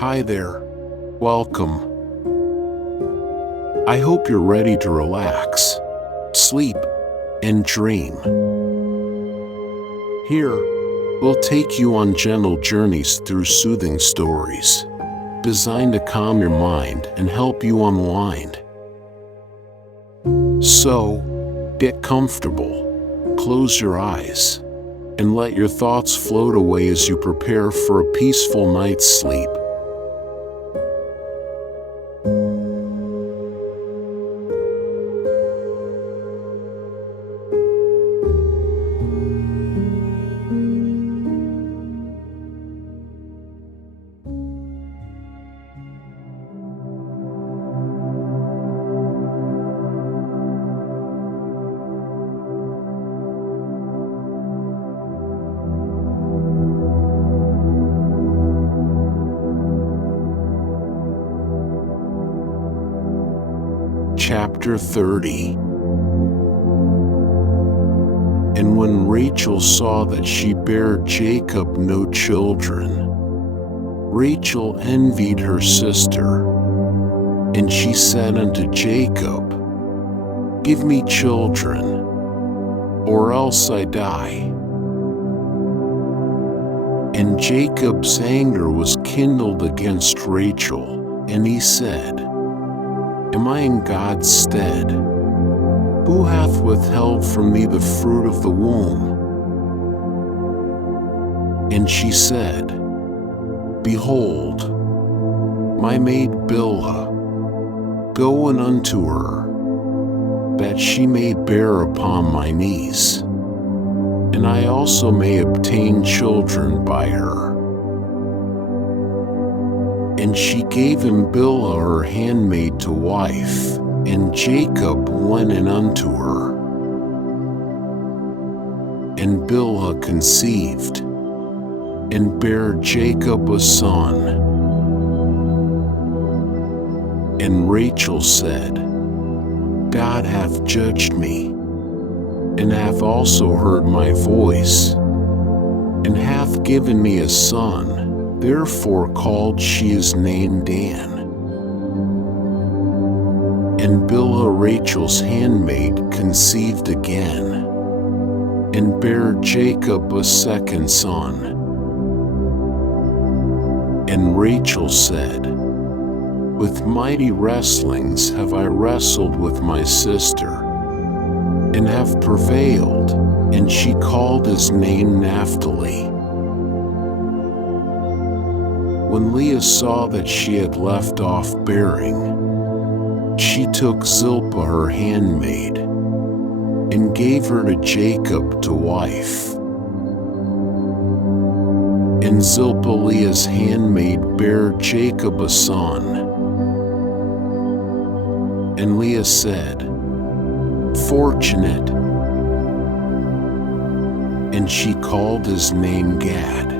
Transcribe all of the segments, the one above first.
Hi there. Welcome. I hope you're ready to relax, sleep, and dream. Here, we'll take you on gentle journeys through soothing stories, designed to calm your mind and help you unwind. So, get comfortable, close your eyes, and let your thoughts float away as you prepare for a peaceful night's sleep. Chapter 30. And when Rachel saw that she bare Jacob no children, Rachel envied her sister, and she said unto Jacob, Give me children, or else I die. And Jacob's anger was kindled against Rachel, and he said, Am I in God's stead? Who hath withheld from me the fruit of the womb? And she said, Behold, my maid Bilhah, go in unto her, that she may bear upon my knees, and I also may obtain children by her. And she gave him Bilhah her handmaid to wife, and Jacob went in unto her. And Bilhah conceived, and bare Jacob a son. And Rachel said, God hath judged me, and hath also heard my voice, and hath given me a son. Therefore called she his name Dan. And Bilhah Rachel's handmaid conceived again, and bare Jacob a second son. And Rachel said, With mighty wrestlings have I wrestled with my sister, and have prevailed, and she called his name Naphtali. When Leah saw that she had left off bearing, she took Zilpah her handmaid, and gave her to Jacob to wife. And Zilpah Leah's handmaid bare Jacob a son. And Leah said, Fortunate. And she called his name Gad.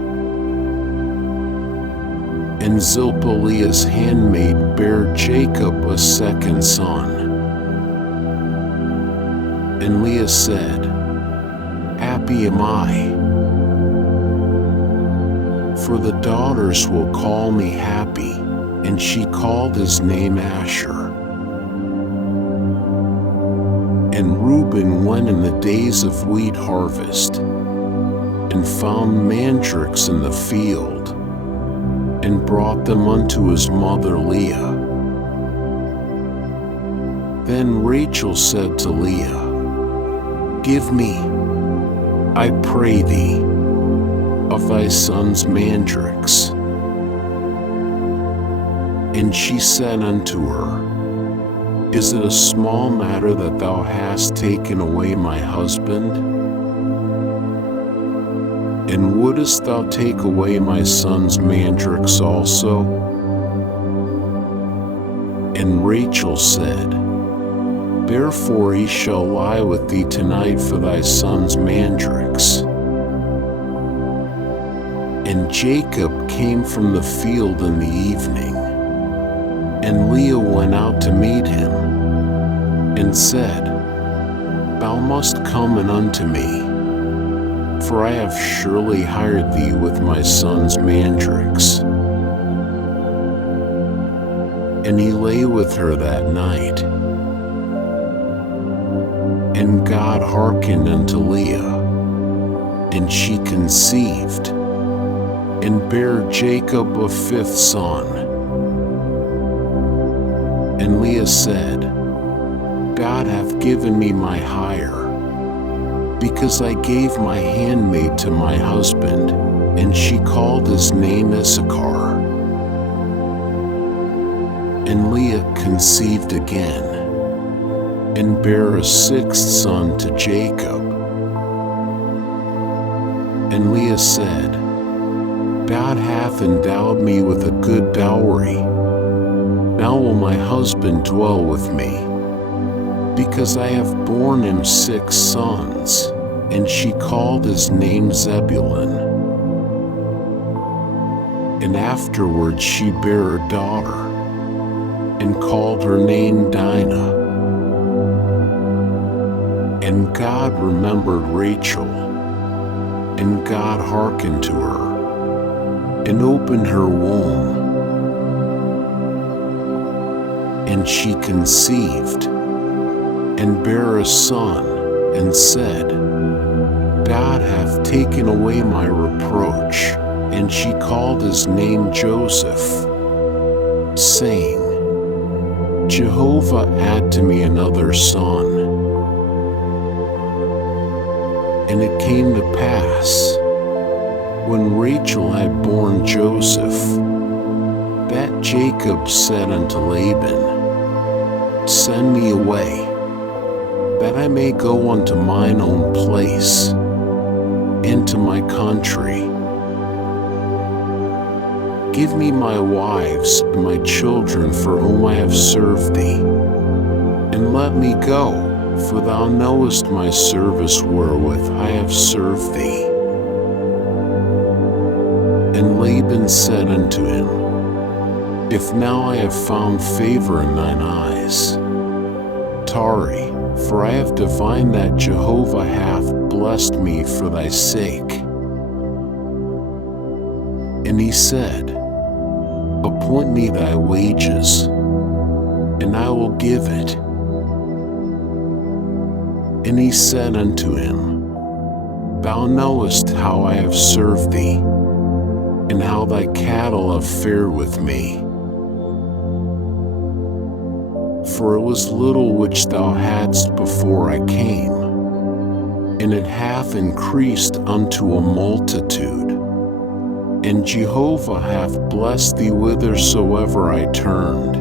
And Zilpah Leah's handmaid bare Jacob a second son. And Leah said, Happy am I, for the daughters will call me happy, and she called his name Asher. And Reuben went in the days of wheat harvest, and found mandrakes in the field, and brought them unto his mother Leah. Then Rachel said to Leah, Give me, I pray thee, of thy son's mandrakes. And she said unto her, Is it a small matter that thou hast taken away my husband? And wouldest thou take away my son's mandrakes also? And Rachel said, Therefore he shall lie with thee tonight for thy son's mandrakes. And Jacob came from the field in the evening, and Leah went out to meet him, and said, Thou must come in unto me, for I have surely hired thee with my son's mandrakes. and he lay with her that night. And God hearkened unto Leah, and she conceived, and bare Jacob a fifth son. And Leah said, God hath given me my hire, because I gave my handmaid to my husband, and she called his name Issachar. And Leah conceived again, and bare a sixth son to Jacob. And Leah said, God hath endowed me with a good dowry. Now will my husband dwell with me, because I have borne him 6 sons. And she called his name Zebulun. And afterward she bare a daughter, and called her name Dinah. And God remembered Rachel, and God hearkened to her, and opened her womb. And she conceived, and bare a son, and said, God hath taken away my reproach. And she called his name Joseph, saying, Jehovah add to me another son. And it came to pass, when Rachel had borne Joseph, that Jacob said unto Laban, Send me away, that I may go unto mine own place, into my country. Give me my wives and my children for whom I have served thee, and let me go, for thou knowest my service wherewith I have served thee. And Laban said unto him, If now I have found favor in thine eyes, tarry, for I have divined that Jehovah hath blessed me for thy sake. And he said, Appoint me thy wages, and I will give it. And he said unto him, Thou knowest how I have served thee, and how thy cattle have fared with me. For it was little which thou hadst before I came, and it hath increased unto a multitude. And Jehovah hath blessed thee whithersoever I turned.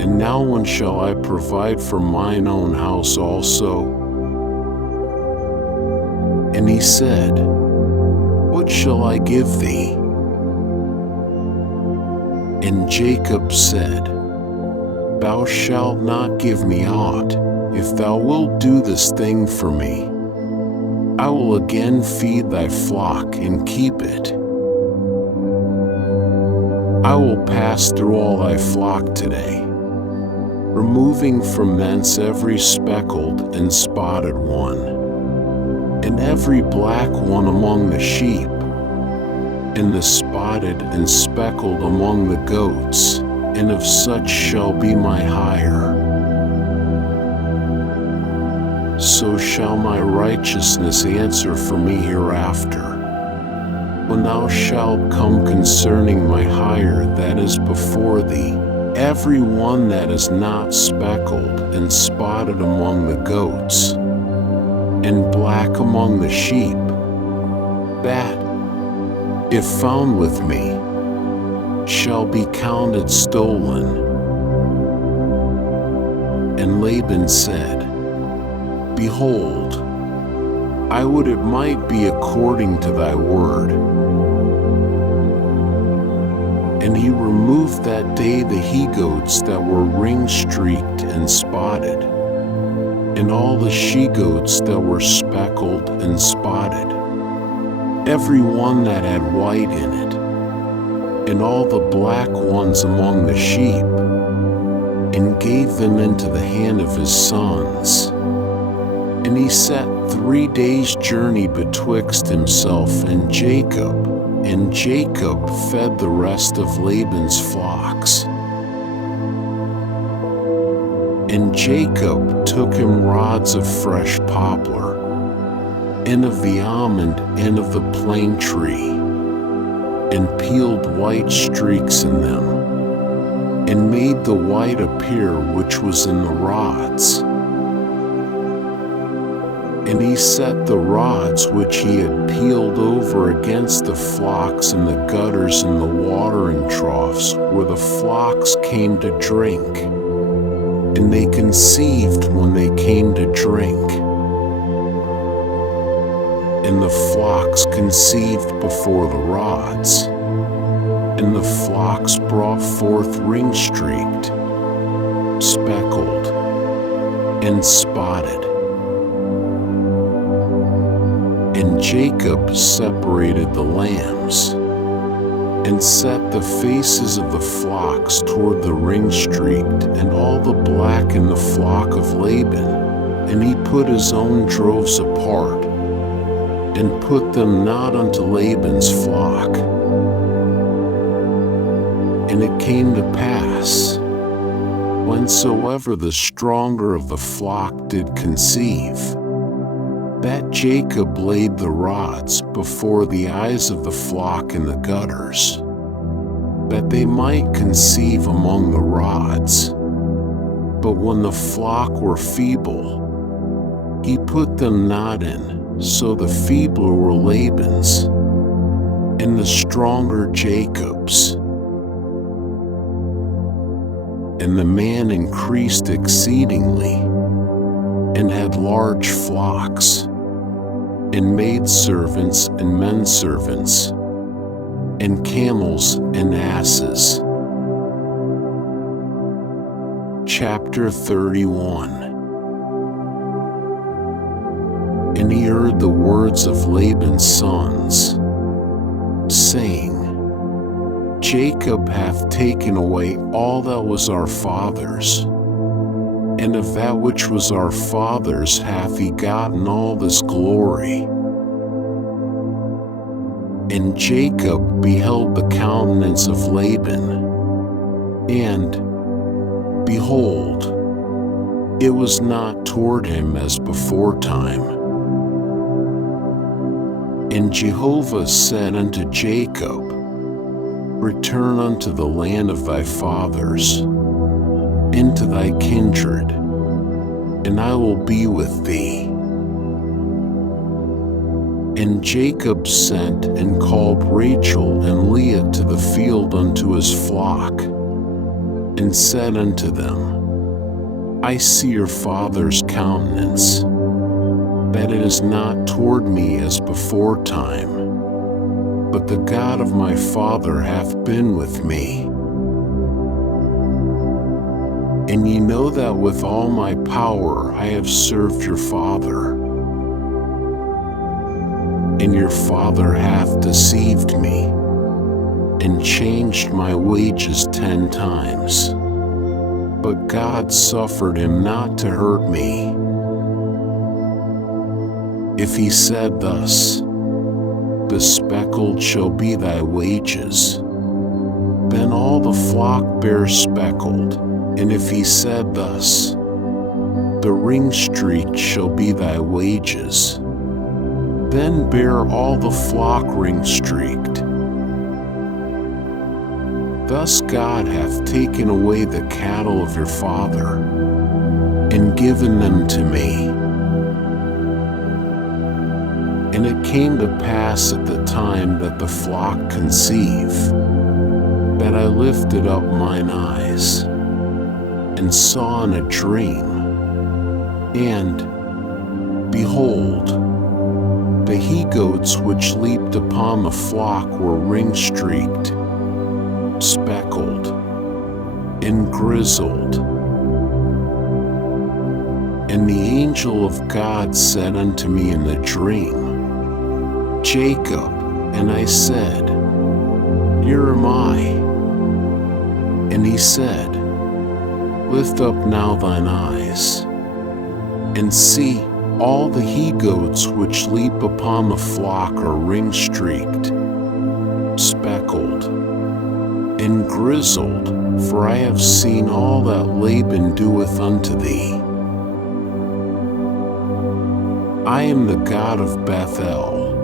And now when shall I provide for mine own house also? And he said, What shall I give thee? And Jacob said, Thou shalt not give me aught. If thou wilt do this thing for me, I will again feed thy flock and keep it. I will pass through all thy flock today, removing from thence every speckled and spotted one, and every black one among the sheep, and the spotted and speckled among the goats, and of such shall be my hire. So shall my righteousness answer for me hereafter, when thou shalt come concerning my hire that is before thee, every one that is not speckled and spotted among the goats, and black among the sheep, that, if found with me, shall be counted stolen. And Laban said, Behold, I would it might be according to thy word. And he removed that day the he-goats that were ring-streaked and spotted, and all the she-goats that were speckled and spotted, every one that had white in it, and all the black ones among the sheep, and gave them into the hand of his sons. And he set 3 days' journey betwixt himself and Jacob fed the rest of Laban's flocks. And Jacob took him rods of fresh poplar, and of the almond and of the plane tree, and peeled white streaks in them, and made the white appear which was in the rods. And he set the rods which he had peeled over against the flocks in the gutters and the watering troughs where the flocks came to drink. And they conceived when they came to drink. And the flocks conceived before the rods. And the flocks brought forth ring-streaked, speckled, and spotted. And Jacob separated the lambs, and set the faces of the flocks toward the ring-streaked, and all the black in the flock of Laban. And he put his own droves apart, and put them not unto Laban's flock. And it came to pass, whensoever the stronger of the flock did conceive, that Jacob laid the rods before the eyes of the flock in the gutters, that they might conceive among the rods. But when the flock were feeble, he put them not in, so the feebler were Laban's, and the stronger Jacob's. And the man increased exceedingly, and had large flocks, and maidservants and menservants, and camels and asses. Chapter 31. And he heard the words of Laban's sons, saying, Jacob hath taken away all that was our father's, and of that which was our father's hath he gotten all this glory. And Jacob beheld the countenance of Laban, and, behold, it was not toward him as beforetime. And Jehovah said unto Jacob, Return unto the land of thy fathers, into thy kindred, and I will be with thee. And Jacob sent and called Rachel and Leah to the field unto his flock, and said unto them, I see your father's countenance, that it is not toward me as beforetime, but the God of my father hath been with me. And ye know that with all my power I have served your father. And your father hath deceived me, and changed my wages 10 times. But God suffered him not to hurt me. If he said thus, The speckled shall be thy wages, then all the flock bare speckled. And if he said thus, The ring-streaked shall be thy wages, then bear all the flock ring-streaked. Thus God hath taken away the cattle of your father, and given them to me. And it came to pass at the time that the flock conceived, that I lifted up mine eyes, and saw in a dream, and, behold, the he-goats which leaped upon the flock were ring-streaked, speckled, and grizzled. And the angel of God said unto me in the dream, Jacob. And I said, Here am I. And he said, Lift up now thine eyes, and see, all the he-goats which leap upon the flock are ring-streaked, speckled, and grizzled. grizzled, for I have seen all that Laban doeth unto thee. I am the God of Bethel,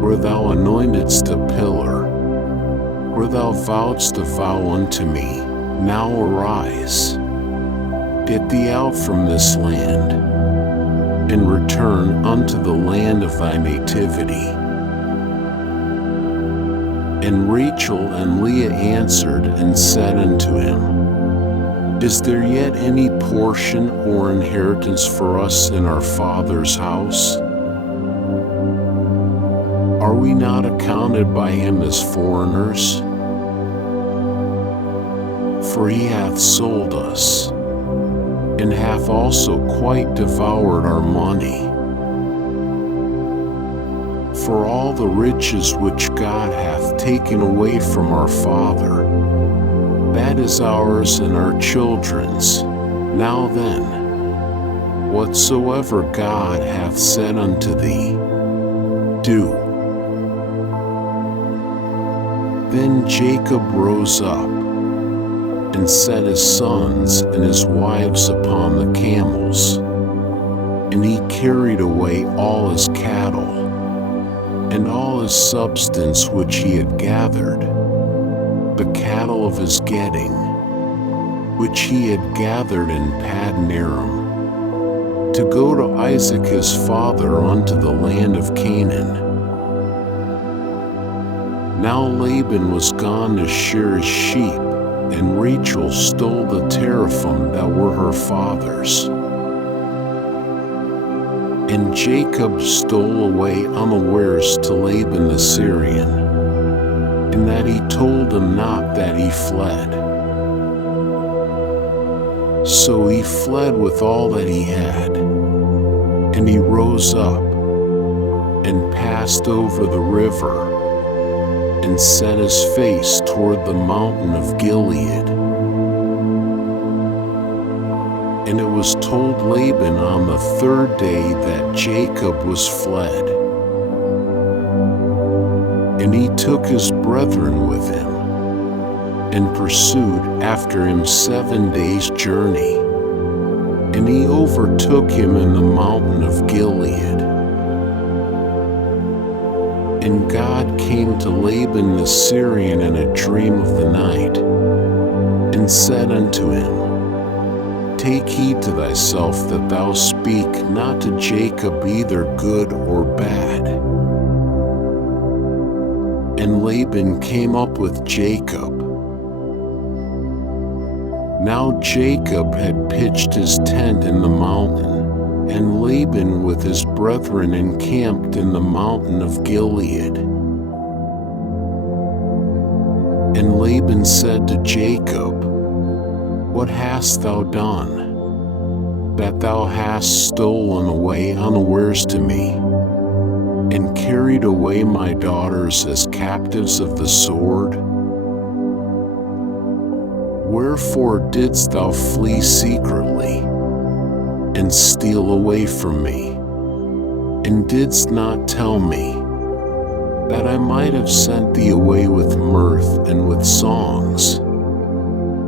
where thou anointedst a pillar, where thou vowedst a vow unto me. Now arise, get thee out from this land, and return unto the land of thy nativity. And Rachel and Leah answered and said unto him, Is there yet any portion or inheritance for us in our father's house? Are we not accounted by him as foreigners? For he hath sold us, and hath also quite devoured our money. For all the riches which God hath taken away from our father, that is ours and our children's. Now then, whatsoever God hath said unto thee, do. Then Jacob rose up, and set his sons and his wives upon the camels, and he carried away all his cattle, and all his substance which he had gathered, the cattle of his getting, which he had gathered in Paddan Aram, to go to Isaac his father unto the land of Canaan. Now Laban was gone to shear his sheep, and Rachel stole the teraphim that were her father's. And Jacob stole away unawares to Laban the Syrian, in that he told him not that he fled. So he fled with all that he had, and he rose up, and passed over the river, and set his face toward the mountain of Gilead. And it was told Laban on the third day that Jacob was fled. And he took his brethren with him, and pursued after him 7 days' journey. And he overtook him in the mountain of Gilead. And God came to Laban the Syrian in a dream of the night, and said unto him, Take heed to thyself that thou speak not to Jacob either good or bad. And Laban came up with Jacob. Now Jacob had pitched his tent in the mountain, and Laban with his brethren encamped in the mountain of Gilead. And Laban said to Jacob, What hast thou done, that thou hast stolen away unawares to me, and carried away my daughters as captives of the sword? Wherefore didst thou flee secretly, and steal away from me, and didst not tell me, that I might have sent thee away with mirth and with songs,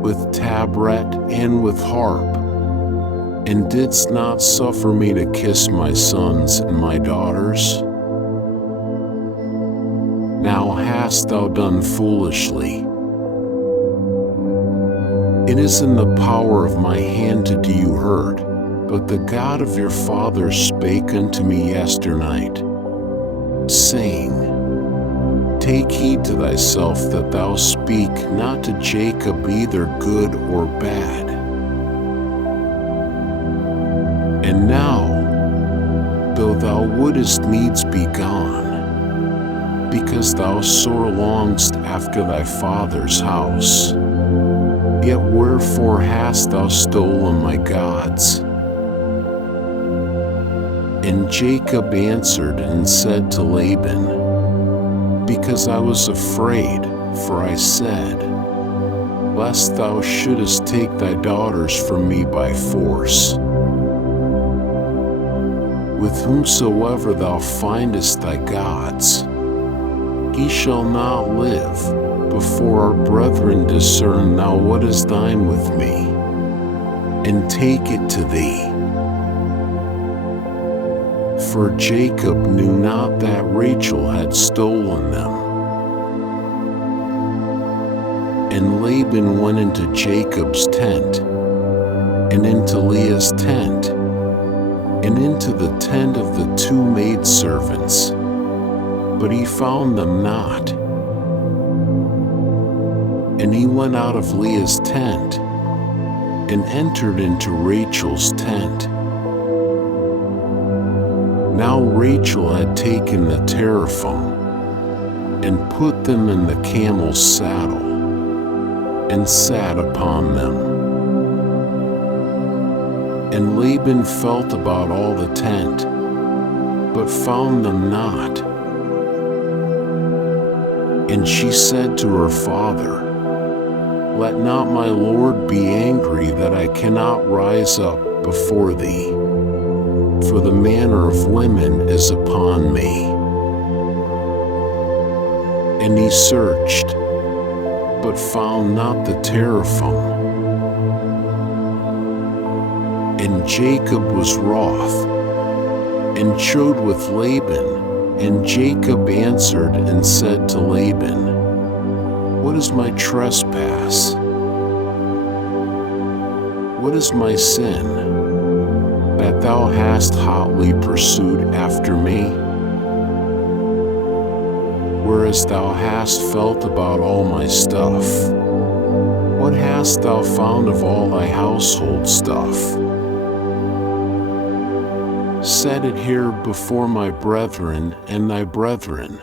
with tabret and with harp, and didst not suffer me to kiss my sons and my daughters? Now hast thou done foolishly. It is in the power of my hand to do you hurt, but the God of your fathers spake unto me yesternight, saying, Take heed to thyself that thou speak not to Jacob either good or bad. And now, though thou wouldest needs be gone, because thou sore longest after thy father's house, yet wherefore hast thou stolen my gods? And Jacob answered and said to Laban, Because I was afraid, for I said, Lest thou shouldest take thy daughters from me by force. With whomsoever thou findest thy gods, Ye shall not live, before our brethren discern now what is thine with me, and take it to thee. For Jacob knew not that Rachel had stolen them. And Laban went into Jacob's tent, and into Leah's tent, and into the tent of the two maidservants, but he found them not. And he went out of Leah's tent, and entered into Rachel's tent. Now Rachel had taken the teraphim, and put them in the camel's saddle, and sat upon them. And Laban felt about all the tent, but found them not. And she said to her father, Let not my lord be angry that I cannot rise up before thee, for the manner of women is upon me. And he searched, but found not the teraphim. And Jacob was wroth, and chode with Laban. And Jacob answered and said to Laban, What is my trespass? What is my sin, that thou hast hotly pursued after me? Whereas thou hast felt about all my stuff, what hast thou found of all thy household stuff? Set it here before my brethren and thy brethren,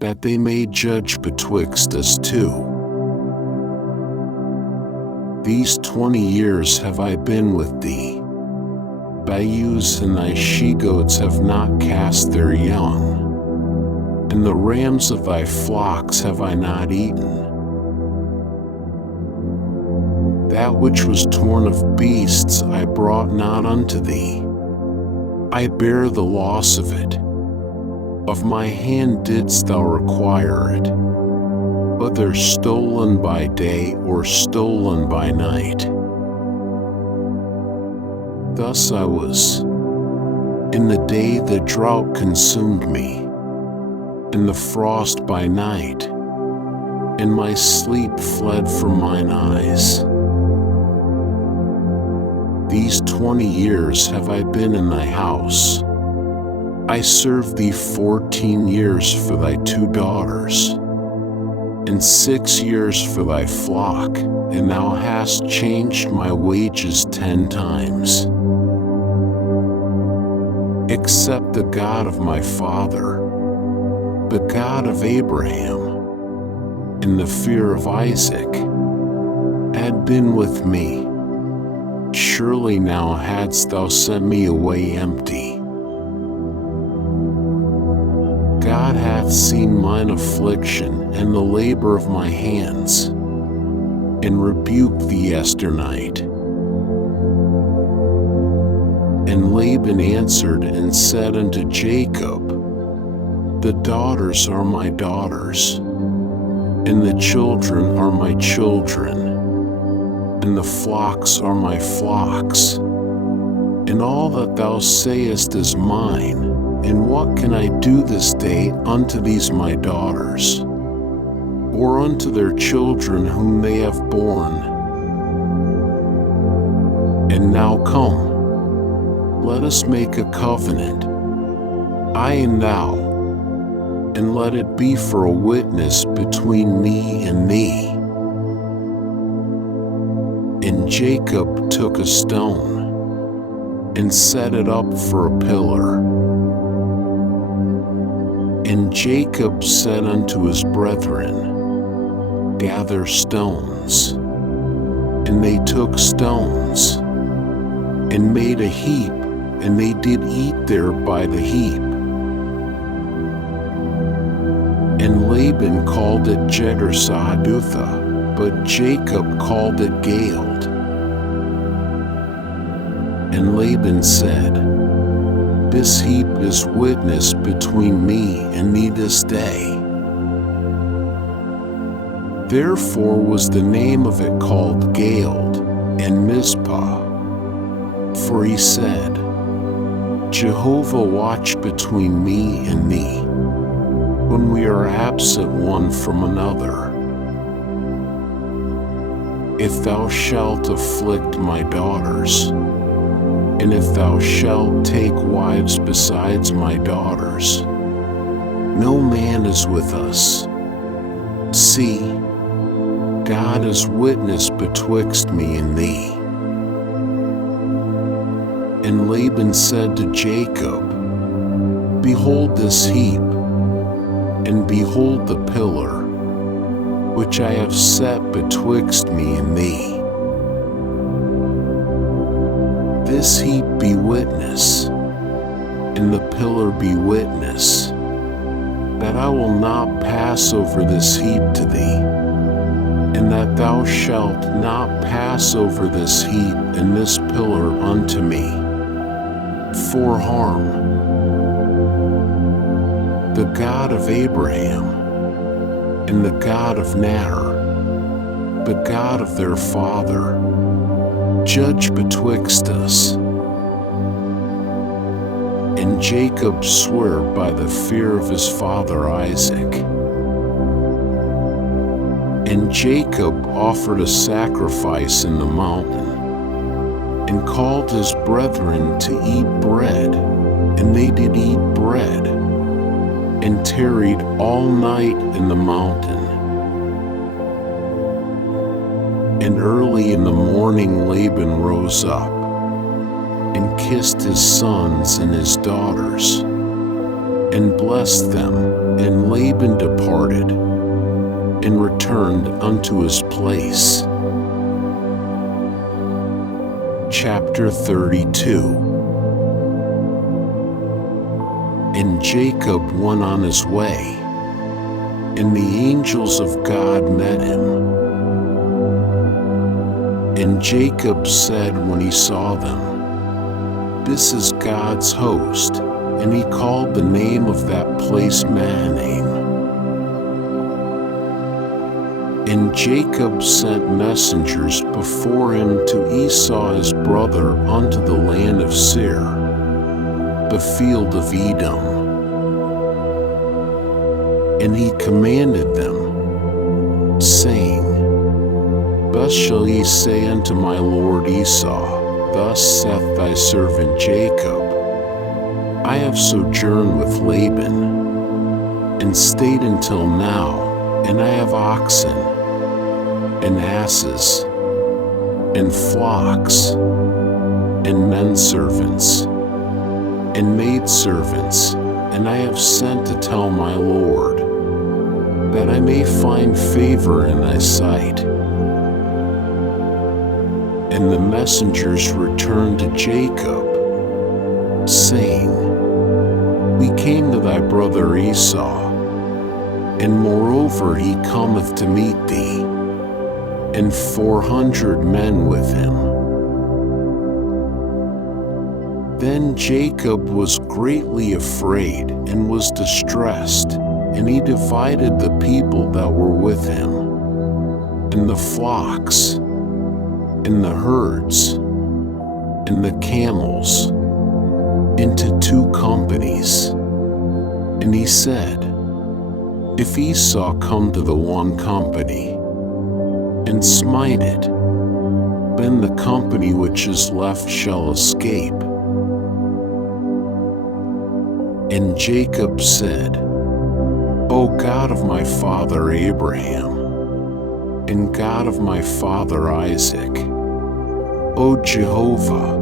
that they may judge betwixt us two. These 20 years have I been with thee. Thy ewes and thy she-goats have not cast their young, and the rams of thy flocks have I not eaten. That which was torn of beasts I brought not unto thee. I bear the loss of it. Of my hand didst thou require it, whether stolen by day or stolen by night. Thus I was. In the day the drought consumed me, and the frost by night, and my sleep fled from mine eyes. These 20 years have I been in thy house. I served thee 14 years for thy 2 daughters, and 6 years for thy flock, and thou hast changed my wages 10 times. Except the God of my father, the God of Abraham, and the fear of Isaac, had been with me, surely now hadst thou sent me away empty. God hath seen mine affliction and the labor of my hands, and rebuked thee yesternight. And Laban answered and said unto Jacob, The daughters are my daughters, and the children are my children, and the flocks are my flocks, and all that thou sayest is mine. And what can I do this day unto these my daughters, or unto their children whom they have borne? And now come, let us make a covenant, I and thou, and let it be for a witness between me and thee. And Jacob took a stone, and set it up for a pillar. And Jacob said unto his brethren, Gather stones. And they took stones, and made a heap, and they did eat there by the heap. And Laban called it Jegar-sahadutha, but Jacob called it Galeed. And Laban said, This heap is witness between me and thee this day. Therefore was the name of it called Galeed and Mizpah. For he said, Jehovah watch between me and thee, when we are absent one from another. If thou shalt afflict my daughters, and if thou shalt take wives besides my daughters, no man is with us. See, God is witness betwixt me and thee. And Laban said to Jacob, Behold this heap, and behold the pillar, which I have set betwixt me and thee. This heap be witness, and the pillar be witness, that I will not pass over this heap to thee, and that thou shalt not pass over this heap and this pillar unto me, for harm. The God of Abraham, and the God of Nahor, the God of their father, judge betwixt us. And Jacob swore by the fear of his father Isaac. And Jacob offered a sacrifice in the mountain, and called his brethren to eat bread, and they did eat bread, and tarried all night in the mountain. And early in the morning Laban rose up, and kissed his sons and his daughters, and blessed them, and Laban departed, and returned unto his place. Chapter 32. And Jacob went on his way, and the angels of God met him. And Jacob said when he saw them, This is God's host, and he called the name of that place Mahanaim. And Jacob sent messengers before him to Esau his brother unto the land of Seir, the field of Edom. And he commanded them, saying, Thus shall ye say unto my lord Esau, Thus saith thy servant Jacob, I have sojourned with Laban, and stayed until now, and I have oxen, and asses, and flocks, and menservants, and maidservants, and I have sent to tell my lord, that I may find favor in thy sight. And the messengers returned to Jacob, saying, We came to thy brother Esau, and moreover he cometh to meet thee, and 400 men with him. Then Jacob was greatly afraid and was distressed, and he divided the people that were with him, and the flocks, and the herds, and the camels, into 2 companies. And he said, If Esau come to the one company, and smite it, then the company which is left shall escape. And Jacob said, O God of my father Abraham, and God of my father Isaac, O Jehovah,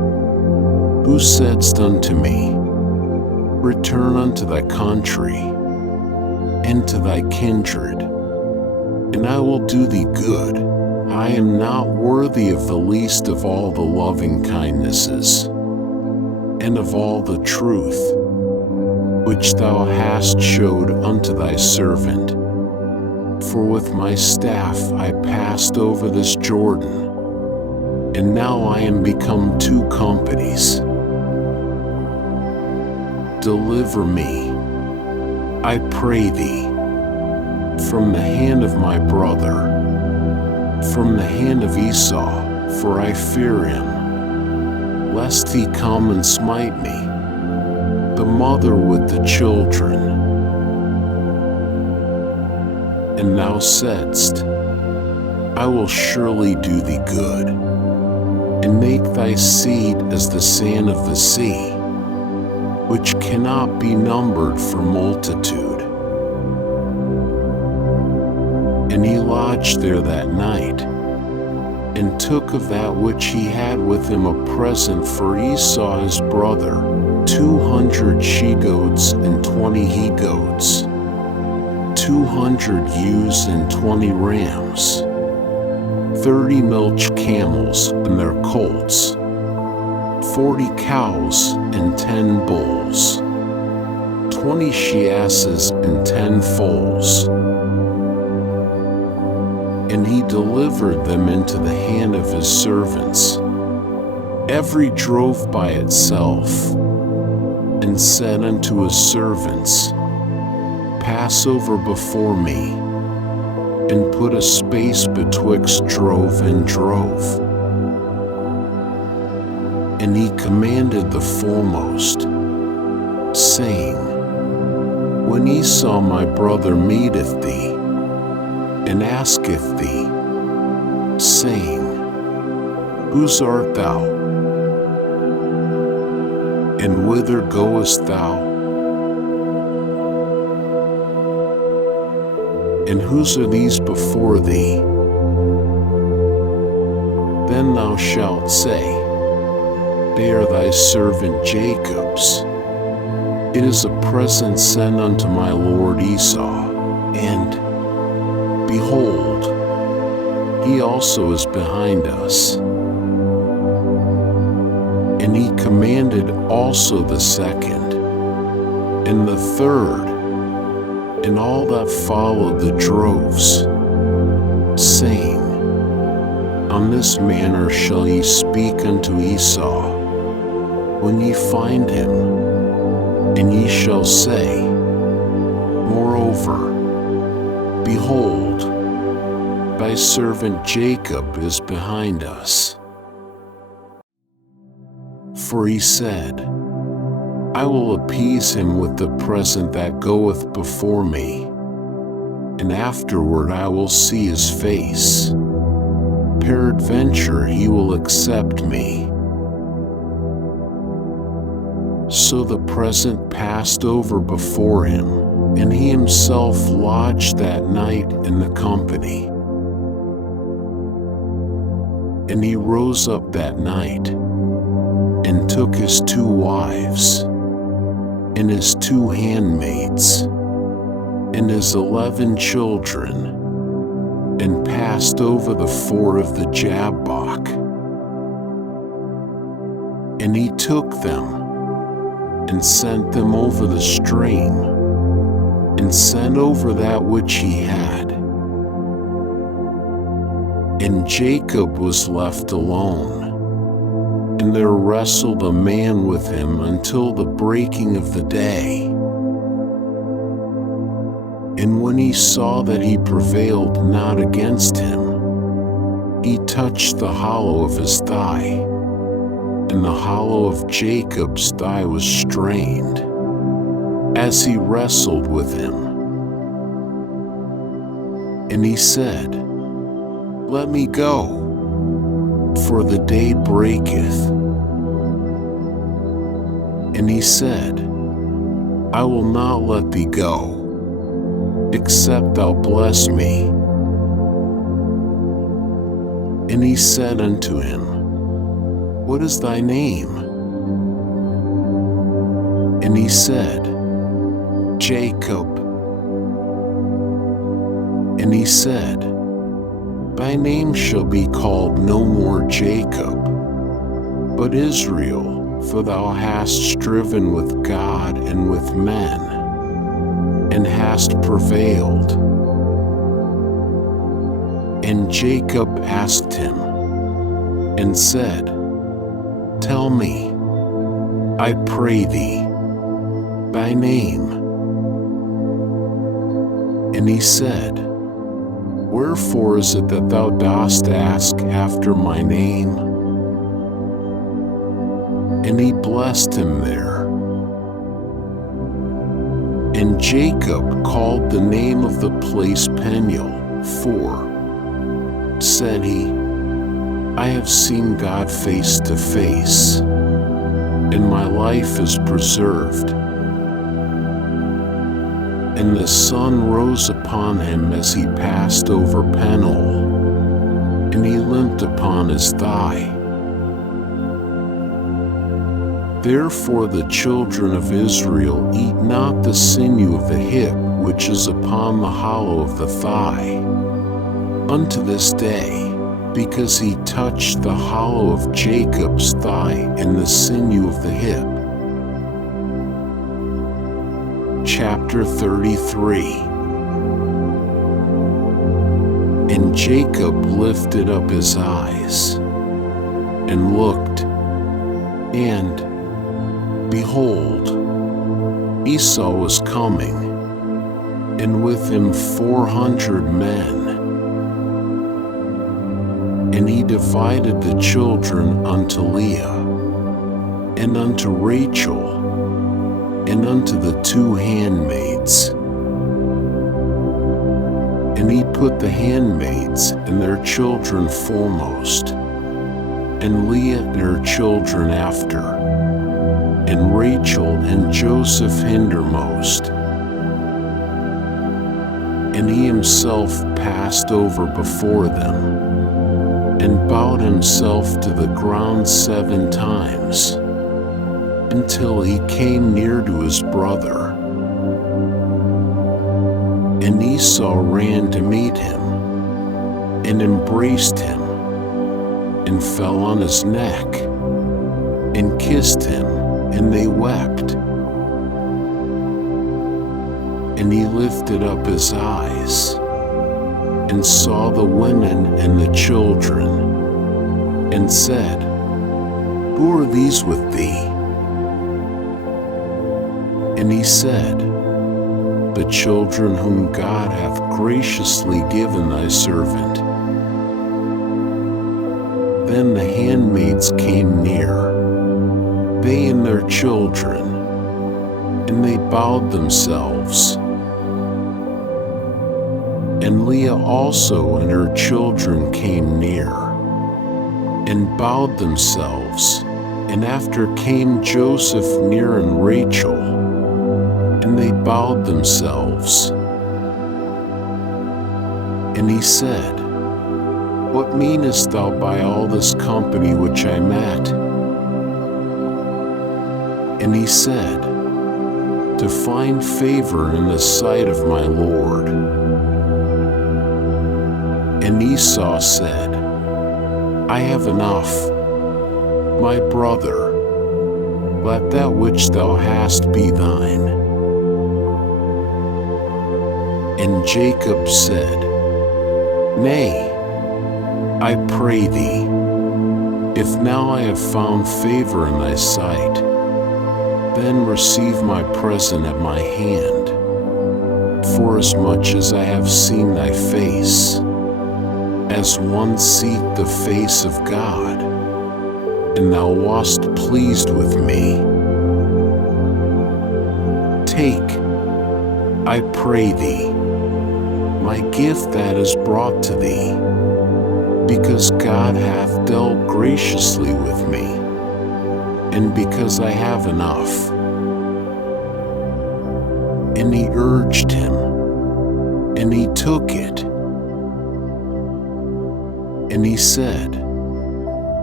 who saidst unto me, Return unto thy country, and to thy kindred, and I will do thee good. I am not worthy of the least of all the loving kindnesses, and of all the truth, which thou hast showed unto thy servant. For with my staff I passed over this Jordan, and now I am become 2 companies. Deliver me, I pray thee, from the hand of my brother, from the hand of Esau, for I fear him, lest he come and smite me, the mother with the children. And thou saidst, I will surely do thee good, and make thy seed as the sand of the sea, which cannot be numbered for multitude. And he lodged there that night, and took of that which he had with him a present for Esau his brother, 200 she-goats and 20 he-goats, 200 ewes and 20 rams, 30 milch camels and their colts, 40 cows and 10 bulls, 20 she-asses and 10 foals. And he delivered them into the hand of his servants, every drove by itself, and said unto his servants, Pass over before me, and put a space betwixt drove and drove. And he commanded the foremost, saying, When Esau my brother meeteth thee, and asketh thee, saying, Whose art thou? And whither goest thou? And whose are these before thee? Then thou shalt say, They are thy servant Jacob's. It is a present sent unto my lord Esau, and behold, he also is behind us. And he commanded also the second, and the third, and all that followed the droves, saying, On this manner shall ye speak unto Esau, when ye find him, and ye shall say, Moreover, behold, thy servant Jacob is behind us. For he said, I will appease him with the present that goeth before me, and afterward I will see his face. Peradventure he will accept me. So the present passed over before him, and he himself lodged that night in the company. And he rose up that night, and took his 2 wives, and his 2 handmaids, and his 11 children, and passed over the ford of the Jabbok. And he took them, and sent them over the stream, and sent over that which he had. And Jacob was left alone, and there wrestled a man with him until the breaking of the day. And when he saw that he prevailed not against him, he touched the hollow of his thigh, and the hollow of Jacob's thigh was strained, as he wrestled with him. And he said, Let me go, for the day breaketh. And he said, I will not let thee go, except thou bless me. And he said unto him, What is thy name? And he said, Jacob. And he said, Thy name shall be called no more Jacob, but Israel, for thou hast striven with God and with men, and hast prevailed. And Jacob asked him, and said, Tell me, I pray thee, thy name. And he said, Wherefore is it that thou dost ask after my name? And he blessed him there. And Jacob called the name of the place Peniel, for, said he, I have seen God face to face, and my life is preserved. And the sun rose upon him as he passed over Peniel, and he limped upon his thigh. Therefore the children of Israel eat not the sinew of the hip which is upon the hollow of the thigh, unto this day, because he touched the hollow of Jacob's thigh and the sinew of the hip. Chapter 33. And Jacob lifted up his eyes, and looked, and, behold, Esau was coming, and with him 400 men. And he divided the children unto Leah, and unto Rachel, and unto the 2 handmaids. And he put the handmaids and their children foremost, and Leah and her children after, and Rachel and Joseph hindermost. And he himself passed over before them, and bowed himself to the ground 7 times, until he came near to his brother. And Esau ran to meet him, and embraced him, and fell on his neck, and kissed him, and they wept. And he lifted up his eyes, and saw the women and the children, and said, Who are these with thee? And he said, The children whom God hath graciously given thy servant. Then the handmaids came near, they and their children, and they bowed themselves. And Leah also and her children came near, and bowed themselves, and after came Joseph near and Rachel, and they bowed themselves. And he said, What meanest thou by all this company which I met? And he said, To find favor in the sight of my Lord. And Esau said, I have enough, my brother, let that which thou hast be thine. And Jacob said, Nay, I pray thee, if now I have found favor in thy sight, then receive my present at my hand, forasmuch as I have seen thy face, as one seeth the face of God, and thou wast pleased with me. Take, I pray thee, my gift that is brought to thee, because God hath dealt graciously with me, and because I have enough. And he urged him, and he took it. And he said,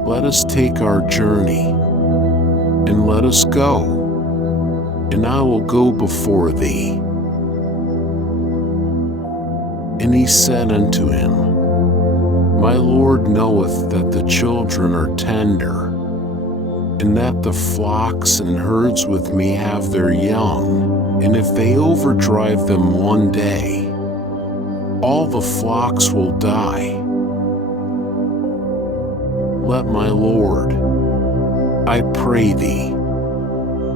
Let us take our journey, and let us go, and I will go before thee. And he said unto him, My Lord knoweth that the children are tender, and that the flocks and herds with me have their young, and if they overdrive them one day, all the flocks will die. Let my Lord, I pray thee,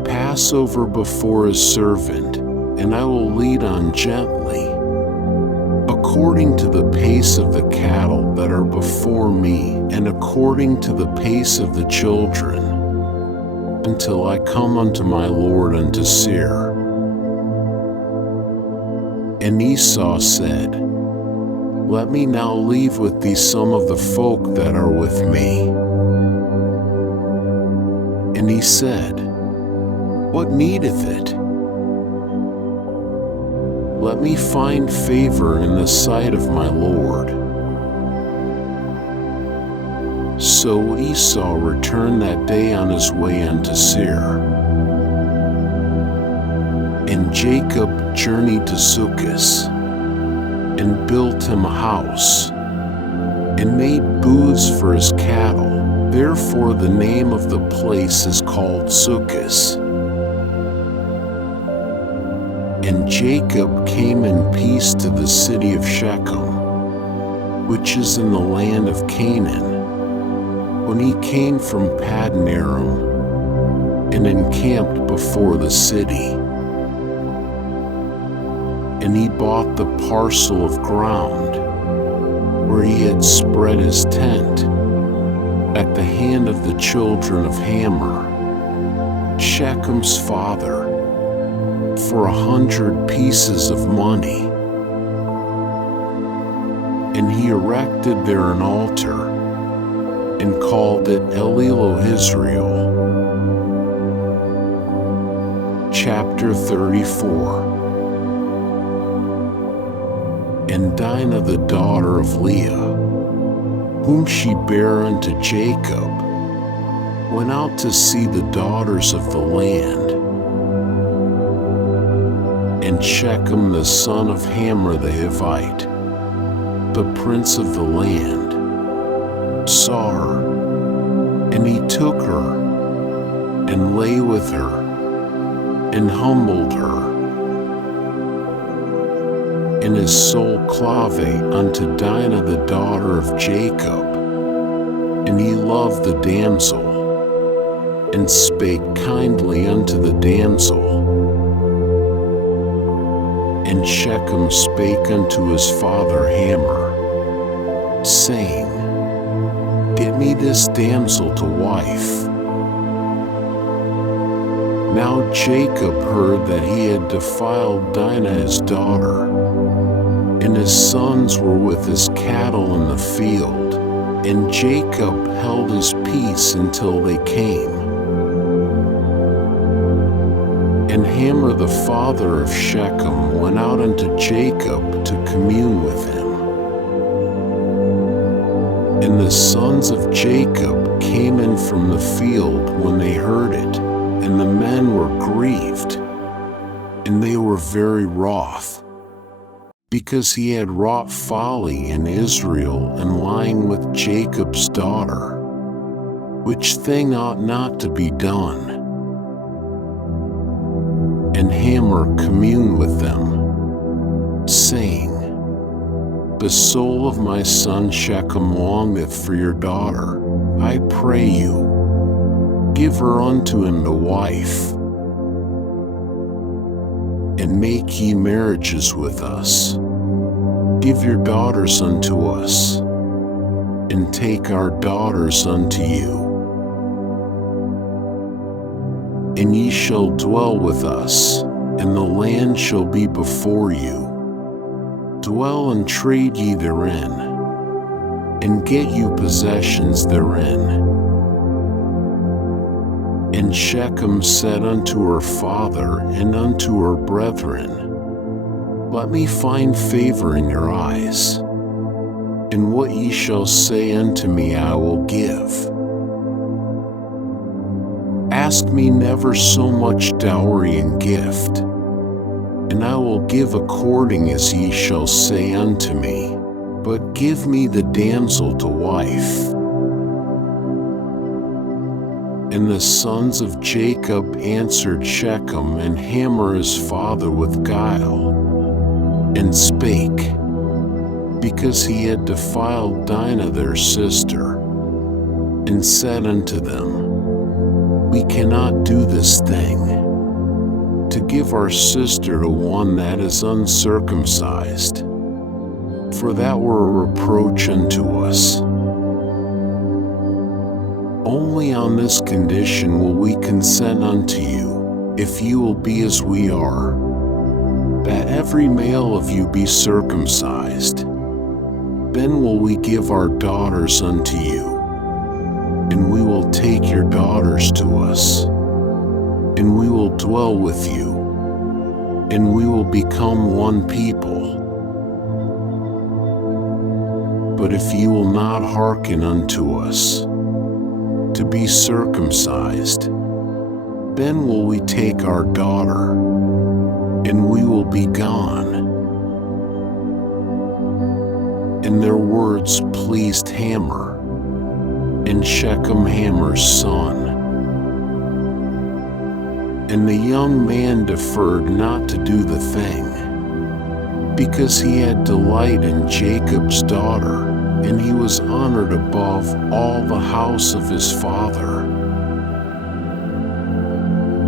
pass over before his servant, and I will lead on gently, according to the pace of the cattle that are before me, and according to the pace of the children, until I come unto my lord unto Seir. And Esau said, Let me now leave with thee some of the folk that are with me. And he said, What needeth it? Let me find favor in the sight of my lord. So Esau returned that day on his way unto Seir. And Jacob journeyed to Succoth, and built him a house, and made booths for his cattle. Therefore the name of the place is called Succoth. And Jacob came in peace to the city of Shechem, which is in the land of Canaan, when he came from Paddan Aram, and encamped before the city. And he bought the parcel of ground where he had spread his tent at the hand of the children of Hamor, Shechem's father, for 100 pieces of money. And he erected there an altar, and called it El-Elohe-Israel. Chapter 34. And Dinah the daughter of Leah, whom she bare unto Jacob, went out to see the daughters of the land. And Shechem the son of Hamor the Hivite, the prince of the land, saw her, and he took her, and lay with her, and humbled her. And his soul clave unto Dinah the daughter of Jacob, and he loved the damsel, and spake kindly unto the damsel. And Shechem spake unto his father Hamor, saying, Get me this damsel to wife. Now Jacob heard that he had defiled Dinah his daughter, and his sons were with his cattle in the field, and Jacob held his peace until they came. And Hamor the father of Shechem went out unto Jacob to commune with him. And the sons of Jacob came in from the field when they heard it, and the men were grieved, and they were very wroth, because he had wrought folly in Israel in lying with Jacob's daughter, which thing ought not to be done. And Hamor communed with them, saying, The soul of my son Shechem longeth for your daughter. I pray you, give her unto him to wife, and make ye marriages with us. Give your daughters unto us, and take our daughters unto you. And ye shall dwell with us, and the land shall be before you. Dwell and trade ye therein, and get you possessions therein. And Shechem said unto her father and unto her brethren, Let me find favor in your eyes, and what ye shall say unto me I will give. Ask me never so much dowry and gift, and I will give according as ye shall say unto me, but give me the damsel to wife. And the sons of Jacob answered Shechem and Hamor his father with guile, and spake, because he had defiled Dinah their sister, and said unto them, We cannot do this thing, to give our sister to one that is uncircumcised. for that were a reproach unto us. Only on this condition will we consent unto you, if you will be as we are, that every male of you be circumcised. Then will we give our daughters unto you, and we will take your daughters to us, and we will dwell with you, and we will become one people. But if you will not hearken unto us, to be circumcised, then will we take our daughter, and we will be gone. And their words pleased Hamor, and Shechem Hamor's son. And the young man deferred not to do the thing, because he had delight in Jacob's daughter, and he was honored above all the house of his father.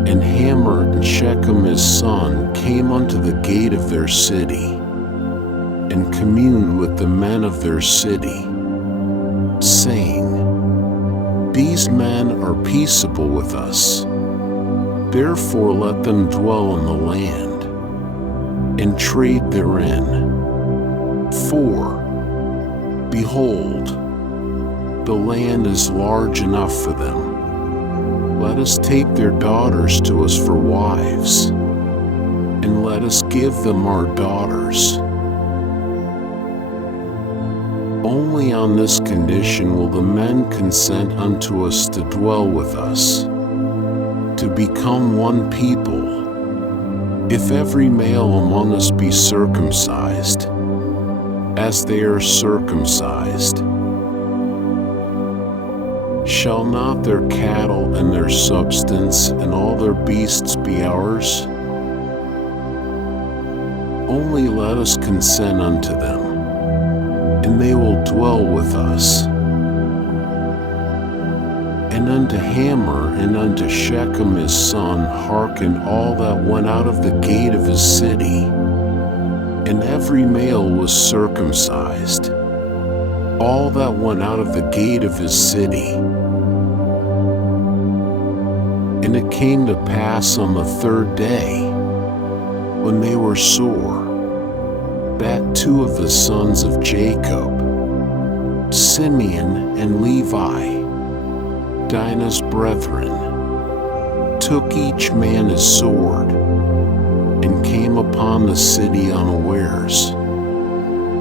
And Hamor and Shechem his son came unto the gate of their city, and communed with the men of their city, saying, These men are peaceable with us, therefore let them dwell in the land, and trade therein. For, behold, the land is large enough for them. Let us take their daughters to us for wives, and let us give them our daughters. Only on this condition will the men consent unto us to dwell with us, to become one people, if every male among us be circumcised, as they are circumcised. Shall not their cattle and their substance and all their beasts be ours? Only let us consent unto them, and they will dwell with us. And unto Hamor and unto Shechem his son hearkened all that went out of the gate of his city, and every male was circumcised, all that went out of the gate of his city. And it came to pass on the third day, when they were sore, that two of the sons of Jacob, Simeon and Levi, Dinah's brethren, took each man his sword, and came upon the city unawares,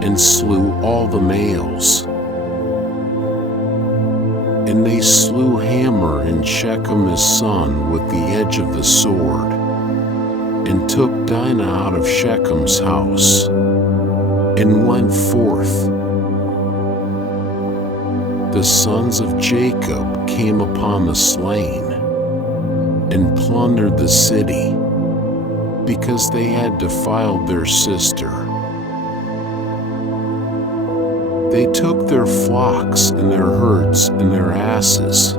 and slew all the males. And they slew Hamor and Shechem his son with the edge of the sword, and took Dinah out of Shechem's house, and went forth. The sons of Jacob came upon the slain, and plundered the city, because they had defiled their sister. They took their flocks and their herds and their asses,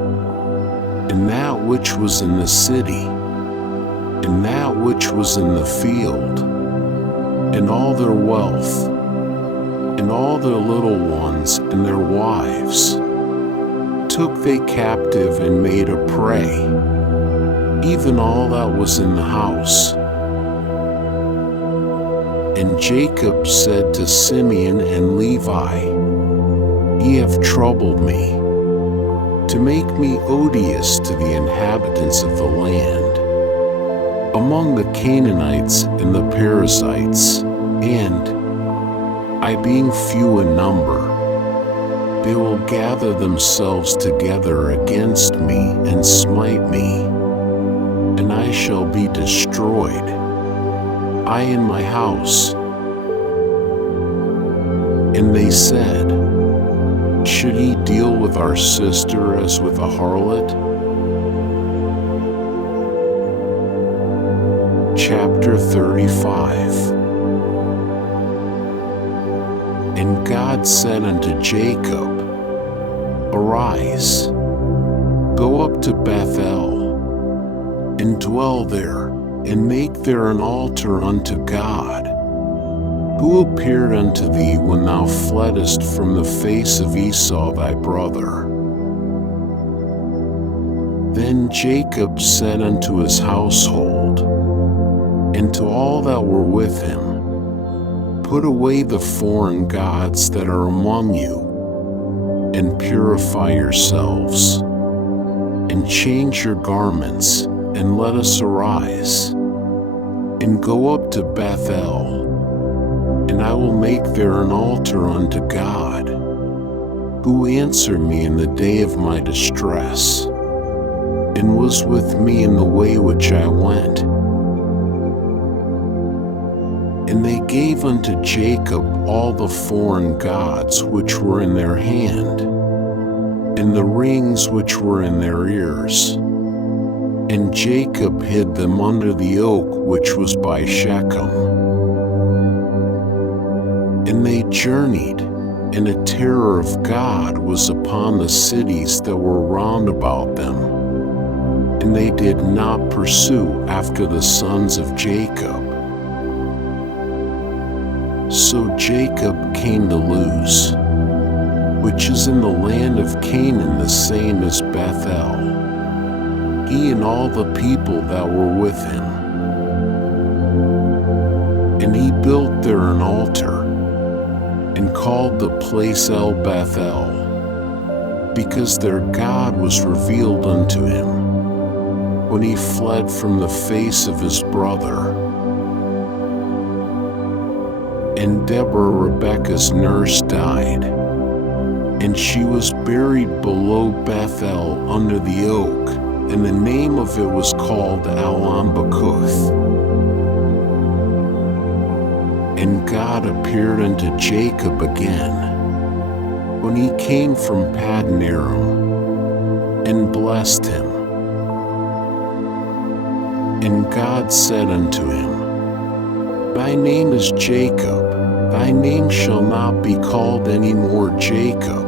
and that which was in the city, and that which was in the field, and all their wealth, and all their little ones and their wives, took they captive and made a prey, even all that was in the house. And Jacob said to Simeon and Levi, Ye have troubled me, to make me odious to the inhabitants of the land, among the Canaanites and the Perizzites, and, I being few in number, they will gather themselves together against me and smite me, and I shall be destroyed, I and my house. And they said, Should he deal with our sister as with a harlot? Chapter 35. And God said unto Jacob, Arise, go up to Bethel, and dwell there, and make there an altar unto God, who appeared unto thee when thou fleddest from the face of Esau thy brother. Then Jacob said unto his household, and to all that were with him, Put away the foreign gods that are among you, and purify yourselves, and change your garments, and let us arise, and go up to Bethel, and I will make there an altar unto God, who answered me in the day of my distress, and was with me in the way which I went. And they gave unto Jacob all the foreign gods which were in their hand, and the rings which were in their ears. And Jacob hid them under the oak which was by Shechem. And they journeyed, and a terror of God was upon the cities that were round about them. And they did not pursue after the sons of Jacob. So Jacob came to Luz, which is in the land of Canaan, the same as Bethel, he and all the people that were with him. And he built there an altar, and called the place El Bethel, because their God was revealed unto him, when he fled from the face of his brother. And Deborah, Rebekah's nurse, died, and she was buried below Bethel under the oak, and the name of it was called Al-Ambakuth. And God appeared unto Jacob again, when he came from Paddan Aram, and blessed him. And God said unto him, Thy name is Jacob, thy name shall not be called any more Jacob,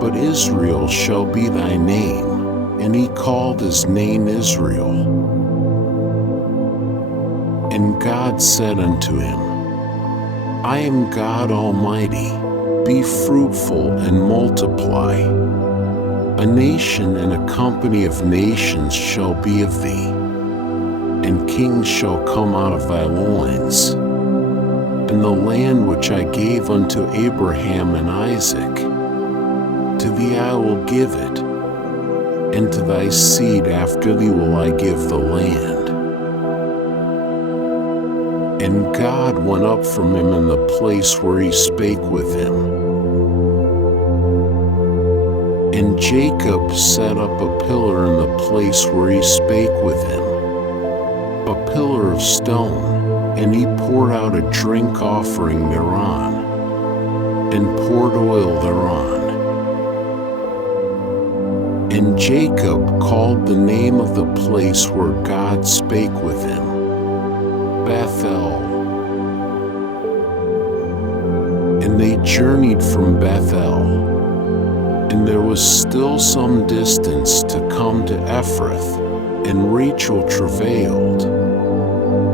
but Israel shall be thy name. And he called his name Israel. And God said unto him, I am God Almighty, be fruitful and multiply. A nation and a company of nations shall be of thee, and kings shall come out of thy loins. And the land which I gave unto Abraham and Isaac, to thee I will give it, and to thy seed after thee will I give the land. And God went up from him in the place where he spake with him. And Jacob set up a pillar in the place where he spake with him, a pillar of stone, and he poured out a drink offering thereon, and poured oil thereon. And Jacob called the name of the place where God spake with him, Bethel. And they journeyed from Bethel, and there was still some distance to come to Ephrath, and Rachel travailed,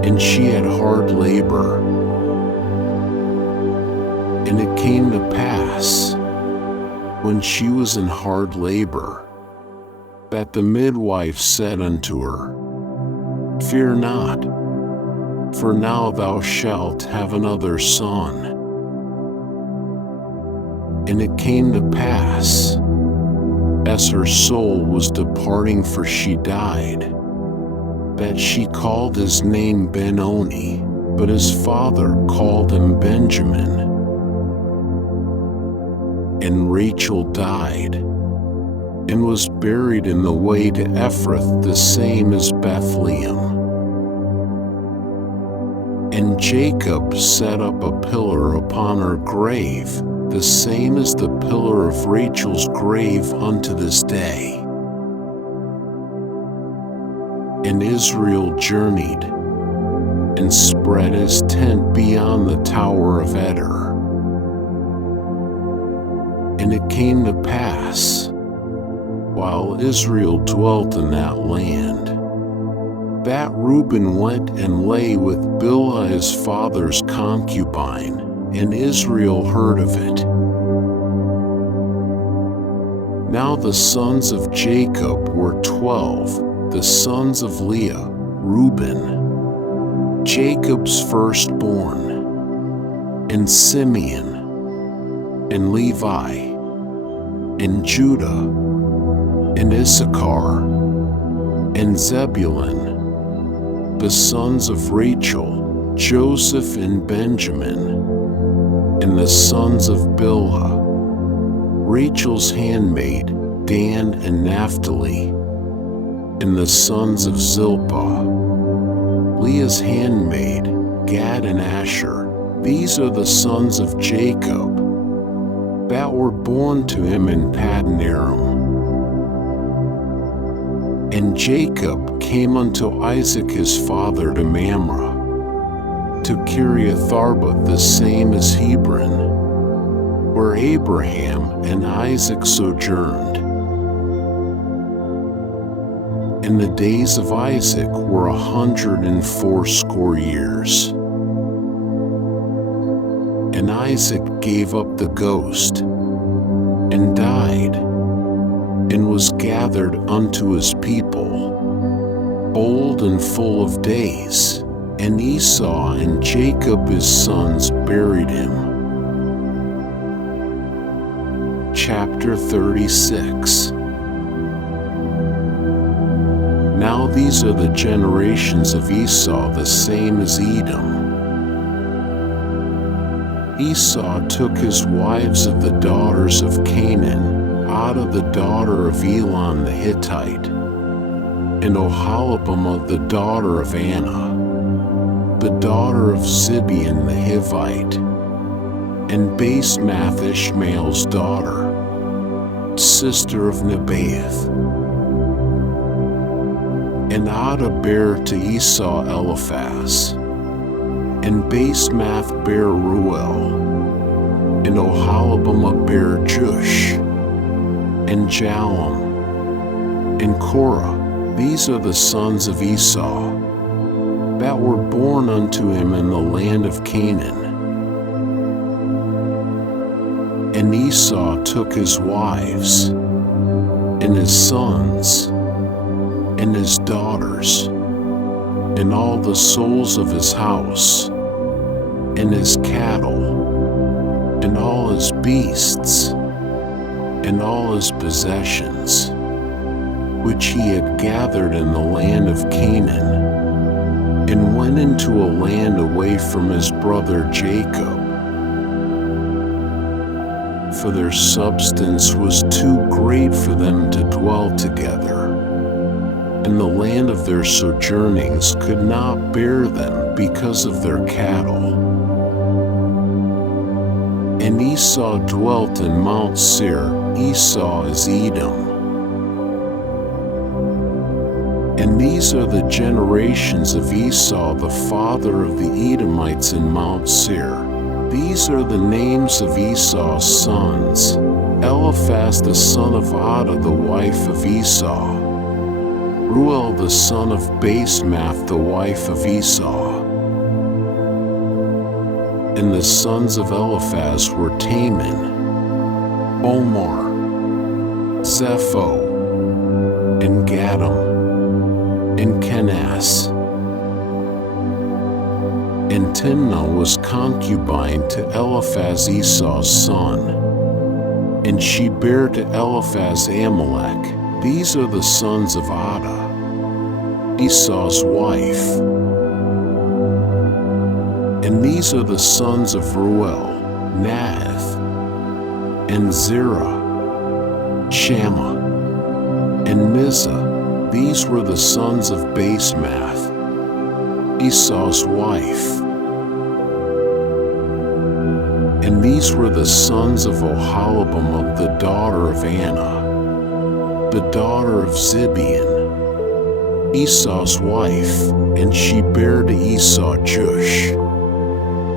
and she had hard labor. And it came to pass, when she was in hard labor, that the midwife said unto her, Fear not, for now thou shalt have another son. And it came to pass, as her soul was departing, for she died, that she called his name Ben-Oni, but his father called him Benjamin. And Rachel died, and was buried in the way to Ephrath, the same as Bethlehem. And Jacob set up a pillar upon her grave, the same as the pillar of Rachel's grave unto this day. And Israel journeyed, and spread his tent beyond the tower of Eder. And it came to pass, while Israel dwelt in that land, That Reuben went and lay with Bilhah his father's concubine, and Israel heard of it. Now the sons of Jacob were 12, the sons of Leah, Reuben, Jacob's firstborn, and Simeon, and Levi, and Judah, and Issachar, and Zebulun, the sons of Rachel, Joseph and Benjamin, and the sons of Bilhah, Rachel's handmaid, Dan and Naphtali, and the sons of Zilpah, Leah's handmaid, Gad and Asher. These are the sons of Jacob that were born to him in Paddan Aram. And Jacob came unto Isaac his father to Mamre, to Kiriath-arba, the same as Hebron, where Abraham and Isaac sojourned. And the days of Isaac were 180 years. And Isaac gave up the ghost, and died, and was gathered unto his people, old and full of days, and Esau and Jacob his sons buried him. Chapter 36. Now these are the generations of Esau, the same as Edom. Esau took his wives of the daughters of Canaan, Adah the daughter of Elon the Hittite, and Oholibamah the daughter of Anah, the daughter of Zibeon the Hivite, and Basemath Ishmael's daughter, sister of Nebaioth. And Adah bare to Esau Eliphaz, and Basemath bare Reuel, and Oholibamah bare Jush, and Jalom, and Korah. These are the sons of Esau that were born unto him in the land of Canaan. And Esau took his wives, and his sons, and his daughters, and all the souls of his house, and his cattle, and all his beasts, and all his possessions, which he had gathered in the land of Canaan, and went into a land away from his brother Jacob. For their substance was too great for them to dwell together, and the land of their sojournings could not bear them because of their cattle. And Esau dwelt in Mount Seir. Esau is Edom. And these are the generations of Esau, the father of the Edomites in Mount Seir. These are the names of Esau's sons: Eliphaz the son of Adah, the wife of Esau; Reuel the son of Basemath, the wife of Esau. And the sons of Eliphaz were Teman, Omar, Zepho, and Gatam, and Kenaz. And Timnah was concubine to Eliphaz, Esau's son, and she bare to Eliphaz Amalek. These are the sons of Adah, Esau's wife. And these are the sons of Reuel, Naath, and Zerah, Shammah, and Mizah. These were the sons of Basemath, Esau's wife. And these were the sons of Oholibamah, the daughter of Anah, the daughter of Zibeon, Esau's wife, and she bare to Esau Jush,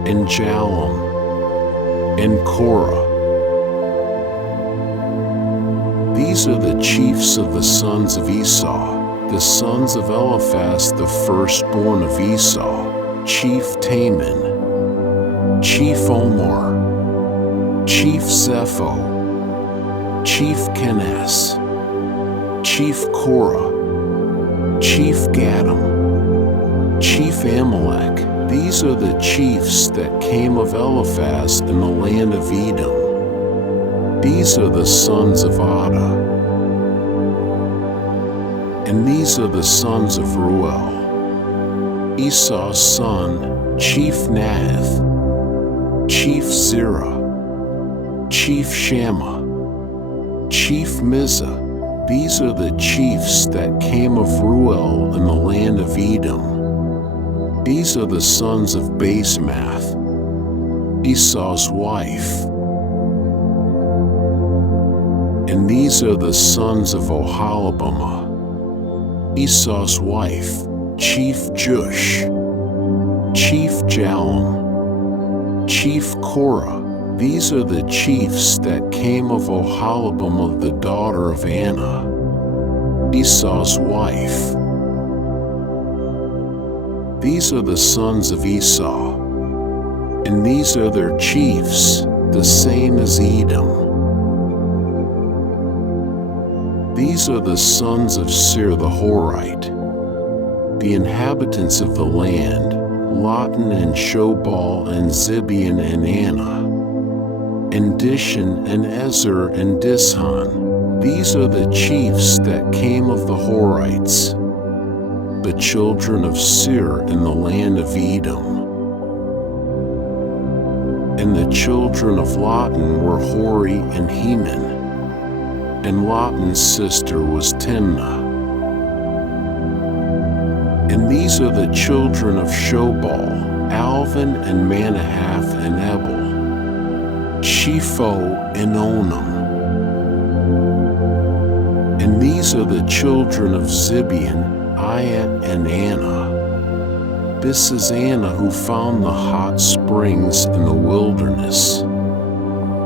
and Jalom, and Korah. These are the chiefs of the sons of Esau, The sons of Eliphaz, the firstborn of Esau: Chief Taman, Chief Omar, Chief Zepho, Chief Kenaz, Chief Korah, Chief Gadam, Chief Amalek. These are the chiefs that came of Eliphaz in the land of Edom. These are the sons of Ada. And these are the sons of Reuel: Esau's son, Chief Nahath, Chief Zerah, Chief Shammah, Chief Mizah. These are the chiefs that came of Reuel in the land of Edom. These are the sons of Basemath, Esau's wife. And these are the sons of Oholibamah, Esau's wife: Chief Jush, Chief Jalom, Chief Korah. These are the chiefs that came of Oholibamah, the daughter of Anna, Esau's wife. These are the sons of Esau, and these are their chiefs, the same as Edom. These are the sons of Seir the Horite, the inhabitants of the land: Lotan and Shobal and Zibeon and Anna, and Dishon and Ezer and Dishon. These are the chiefs that came of the Horites, the children of Seir in the land of Edom. And the children of Lotan were Hori and Heman, and Lotan's sister was Timnah. And these are the children of Shobal: Alvan and Manahath and Ebal, Shepho and Onam. And these are the children of Zibeon: Ayat and Anna. This is Anna who found the hot springs in the wilderness,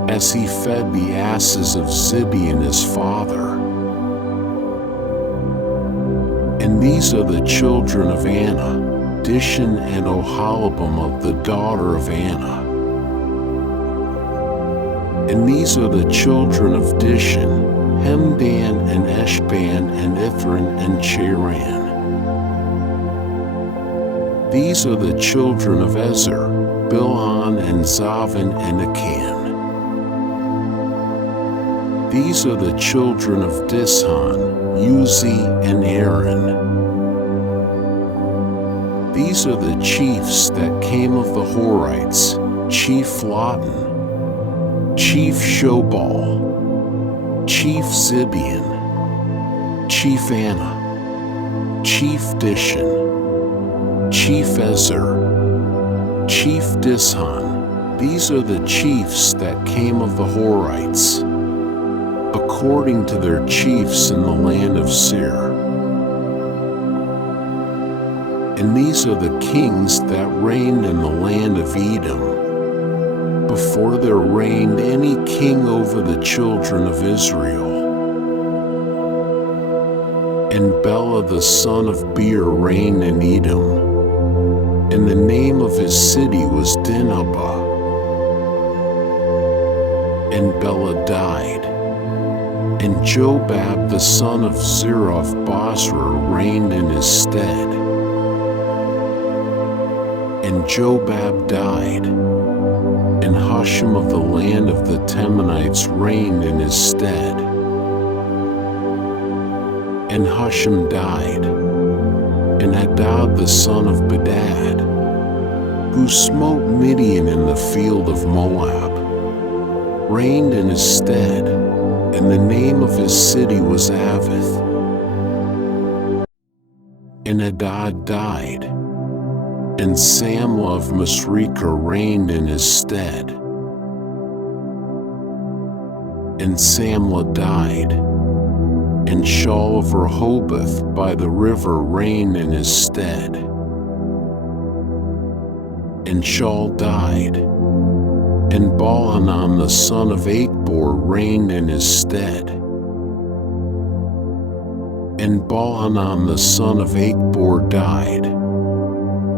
as he fed the asses of Zibeon his father. And these are the children of Anna: Dishon and Oholibamah, the daughter of Anna. And these are the children of Dishon: Hemdan and Eshban and Ithran and Cheran. These are the children of Ezer: Bilhan and Zavan and Akan. These are the children of Dishon: Uzi and Aaron. These are the chiefs that came of the Horites: Chief Lotan, Chief Shobal, Chief Zibeon, Chief Anna, Chief Dishon, Chief Ezer, Chief Dishon. These are the chiefs that came of the Horites, according to their chiefs in the land of Seir. And these are the kings that reigned in the land of Edom, before there reigned any king over the children of Israel. And Bela the son of Beer reigned in Edom, and the name of his city was Dinhabah. And Bela died, and Jobab the son of Zerah of Basra reigned in his stead. And Jobab died, and Husham of the land of the Temanites reigned in his stead. And Husham died, and Hadad the son of Bedad, who smote Midian in the field of Moab, reigned in his stead, and the name of his city was Avith. And Hadad died, and Samlah of Masrekah reigned in his stead. And Samlah died, and Shaul of Rehoboth by the river reigned in his stead. And Shaul died, and Baalhanan the son of Achbor reigned in his stead. And Baanan the son of Achbor died,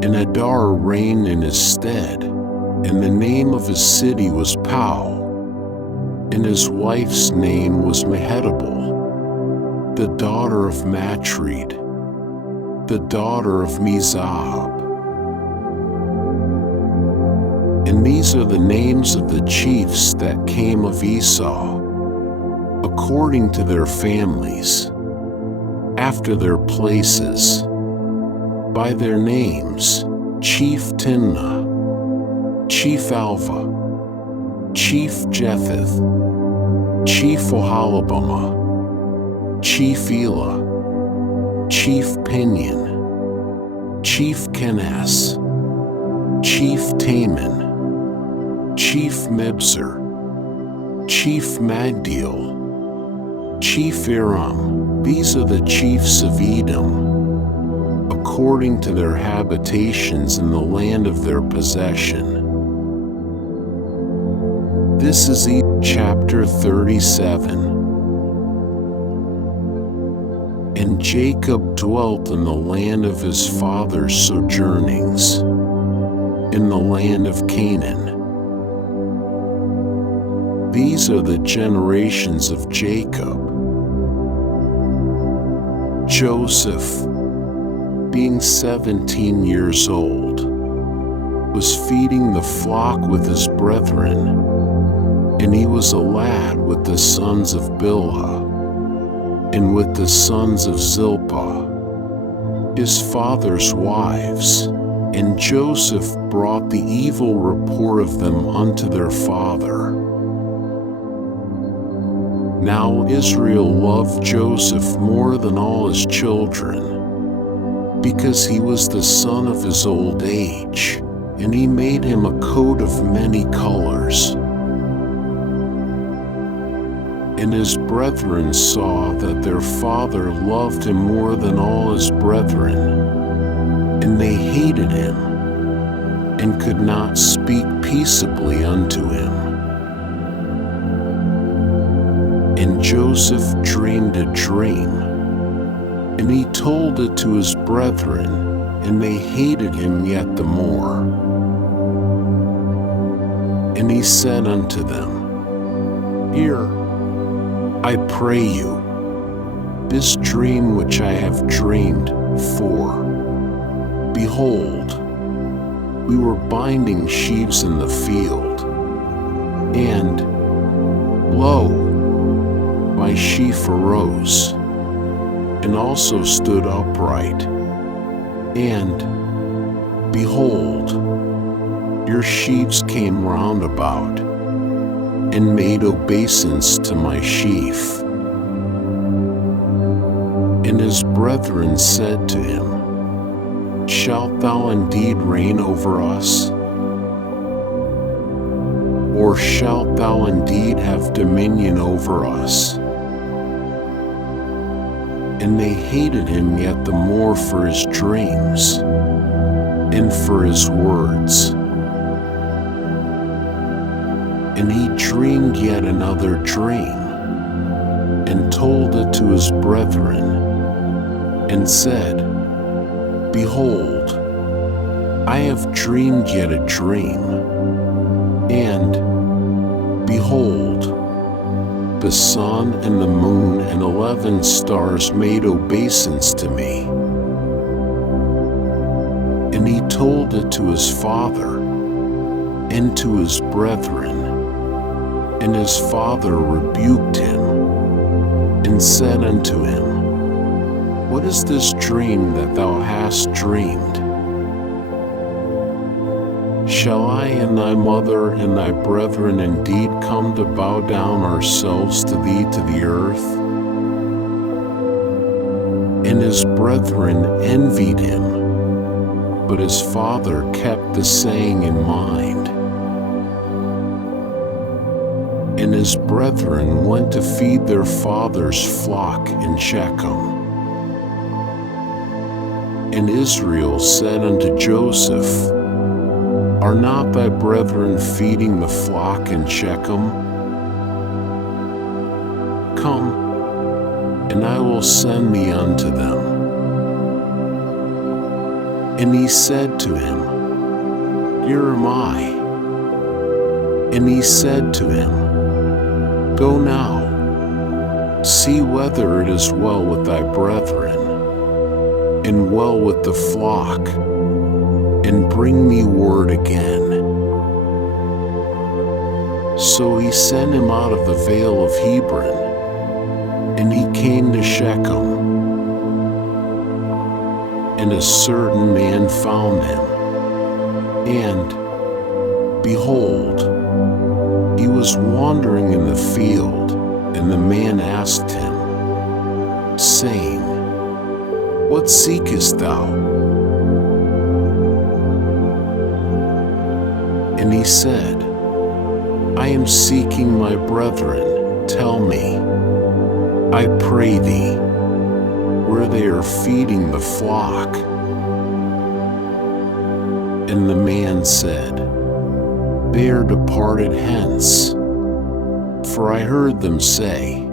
and Adar reigned in his stead, and the name of his city was Pau, and his wife's name was Mehetabel, the daughter of Matred, the daughter of Mizab. And these are the names of the chiefs that came of Esau, according to their families, after their places, by their names: Chief Timnah, Chief Alva, Chief Jetheth, Chief Oholibamah, Chief Elah, Chief Pinion, Chief Kenaz, Chief Taman, Chief Mibzar, Chief Magdiel, Chief Aram. These are the chiefs of Edom, according to their habitations in the land of their possession. This is chapter 37. And Jacob dwelt in the land of his father's sojournings, in the land of Canaan. These are the generations of Jacob. Joseph, being 17 years old, was feeding the flock with his brethren, and he was a lad with the sons of Bilhah, and with the sons of Zilpah, his father's wives. And Joseph brought the evil report of them unto their father. Now Israel loved Joseph more than all his children, because he was the son of his old age, and he made him a coat of many colors. And his brethren saw that their father loved him more than all his brethren, and they hated him, and could not speak peaceably unto him. And Joseph dreamed a dream, and he told it to his brethren, and they hated him yet the more. And he said unto them, Hear, I pray you, this dream which I have dreamed. For, behold, we were binding sheaves in the field, and, lo, my sheaf arose, and also stood upright, and, behold, your sheaves came round about, and made obeisance to my sheaf. And his brethren said to him, Shalt thou indeed reign over us? Or shalt thou indeed have dominion over us? And they hated him yet the more for his dreams, and for his words. And he dreamed yet another dream, and told it to his brethren, and said, Behold, I have dreamed yet a dream, and, behold, the sun and the moon and 11 stars made obeisance to me. And he told it to his father, and to his brethren. And his father rebuked him, and said unto him, What is this dream that thou hast dreamed? Shall I and thy mother and thy brethren indeed come to bow down ourselves to thee to the earth? And his brethren envied him, but his father kept the saying in mind. And his brethren went to feed their father's flock in Shechem. And Israel said unto Joseph, Are not thy brethren feeding the flock in Shechem? Come, and I will send thee unto them. And he said to him, Here am I. And he said to him, Go now, see whether it is well with thy brethren, and well with the flock, and bring me word again. So he sent him out of the vale of Hebron, and he came to Shechem. And a certain man found him, and, behold, he was wandering in the field, and the man asked him, saying, What seekest thou? And he said, I am seeking my brethren. Tell me, I pray thee, where they are feeding the flock. And the man said, They are departed hence, for I heard them say,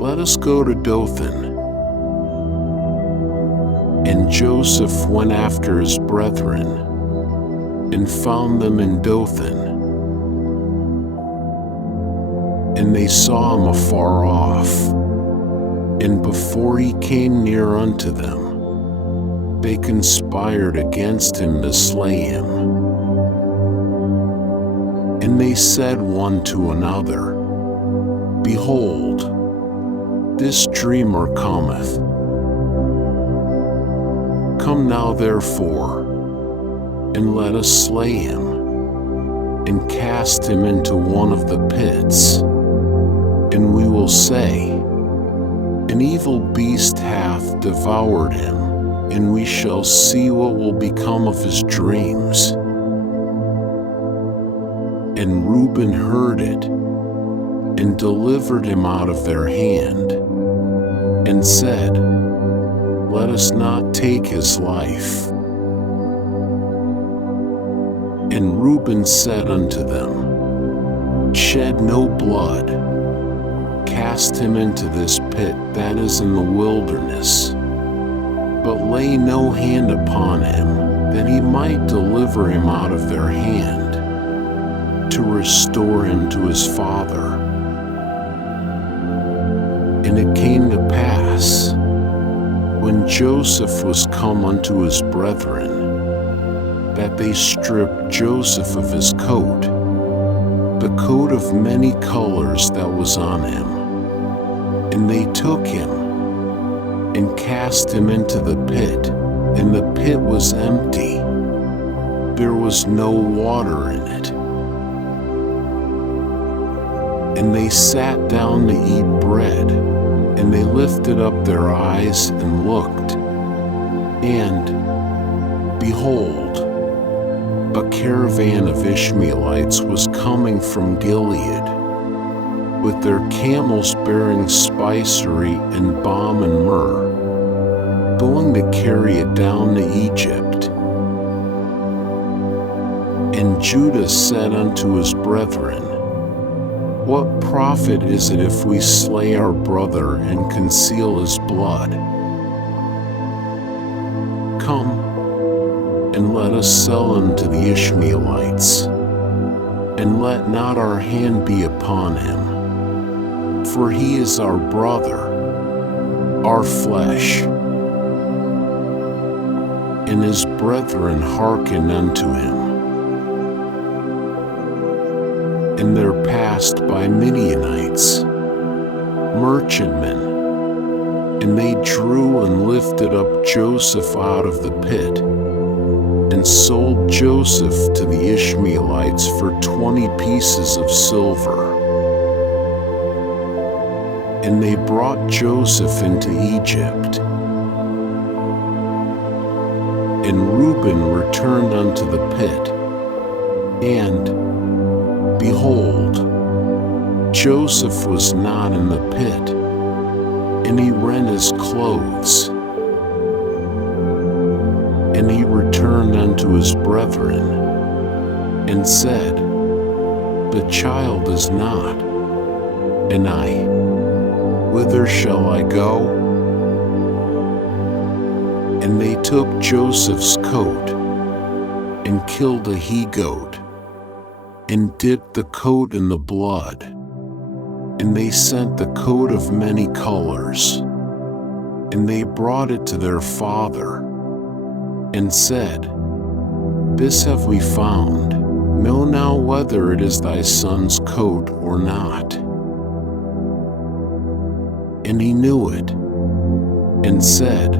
Let us go to Dothan. And Joseph went after his brethren, and found them in Dothan. And they saw him afar off, and before he came near unto them, they conspired against him to slay him. And they said one to another, Behold, this dreamer cometh. Come now therefore, and let us slay him, and cast him into one of the pits. And we will say, An evil beast hath devoured him, and we shall see what will become of his dreams. And Reuben heard it, and delivered him out of their hand, and said, Let us not take his life. And Reuben said unto them, Shed no blood. Cast him into this pit that is in the wilderness, but lay no hand upon him, that he might deliver him out of their hand, to restore him to his father. And it came to pass, when Joseph was come unto his brethren, that they stripped Joseph of his coat, the coat of many colors that was on him. And they took him, and cast him into the pit, and the pit was empty. There was no water in it. And they sat down to eat bread, and they lifted up their eyes and looked, and, behold, a caravan of Ishmaelites was coming from Gilead, with their camels bearing spicery and balm and myrrh, going to carry it down to Egypt. And Judah said unto his brethren, What profit is it if we slay our brother and conceal his blood? Come, and let us sell him to the Ishmaelites, and let not our hand be upon him. For he is our brother, our flesh. And his brethren hearkened unto him. And there passed by Midianites, merchantmen, and they drew and lifted up Joseph out of the pit, and sold Joseph to the Ishmaelites for 20 pieces of silver. And they brought Joseph into Egypt. And Reuben returned unto the pit, and, behold, Joseph was not in the pit, and he rent his clothes. And he returned unto his brethren, and said, The child is not, and I whither shall I go? And they took Joseph's coat and killed a he-goat and dipped the coat in the blood. And they sent the coat of many colors, and they brought it to their father and said, This have we found. Know now whether it is thy son's coat or not. And he knew it, and said,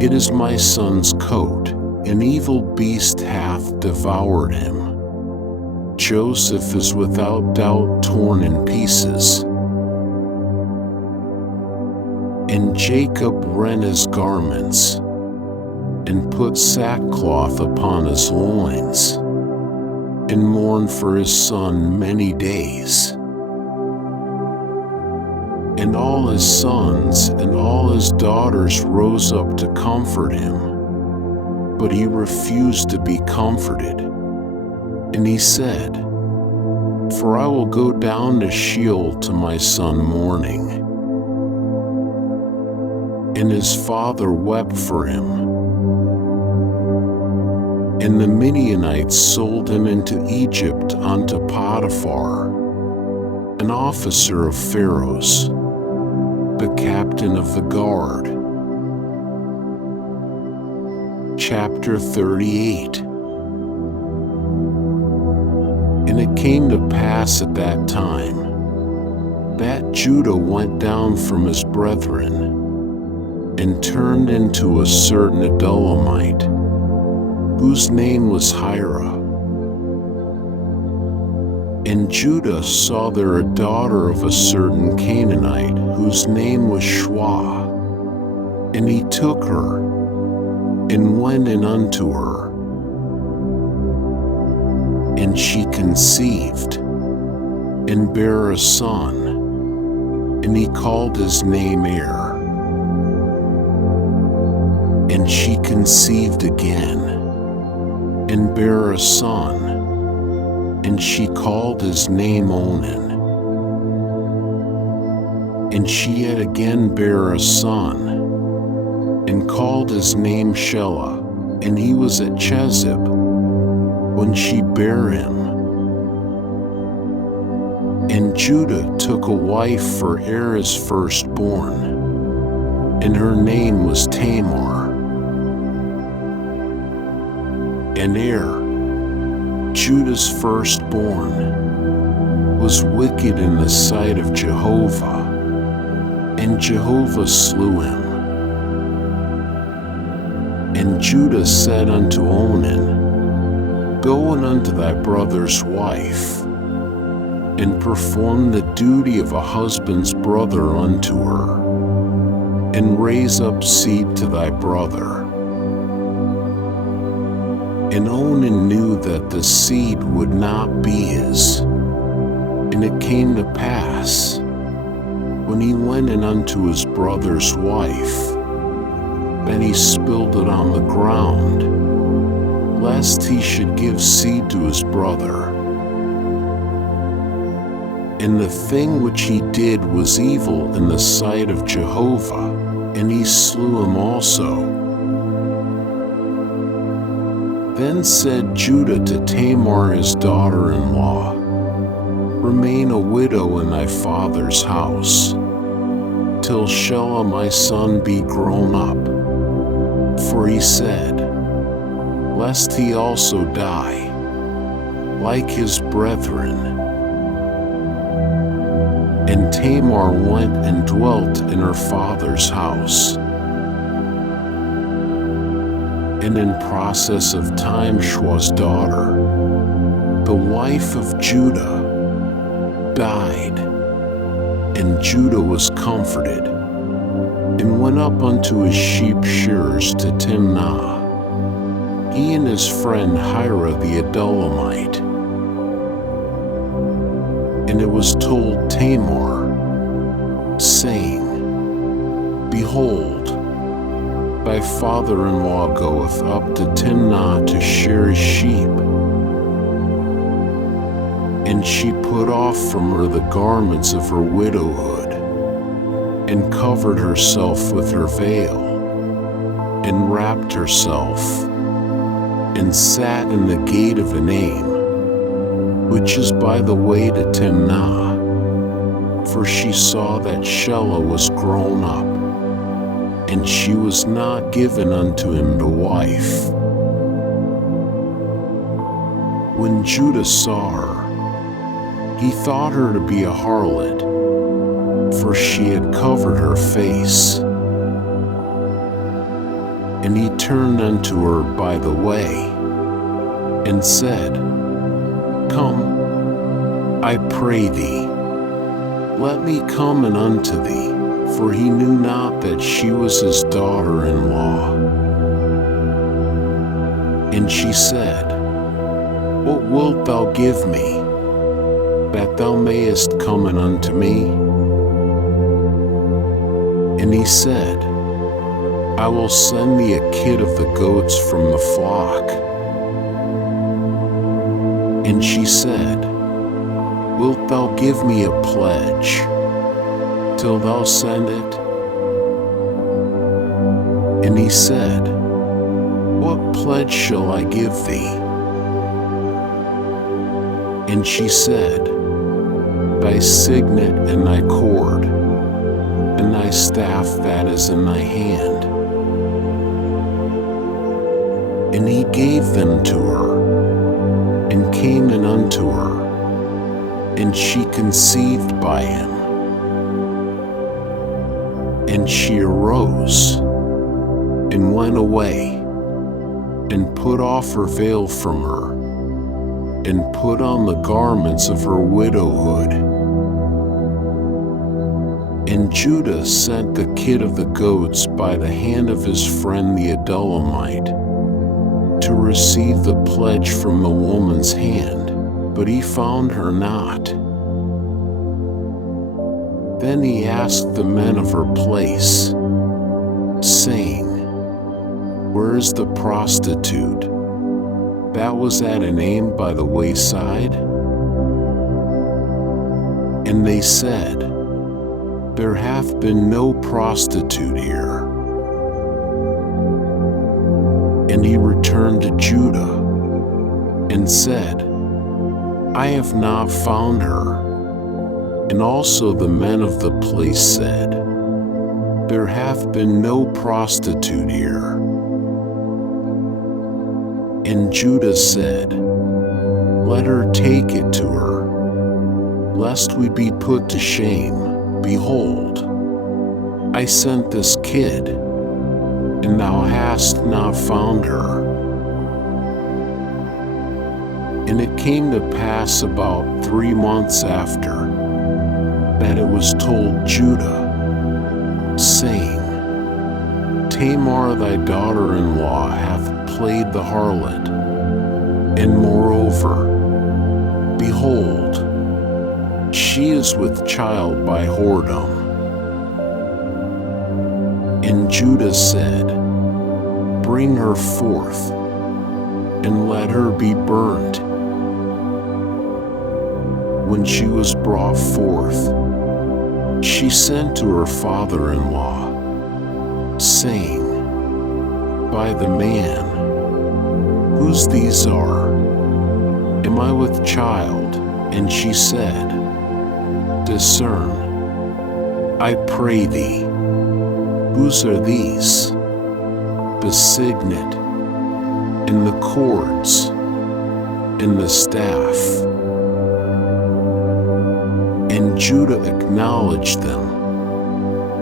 It is my son's coat. An evil beast hath devoured him. Joseph is without doubt torn in pieces. And Jacob rent his garments, and put sackcloth upon his loins, and mourned for his son many days. And all his sons and all his daughters rose up to comfort him, but he refused to be comforted. And he said, For I will go down to Sheol to my son mourning. And his father wept for him. And the Midianites sold him into Egypt unto Potiphar, an officer of Pharaoh's, the captain of the guard. Chapter 38. And it came to pass at that time that Judah went down from his brethren and turned into a certain Adullamite, whose name was Hira. And Judah saw there a daughter of a certain Canaanite, whose name was Shua. And he took her, and went in unto her. And she conceived, and bare a son, and he called his name And she conceived again, and bare a son, and she called his name Onan. And she yet again bare a son, and called his name Shelah, and he was at Chezib when she bare him. And Judah took a wife for his firstborn, and her name was Tamar. And Judah's firstborn, was wicked in the sight of Jehovah, and Jehovah slew him. And Judah said unto Onan, Go in unto thy brother's wife, and perform the duty of a husband's brother unto her, and raise up seed to thy brother. And Onan knew that the seed would not be his. And it came to pass, when he went in unto his brother's wife, that he spilled it on the ground, lest he should give seed to his brother. And the thing which he did was evil in the sight of Jehovah, and he slew him also. Then said Judah to Tamar his daughter-in-law, Remain a widow in thy father's house, till Shelah my son be grown up. For he said, Lest he also die, like his brethren. And Tamar went and dwelt in her father's house. And in process of time Shua's daughter, the wife of Judah, died, and Judah was comforted, and went up unto his sheep shearers to Timnah, he and his friend Hira the Adullamite. And it was told Tamar, saying, Behold, thy father-in-law goeth up to Timnah to shear his sheep. And she put off from her the garments of her widowhood, and covered herself with her veil, and wrapped herself, and sat in the gate of Enaim, which is by the way to Timnah, for she saw that Shelah was grown up, and she was not given unto him to wife. When Judah saw her, he thought her to be a harlot, for she had covered her face. And he turned unto her by the way, and said, Come, I pray thee, let me come in unto thee, for he knew not that she was his daughter-in-law. And she said, What wilt thou give me, that thou mayest come in unto me? And he said, I will send thee a kid of the goats from the flock. And she said, Wilt thou give me a pledge, till thou send it? And he said, What pledge shall I give thee? And she said, Thy signet and thy cord, and thy staff that is in thy hand. And he gave them to her, and came in unto her, and she conceived by him. And she arose, and went away, and put off her veil from her, and put on the garments of her widowhood. And Judah sent the kid of the goats by the hand of his friend the Adullamite, to receive the pledge from the woman's hand, but he found her not. Then he asked the men of her place, saying, Where is the prostitute that was at Enaim by the wayside? And they said, There hath been no prostitute here. And he returned to Judah, and said, I have not found her. And also the men of the place said, There hath been no prostitute here. And Judah said, Let her take it to her, lest we be put to shame. Behold, I sent this kid, and thou hast not found her. And it came to pass about 3 months after, that it was told Judah, saying, Tamar thy daughter-in-law hath played the harlot, and moreover, behold, she is with child by whoredom. And Judah said, Bring her forth, and let her be burnt. When she was brought forth, she sent to her father-in-law, saying, By the man, whose these are, am I with child? And she said, Discern, I pray thee, whose are these? The signet, and the cords, and the staff. And Judah acknowledged them,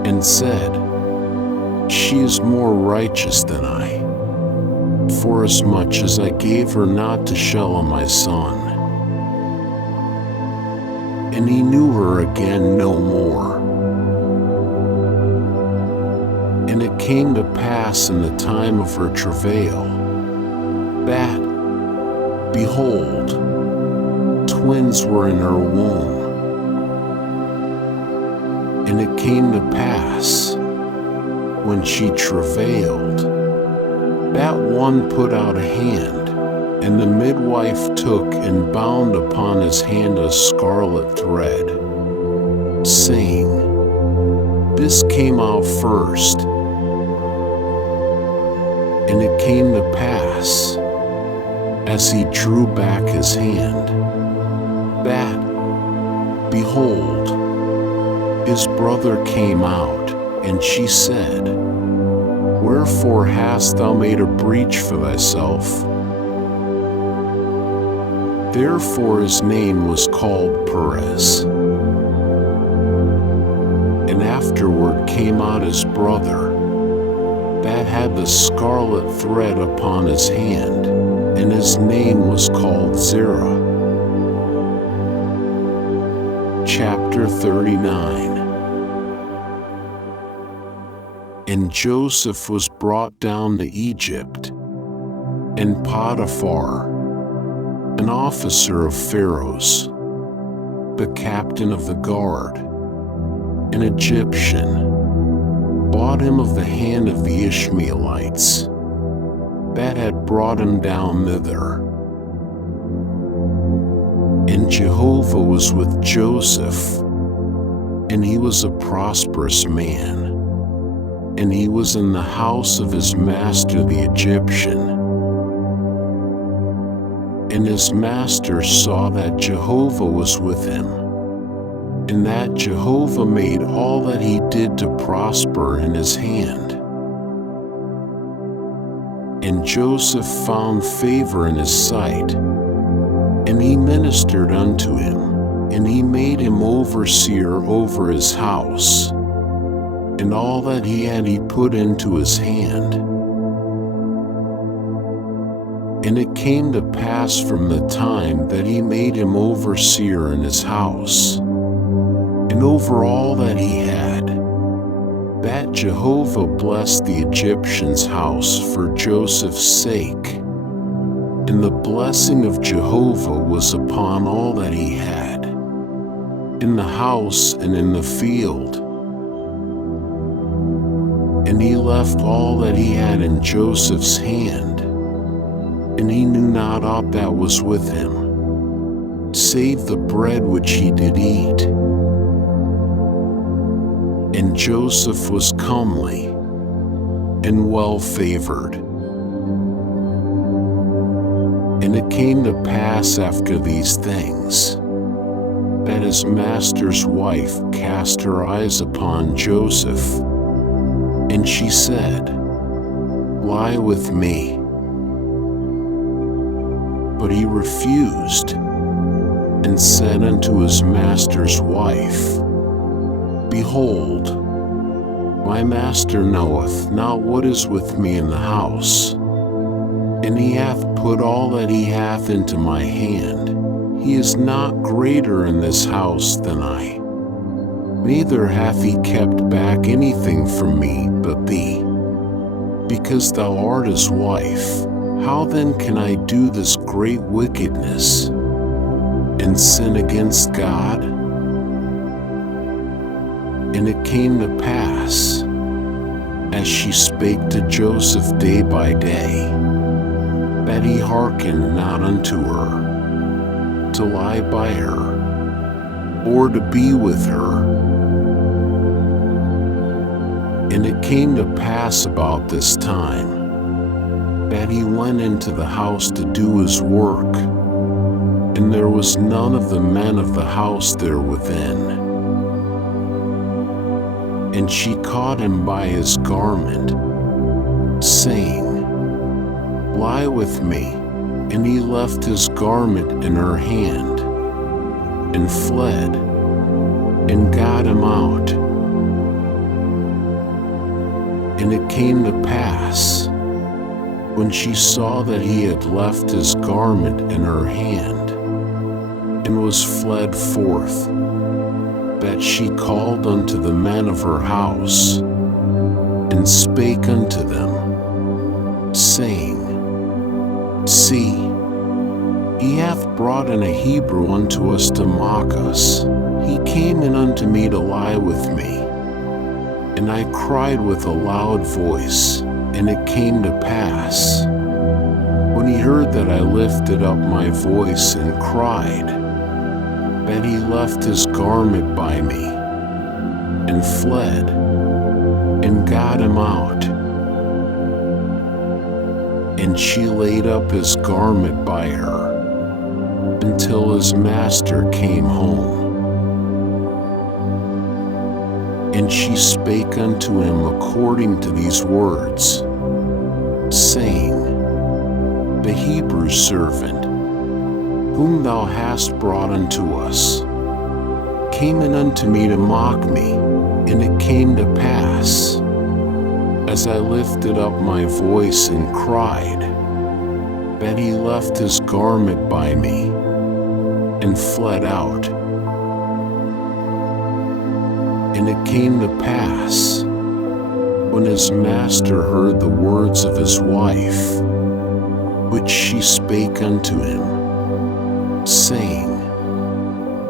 and said, She is more righteous than I, forasmuch as I gave her not to Shelah my son. And he knew her again no more. And it came to pass in the time of her travail, that, behold, twins were in her womb. And it came to pass, when she travailed, that one put out a hand, and the midwife took and bound upon his hand a scarlet thread, saying, This came out first. And it came to pass, as he drew back his hand, that, behold, his brother came out, and she said, Wherefore hast thou made a breach for thyself? Therefore his name was called Perez. And afterward came out his brother, that had the scarlet thread upon his hand, and his name was called Zerah. Chapter 39. And Joseph was brought down to Egypt, and Potiphar, an officer of Pharaoh's, the captain of the guard, an Egyptian, bought him of the hand of the Ishmaelites, that had brought him down thither. And Jehovah was with Joseph, and he was a prosperous man, and he was in the house of his master the Egyptian. And his master saw that Jehovah was with him, and that Jehovah made all that he did to prosper in his hand. And Joseph found favor in his sight, and he ministered unto him, and he made him overseer over his house, and all that he had he put into his hand. And it came to pass from the time that he made him overseer in his house, and over all that he had, that Jehovah blessed the Egyptian's house for Joseph's sake. And the blessing of Jehovah was upon all that he had, in the house and in the field. And he left all that he had in Joseph's hand, and he knew not aught that was with him, save the bread which he did eat. And Joseph was comely and well favored. And it came to pass after these things, that his master's wife cast her eyes upon Joseph, and she said, Lie with me. But he refused, and said unto his master's wife, Behold, my master knoweth not what is with me in the house, and he hath put all that he hath into my hand. He is not greater in this house than I. Neither hath he kept back anything from me but thee, because thou art his wife. How then can I do this great wickedness, and sin against God? And it came to pass, as she spake to Joseph day by day, that he hearkened not unto her, to lie by her, or to be with her. And it came to pass about this time, that he went into the house to do his work, and there was none of the men of the house there within. And she caught him by his garment, saying, Lie with me. And he left his garment in her hand, and fled, and got him out. And it came to pass, when she saw that he had left his garment in her hand, and was fled forth, that she called unto the men of her house, and spake unto them, saying, See, he hath brought in a Hebrew unto us to mock us. He came in unto me to lie with me. And I cried with a loud voice, and it came to pass, when he heard that I lifted up my voice and cried, that he left his garment by me, and fled, and got him out. And she laid up his garment by her until his master came home. And she spake unto him according to these words, saying, The Hebrew servant, whom thou hast brought unto us, came in unto me to mock me, and it came to pass, as I lifted up my voice and cried, that he left his garment by me, and fled out. And it came to pass, when his master heard the words of his wife, which she spake unto him, saying,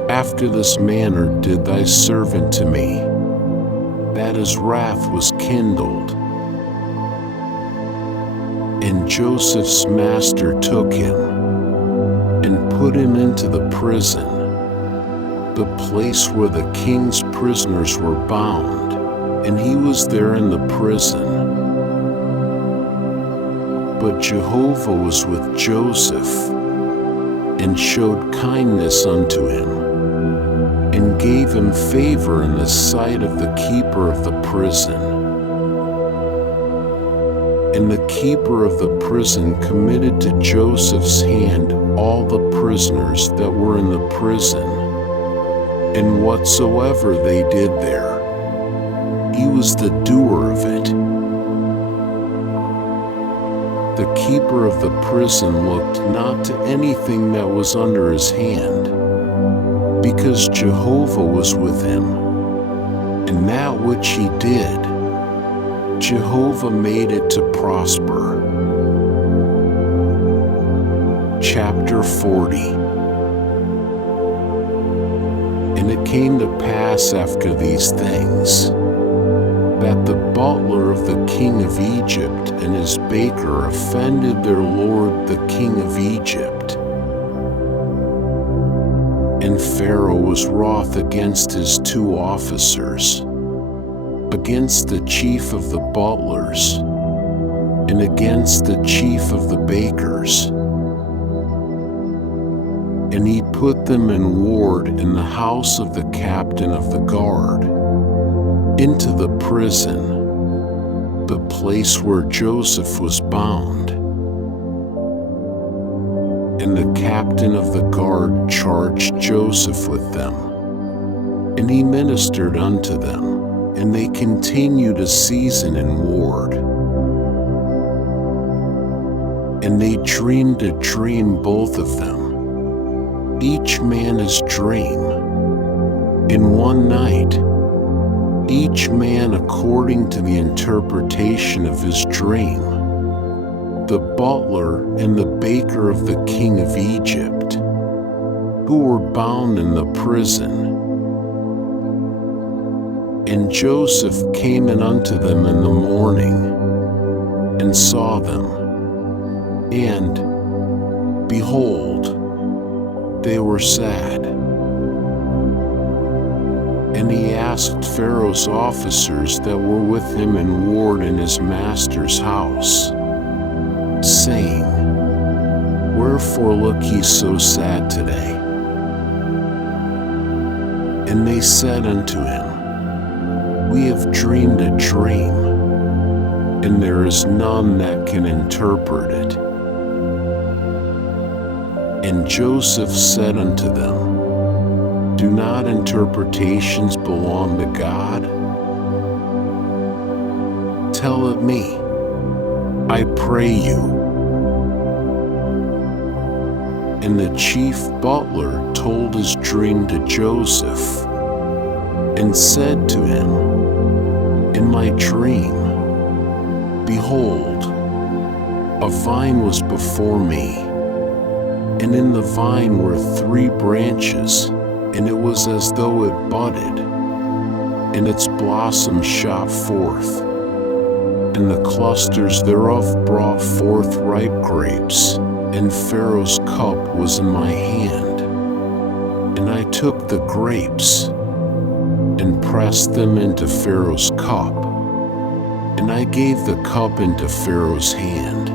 After this manner did thy servant to me, that his wrath was kindled. And Joseph's master took him, and put him into the prison, the place where the king's prisoners were bound, and he was there in the prison. But Jehovah was with Joseph, and showed kindness unto him, and gave him favor in the sight of the keeper of the prison. And the keeper of the prison committed to Joseph's hand all the prisoners that were in the prison, and whatsoever they did there, he was the doer of it. The keeper of the prison looked not to anything that was under his hand, because Jehovah was with him, and that which he did, Jehovah made it to prosper. Chapter 40. And it came to pass after these things, that the butler of the king of Egypt and his baker offended their lord the king of Egypt. And Pharaoh was wroth against his two officers, against the chief of the butlers, and against the chief of the bakers. And he put them in ward in the house of the captain of the guard, into the prison, the place where Joseph was bound. And the captain of the guard charged Joseph with them, and he ministered unto them, and they continued a season in ward. And they dreamed a dream, both of them, each man his dream, in one night, each man according to the interpretation of his dream, the butler and the baker of the king of Egypt, who were bound in the prison. And Joseph came in unto them in the morning, and saw them, and, behold, they were sad. And he asked Pharaoh's officers that were with him in ward in his master's house, saying, Wherefore look ye so sad today? And they said unto him, We have dreamed a dream, and there is none that can interpret it. And Joseph said unto them, Do not interpretations belong to God? Tell it me, I pray you. And the chief butler told his dream to Joseph, and said to him, In my dream, behold, a vine was before me, and in the vine were 3 branches, and it was as though it budded, and its blossoms shot forth, and the clusters thereof brought forth ripe grapes, and Pharaoh's cup was in my hand. And I took the grapes, and pressed them into Pharaoh's cup, and I gave the cup into Pharaoh's hand.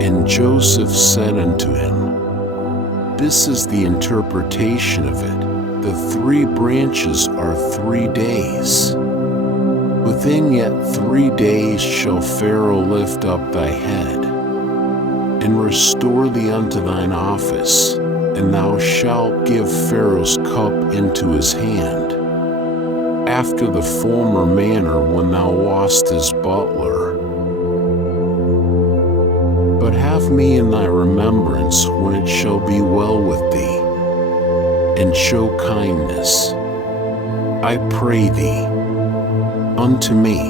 And Joseph said unto him, This is the interpretation of it. The 3 branches are 3 days. Within yet 3 days shall Pharaoh lift up thy head, and restore thee unto thine office, and thou shalt give Pharaoh's cup into his hand, after the former manner when thou wast his butler. But have me in thy remembrance when it shall be well with thee, and show kindness, I pray thee, unto me,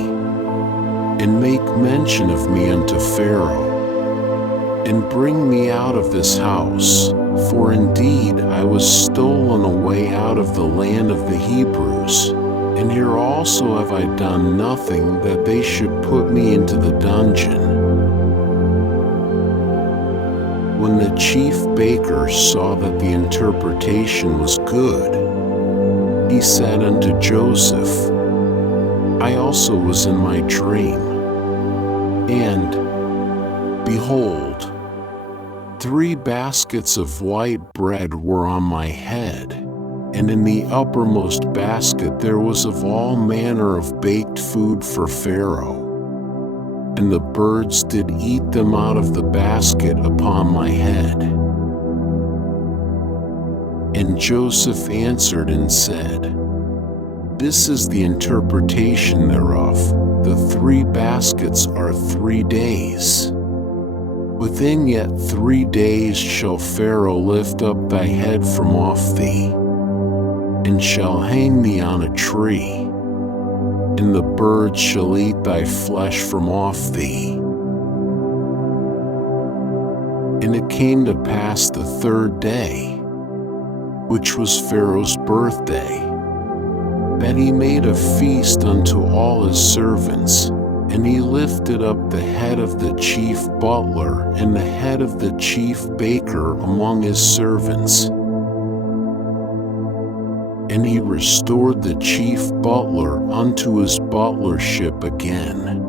and make mention of me unto Pharaoh, and bring me out of this house, for indeed I was stolen away out of the land of the Hebrews, and here also have I done nothing that they should put me into the dungeon. When the chief baker saw that the interpretation was good, he said unto Joseph, I also was in my dream, and, behold, 3 baskets of white bread were on my head, and in the uppermost basket there was of all manner of baked food for Pharaoh. And the birds did eat them out of the basket upon my head. And Joseph answered and said, This is the interpretation thereof. The 3 baskets are 3 days. Within yet 3 days shall Pharaoh lift up thy head from off thee, and shall hang thee on a tree, and the birds shall eat thy flesh from off thee. And it came to pass the 3rd day, which was Pharaoh's birthday, that he made a feast unto all his servants, and he lifted up the head of the chief butler and the head of the chief baker among his servants. And he restored the chief butler unto his butlership again.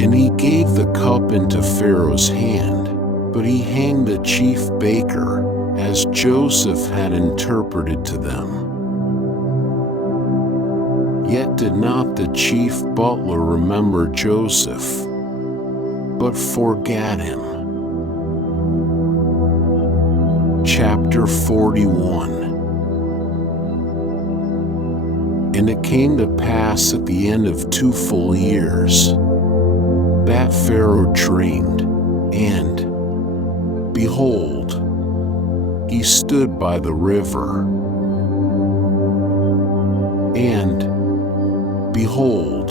And he gave the cup into Pharaoh's hand, but he hanged the chief baker, as Joseph had interpreted to them. Yet did not the chief butler remember Joseph, but forgat him. Chapter 41. And it came to pass at the end of 2 full years, that Pharaoh dreamed, and, behold, he stood by the river. And, behold,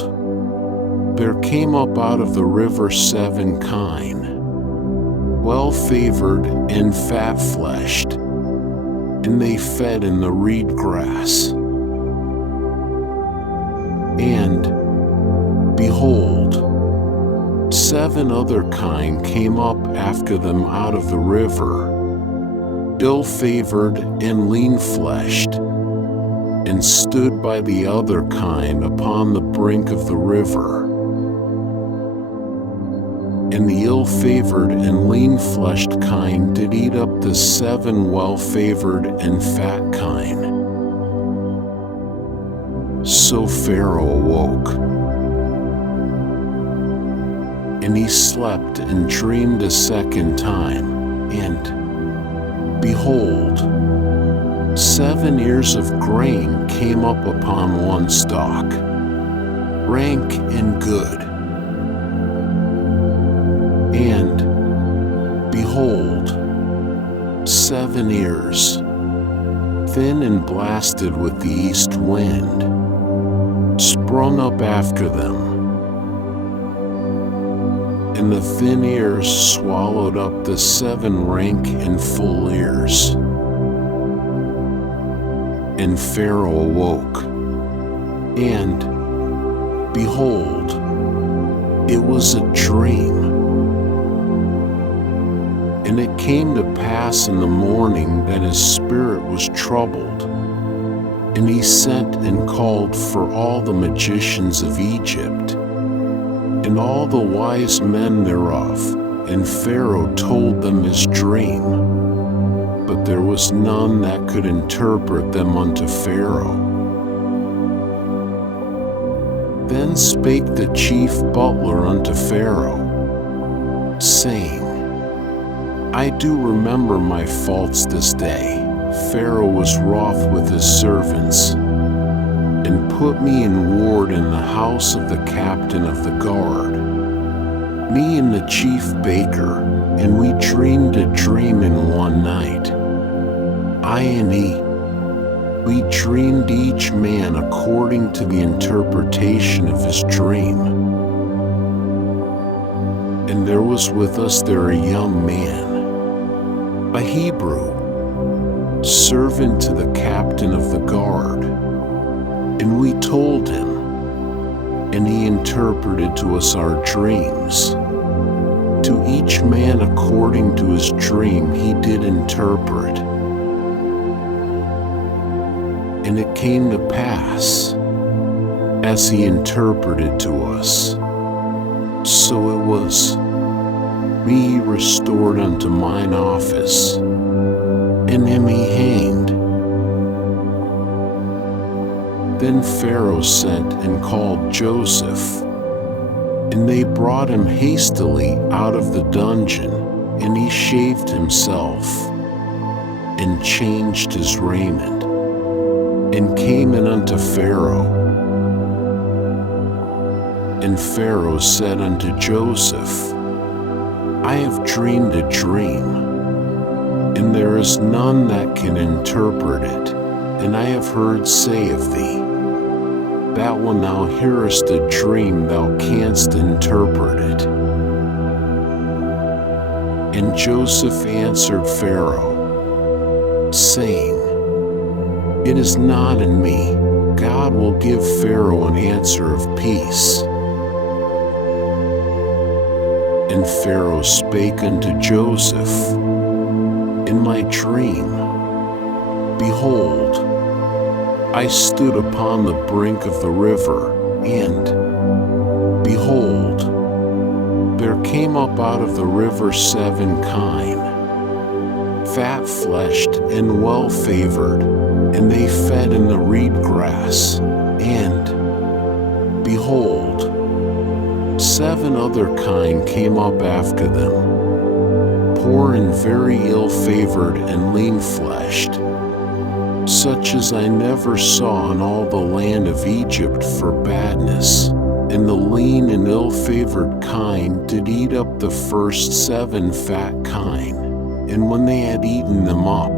there came up out of the river 7 kine, well-favored and fat-fleshed, and they fed in the reed grass. And, behold, 7 other kine came up after them out of the river, ill-favored and lean-fleshed, and stood by the other kine upon the brink of the river. And the ill-favored and lean-fleshed kine did eat up the 7 well-favored and fat kine. So Pharaoh awoke, and he slept and dreamed a 2nd time, and, behold, 7 ears of grain came up upon one stalk, rank and good. And, behold, 7 ears, thin and blasted with the east wind, sprung up after them, and the thin ears swallowed up the 7 rank and full ears. And Pharaoh awoke, and, behold, it was a dream. And it came to pass in the morning that his spirit was troubled, And he sent and called for all the magicians of Egypt, and all the wise men thereof, and Pharaoh told them his dream. But there was none that could interpret them unto Pharaoh. Then spake the chief butler unto Pharaoh, saying, I do remember my faults this day. Pharaoh was wroth with his servants, and put me in ward in the house of the captain of the guard, me and the chief baker, and we dreamed a dream in one night. I and he, we dreamed each man according to the interpretation of his dream. And there was with us there a young man, a Hebrew, servant to the captain of the guard, and we told him, and he interpreted to us our dreams. To each man according to his dream he did interpret. And it came to pass, as he interpreted to us, so it was, me he restored unto mine office, and him he hanged. Then Pharaoh sent and called Joseph, and they brought him hastily out of the dungeon, and he shaved himself, and changed his raiment, and came in unto Pharaoh. And Pharaoh said unto Joseph, I have dreamed a dream, and there is none that can interpret it, and I have heard say of thee, that when thou hearest a dream thou canst interpret it. And Joseph answered Pharaoh, saying, It is not in me. God will give Pharaoh an answer of peace. And Pharaoh spake unto Joseph, in my dream, behold, I stood upon the brink of the river, and, behold, there came up out of the river 7 kine, fat-fleshed and well-favored, and they fed in the reed grass, and, behold, 7 other kine came up after them, poor and very ill-favored and lean-fleshed, such as I never saw in all the land of Egypt for badness. And the lean and ill-favored kine did eat up the first 7 fat kine, and when they had eaten them up,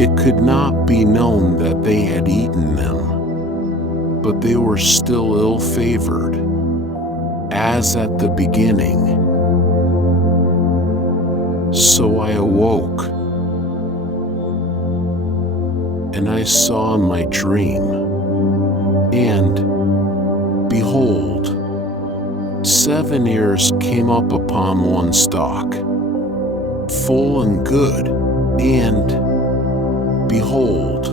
it could not be known that they had eaten them, but they were still ill-favored, as at the beginning. So I awoke, and I saw in my dream, and, behold, 7 ears came up upon one stalk, full and good, and, behold,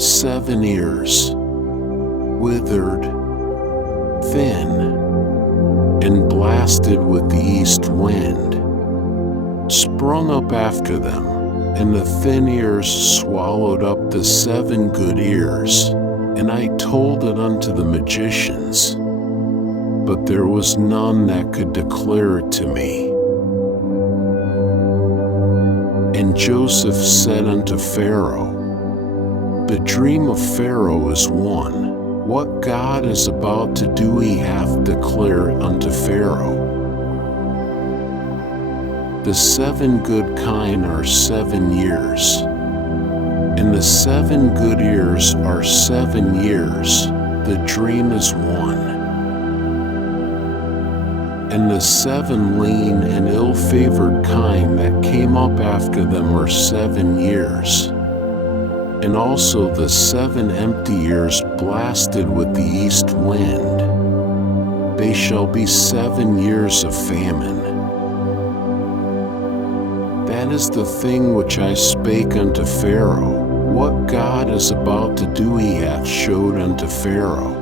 7 ears, withered, thin, and blasted with the east wind, sprung up after them, and the thin ears swallowed up the 7 good ears. And I told it unto the magicians, but there was none that could declare it to me. And Joseph said unto Pharaoh, The dream of Pharaoh is one. What God is about to do he hath declared unto Pharaoh. The 7 good kine are 7 years, and the 7 good ears are 7 years. The dream is one. And the 7 lean and ill-favored kine that came up after them are 7 years. And also the 7 empty ears blasted with the east wind. They shall be 7 years of famine. That is the thing which I spake unto Pharaoh. what God is about to do he hath showed unto Pharaoh.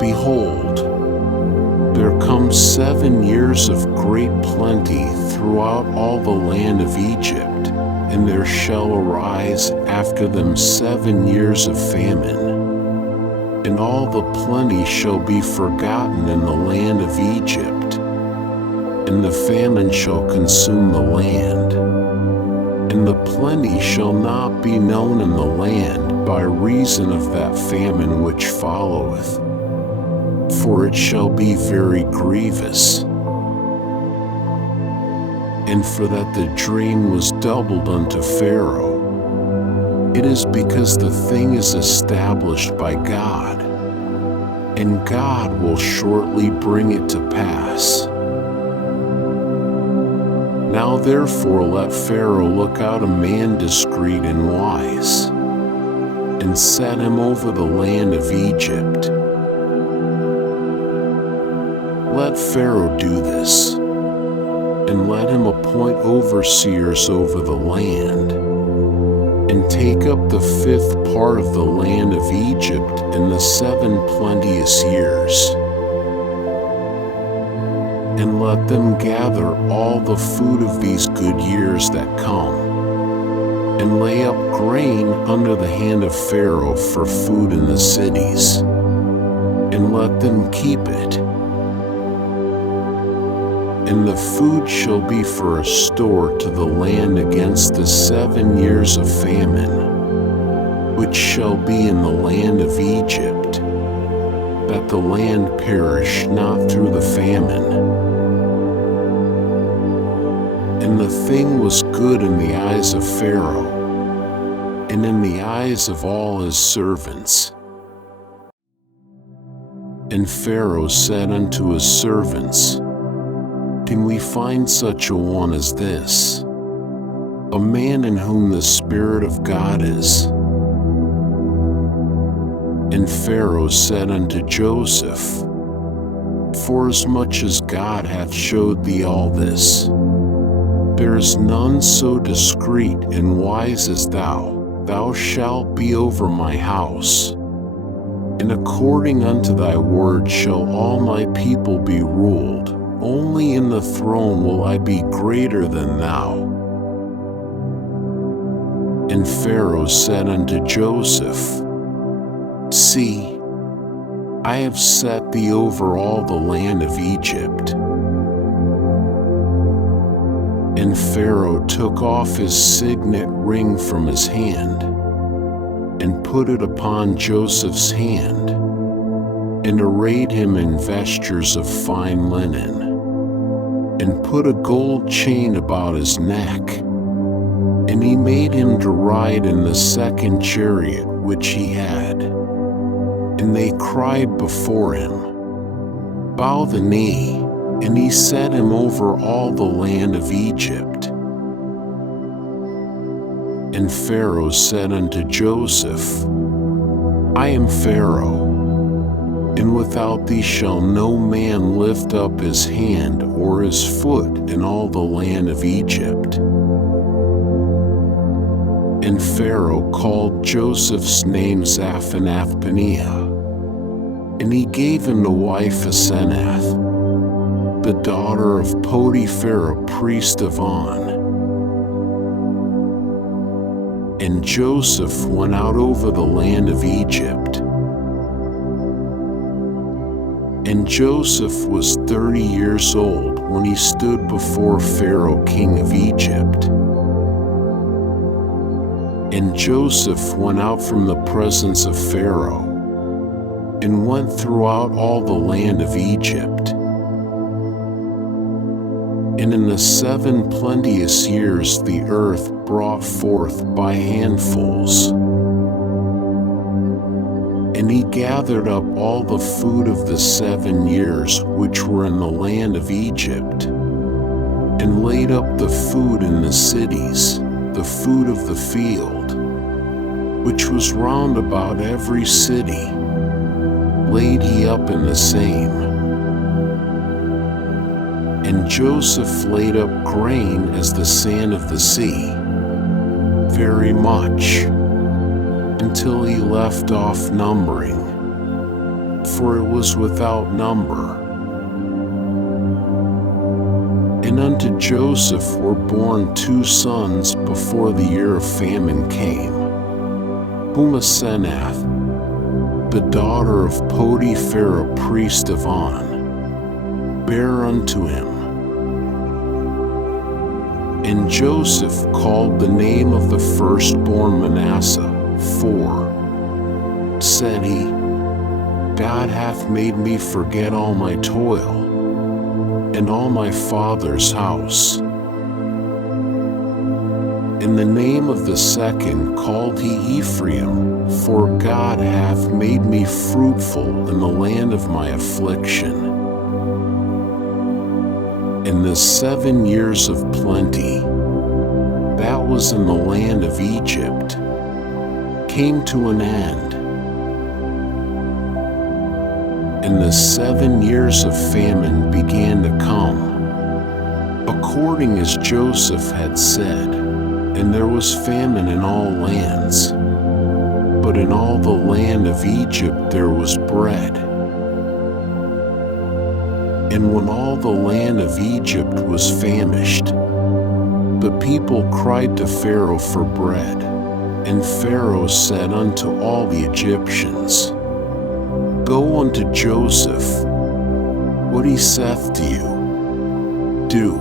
Behold, there come 7 years of great plenty throughout all the land of Egypt, and there shall arise after them 7 years of famine. And all the plenty shall be forgotten in the land of Egypt, and the famine shall consume the land. And the plenty shall not be known in the land by reason of that famine which followeth, for it shall be very grievous. And for that the dream was doubled unto Pharaoh, it is because the thing is established by God, and God will shortly bring it to pass. Now therefore let Pharaoh look out a man discreet and wise, and set him over the land of Egypt. Let Pharaoh do this, and let him appoint overseers over the land, and take up the 5th part of the land of Egypt in the 7 plenteous years. And let them gather all the food of these good years that come, and lay up grain under the hand of Pharaoh for food in the cities, and let them keep it. And the food shall be for a store to the land against the 7 years of famine, which shall be in the land of Egypt, that the land perish not through the famine. And the thing was good in the eyes of Pharaoh, and in the eyes of all his servants. And Pharaoh said unto his servants, Can we find such a one as this, a man in whom the Spirit of God is? And Pharaoh said unto Joseph, Forasmuch as God hath showed thee all this, there is none so discreet and wise as thou shalt be over my house. And according unto thy word shall all my people be ruled. Only in the throne will I be greater than thou. And Pharaoh said unto Joseph, See, I have set thee over all the land of Egypt. And Pharaoh took off his signet ring from his hand, and put it upon Joseph's hand, and arrayed him in vestures of fine linen, and put a gold chain about his neck. And he made him to ride in the 2nd chariot which he had. And they cried before him, Bow the knee. And he set him over all the land of Egypt. And Pharaoh said unto Joseph, I am Pharaoh, and without thee shall no man lift up his hand or his foot in all the land of Egypt. And Pharaoh called Joseph's name Zaphanath-Paneah, and he gave him to wife Asenath, the daughter of Potiphar, priest of On. And Joseph went out over the land of Egypt. And Joseph was 30 years old when he stood before Pharaoh king of Egypt. And Joseph went out from the presence of Pharaoh, and went throughout all the land of Egypt. And in the 7 plenteous years the earth brought forth by handfuls. And he gathered up all the food of the 7 years which were in the land of Egypt, and laid up the food in the cities, the food of the field, which was round about every city, laid he up in the same. And Joseph laid up grain as the sand of the sea, very much, until he left off numbering, for it was without number. And unto Joseph were born 2 sons before the year of famine came, whom Asenath, the daughter of Potiphar, a priest of On, bare unto him. And Joseph called the name of the firstborn Manasseh, for, said he, God hath made me forget all my toil, and all my father's house. And the name of the second called he Ephraim, for God hath made me fruitful in the land of my affliction. And the 7 years of plenty, that was in the land of Egypt, came to an end. And the 7 years of famine began to come, according as Joseph had said, and there was famine in all lands. But in all the land of Egypt there was bread. And when all the land of Egypt was famished, the people cried to Pharaoh for bread. And Pharaoh said unto all the Egyptians, Go unto Joseph, what he saith to you, do.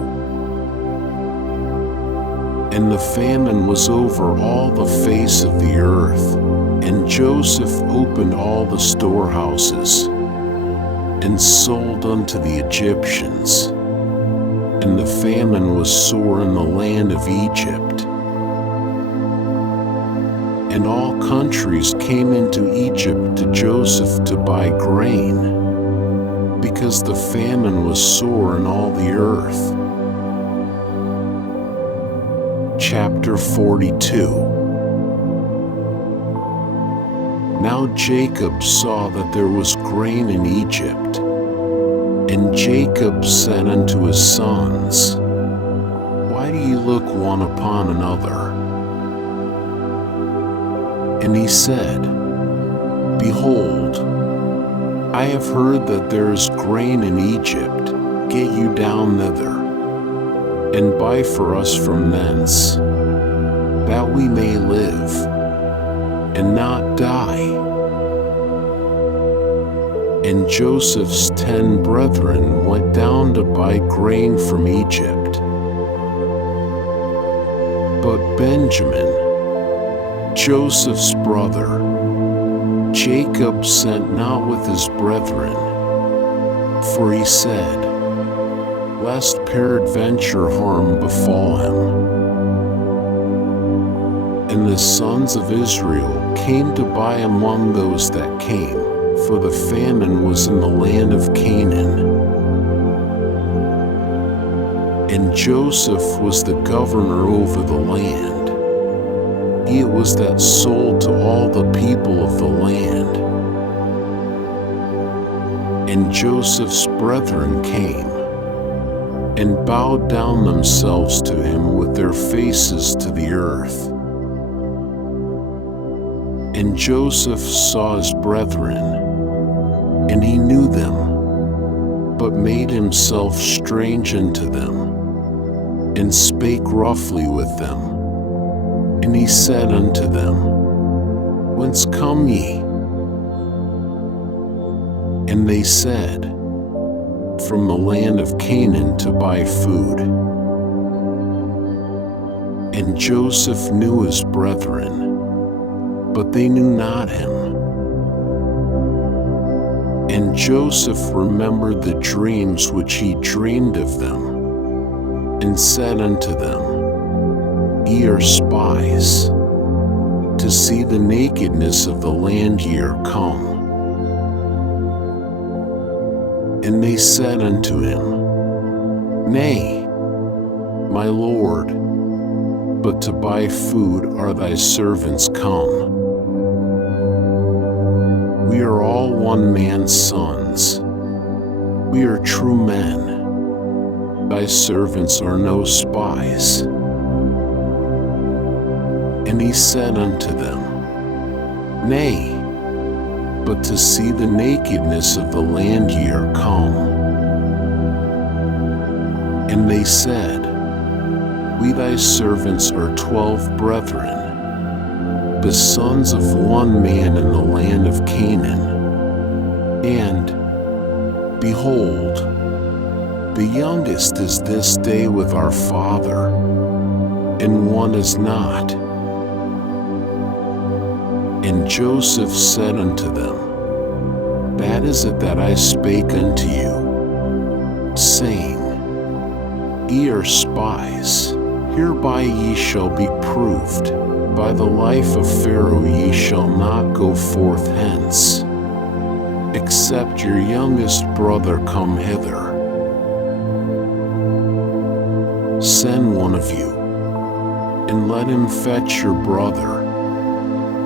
And the famine was over all the face of the earth, and Joseph opened all the storehouses, and sold unto the Egyptians. And the famine was sore in the land of Egypt. And all countries came into Egypt to Joseph to buy grain, because the famine was sore in all the earth. Chapter 42. Now Jacob saw that there was grain in Egypt, and Jacob said unto his sons, Why do ye look one upon another? And he said, Behold, I have heard that there is grain in Egypt. Get you down thither, and buy for us from thence, that we may live, and not die. And Joseph's 10 brethren went down to buy grain from Egypt. But Benjamin, Joseph's brother, Jacob sent not with his brethren, for he said, Lest peradventure harm befall him. And the sons of Israel came to buy among those that came, for the famine was in the land of Canaan. And Joseph was the governor over the land. He it was that sold to all the people of the land. And Joseph's brethren came, and bowed down themselves to him with their faces to the earth. And Joseph saw his brethren, and he knew them, but made himself strange unto them, and spake roughly with them. And he said unto them, Whence come ye? And they said, From the land of Canaan to buy food. And Joseph knew his brethren, but they knew not him. And Joseph remembered the dreams which he dreamed of them, and said unto them, Ye are spies, to see the nakedness of the land ye are come. And they said unto him, Nay, my lord, but to buy food are thy servants come. We are all one man's sons. We are true men. Thy servants are no spies. And he said unto them, Nay, but to see the nakedness of the land ye are come. And they said, We thy servants are 12 brethren, the sons of one man in the land of Canaan. And, behold, the youngest is this day with our father, and one is not. And Joseph said unto them, That is it that I spake unto you, saying, Ye are spies, hereby ye shall be proved. By the life of Pharaoh ye shall not go forth hence, except your youngest brother come hither. Send one of you, and let him fetch your brother,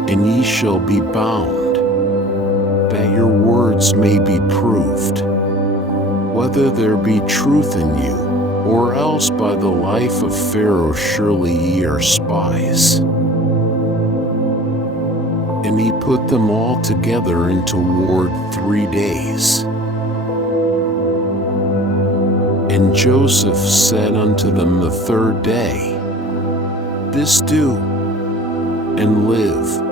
and ye shall be bound, that your words may be proved, whether there be truth in you, or else by the life of Pharaoh surely ye are spies. And he put them all together into ward 3 days. And Joseph said unto them the 3rd day, This do, and live,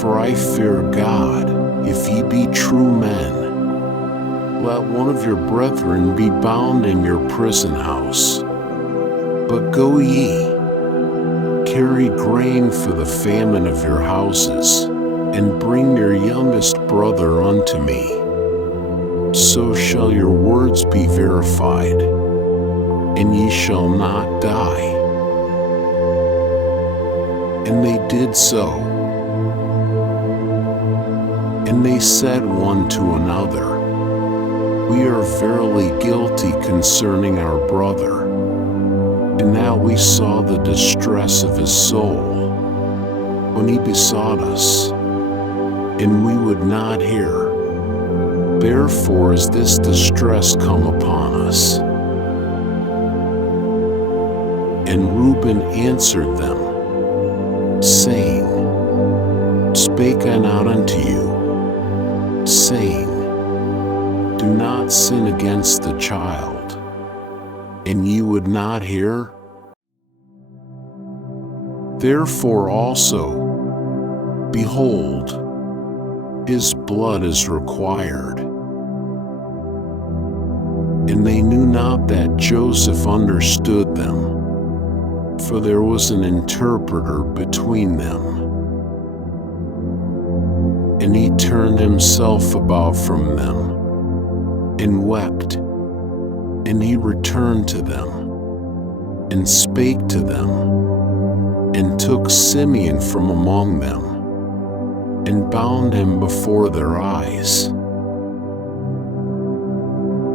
for I fear God, if ye be true men. Let one of your brethren be bound in your prison house. But go ye, carry grain for the famine of your houses, and bring your youngest brother unto me. So shall your words be verified, and ye shall not die. And they did so. And they said one to another, We are verily guilty concerning our brother, and that we saw the distress of his soul, when he besought us, and we would not hear. Therefore is this distress come upon us. And Reuben answered them, saying, Spake I not unto you, saying, Do not sin against the child, and ye would not hear? Therefore also, behold, his blood is required. And they knew not that Joseph understood them, for there was an interpreter between them. And he turned himself about from them, and wept. And he returned to them, and spake to them, and took Simeon from among them, and bound him before their eyes.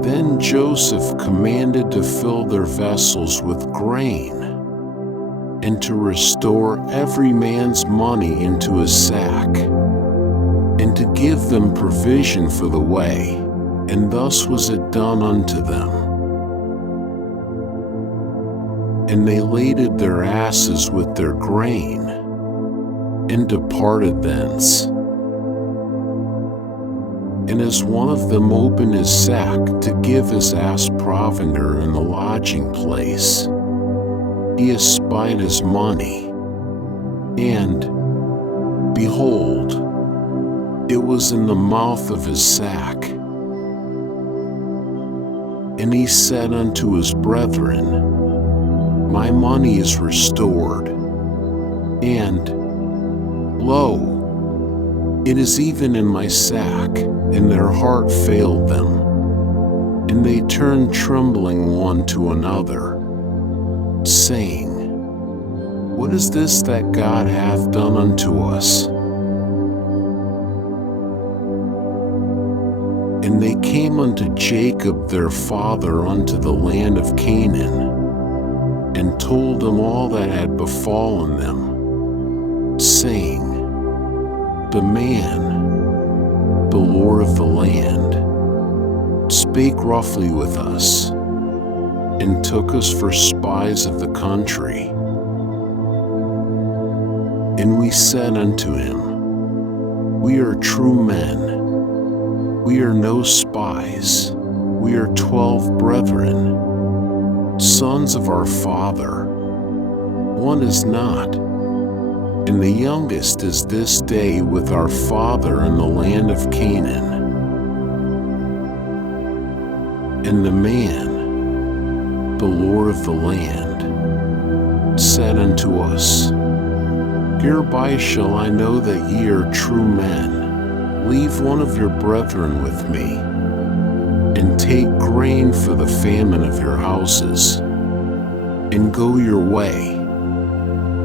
Then Joseph commanded to fill their vessels with grain, and to restore every man's money into his sack, and to give them provision for the way, and thus was it done unto them. And they laded their asses with their grain, and departed thence. And as one of them opened his sack to give his ass provender in the lodging place, he espied his money, and, behold, it was in the mouth of his sack. And he said unto his brethren, My money is restored, and, lo, it is even in my sack. And their heart failed them, and they turned trembling one to another, saying, What is this that God hath done unto us? And they came unto Jacob their father unto the land of Canaan, and told him all that had befallen them, saying, The man, the Lord of the land, spake roughly with us, and took us for spies of the country. And we said unto him, We are true men. We are no spies. We are 12 brethren, sons of our father. One is not, and the youngest is this day with our father in the land of Canaan. And the man, the Lord of the land, said unto us, Hereby shall I know that ye are true men. Leave one of your brethren with me, and take grain for the famine of your houses, and go your way,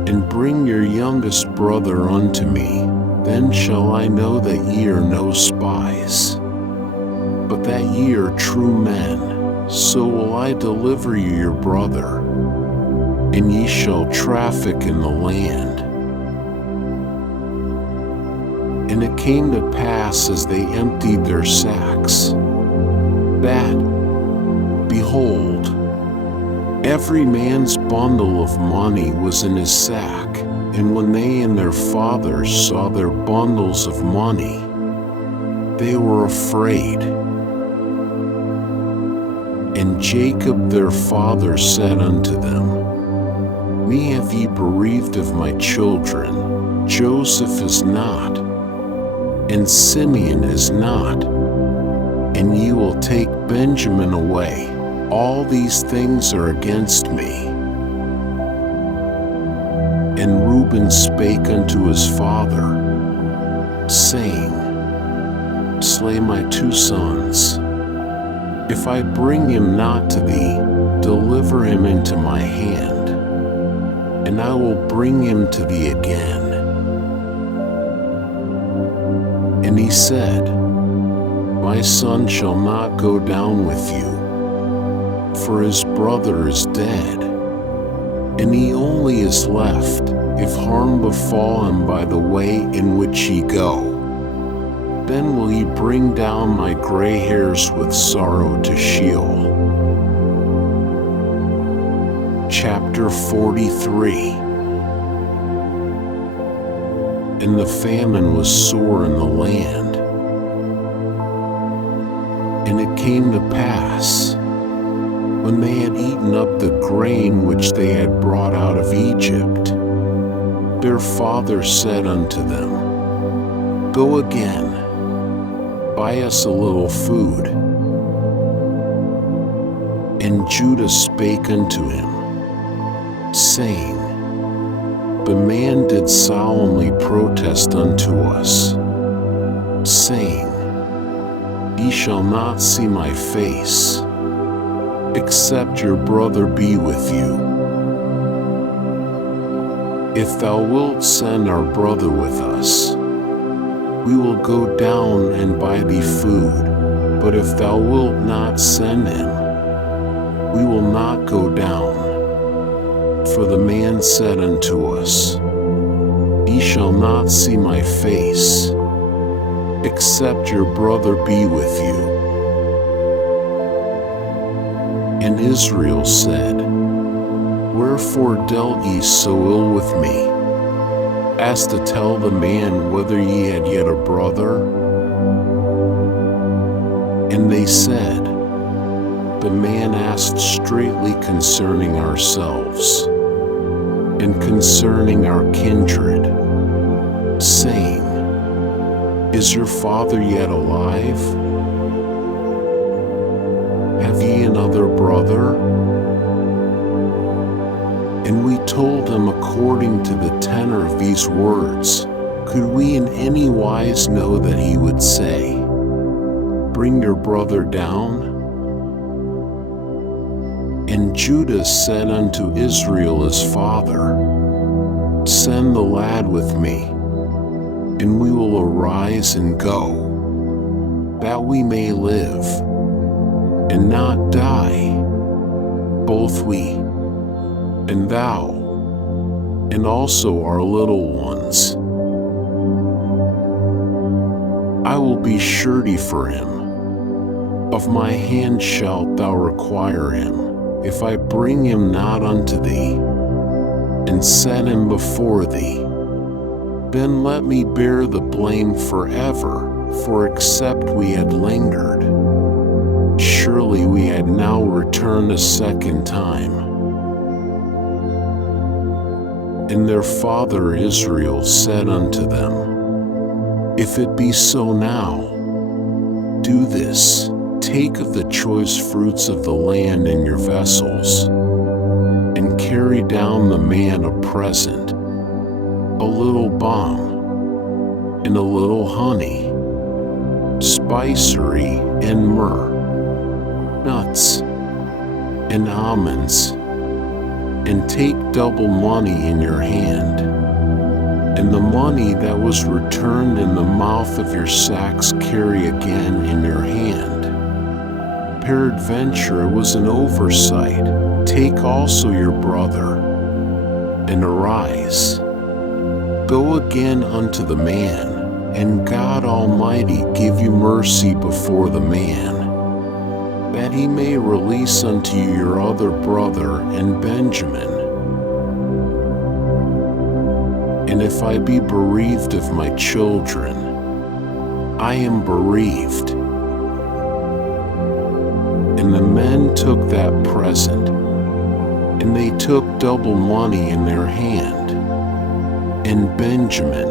and bring your youngest brother unto me. Then shall I know that ye are no spies, but that ye are true men. So will I deliver you your brother, and ye shall traffic in the land. And it came to pass as they emptied their sacks, that, behold, every man's bundle of money was in his sack. And when they and their fathers saw their bundles of money, they were afraid. And Jacob their father said unto them, Me have ye bereaved of my children. Joseph is not, and Simeon is not, and ye will take Benjamin away. All these things are against me. And Reuben spake unto his father, saying, Slay my 2 sons. If I bring him not to thee, deliver him into my hand, and I will bring him to thee again. And he said, My son shall not go down with you, for his brother is dead, and he only is left, if harm befall him by the way in which ye go. Then will ye bring down my gray hairs with sorrow to Sheol. Chapter 43. And the famine was sore in the land. And it came to pass, when they had eaten up the grain which they had brought out of Egypt, their father said unto them, Go again, buy us a little food. And Judah spake unto him, saying, The man did solemnly protest unto us, saying, Ye shall not see my face, except your brother be with you. If thou wilt send our brother with us, we will go down and buy thee food. But if thou wilt not send him, we will not go down. For the man said unto us, Ye shall not see my face, except your brother be with you. And Israel said, Wherefore dealt ye so ill with me, as to tell the man whether ye had yet a brother? And they said, The man asked straitly concerning ourselves, and concerning our kindred, saying, Is your father yet alive? Have ye another brother? And we told him according to the tenor of these words. Could we in any wise know that he would say, Bring your brother down? And Judah said unto Israel his father, Send the lad with me, and we will arise and go, that we may live, and not die, both we, and thou, and also our little ones. I will be surety for him. Of my hand shalt thou require him, if I bring him not unto thee, and set him before thee. Then let me bear the blame forever, for except we had lingered, surely we had now returned a second time. And their father Israel said unto them, If it be so now, do this, take of the choice fruits of the land in your vessels, and carry down the man a present, a little balm, and a little honey, spicery and myrrh, nuts and almonds, and take double money in your hand, and the money that was returned in the mouth of your sacks carry again in your hand. Peradventure it was an oversight, take also your brother, and arise. Go again unto the man, and God Almighty give you mercy before the man, that he may release unto you your other brother and Benjamin. And if I be bereaved of my children, I am bereaved. And the men took that present, and they took double money in their hand, and Benjamin,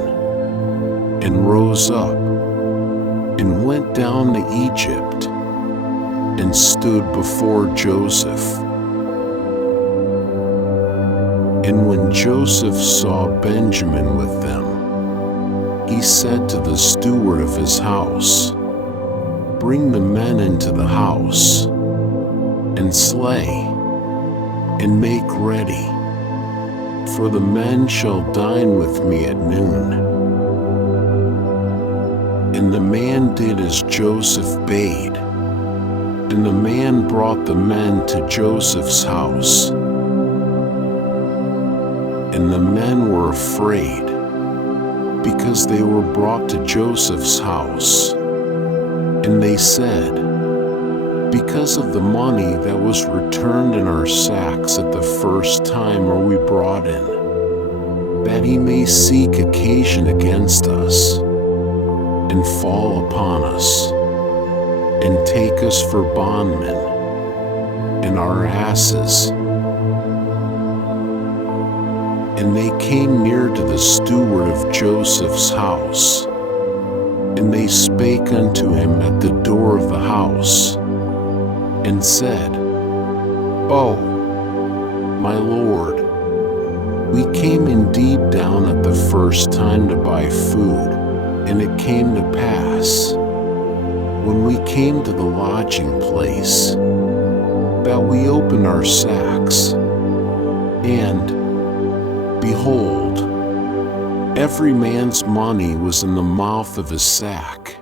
and rose up, and went down to Egypt, and stood before Joseph. And when Joseph saw Benjamin with them, he said to the steward of his house, Bring the men into the house, and slay, and make ready, for the men shall dine with me at noon. And the man did as Joseph bade, and the man brought the men to Joseph's house. And the men were afraid, because they were brought to Joseph's house. And they said, Because of the money that was returned in our sacks at the first time are we brought in, that he may seek occasion against us, and fall upon us, and take us for bondmen, and our asses. And they came near to the steward of Joseph's house, and they spake unto him at the door of the house, and said, O, my Lord, we came indeed down at the first time to buy food, and it came to pass, when we came to the lodging place, that we opened our sacks, and, behold, every man's money was in the mouth of his sack,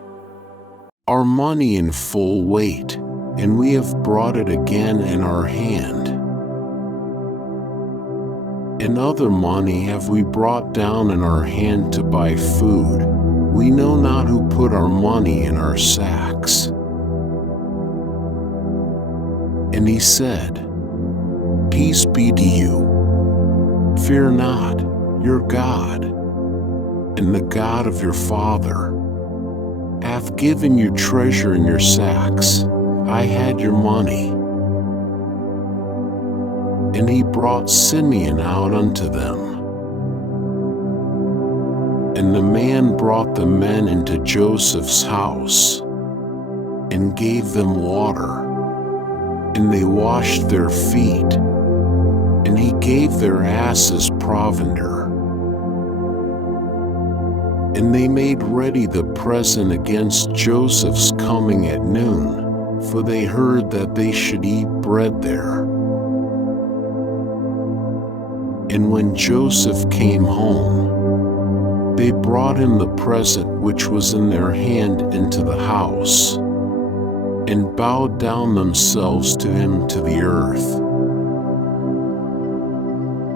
our money in full weight, and we have brought it again in our hand. And other money have we brought down in our hand to buy food. We know not who put our money in our sacks. And he said, Peace be to you. Fear not, your God, and the God of your father, hath given you treasure in your sacks. I had your money. And he brought Simeon out unto them. And the man brought the men into Joseph's house, and gave them water, and they washed their feet, and he gave their asses provender. And they made ready the present against Joseph's coming at noon, for they heard that they should eat bread there. And when Joseph came home, they brought him the present which was in their hand into the house, and bowed down themselves to him to the earth.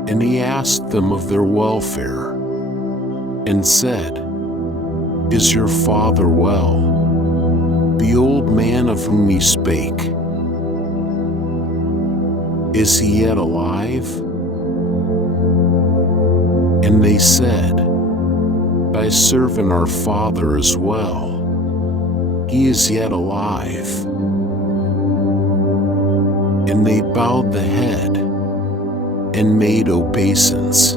And he asked them of their welfare, and said, Is your father well, the old man of whom he spake? Is he yet alive? And they said, thy servant our father as well. He is yet alive. And they bowed the head and made obeisance.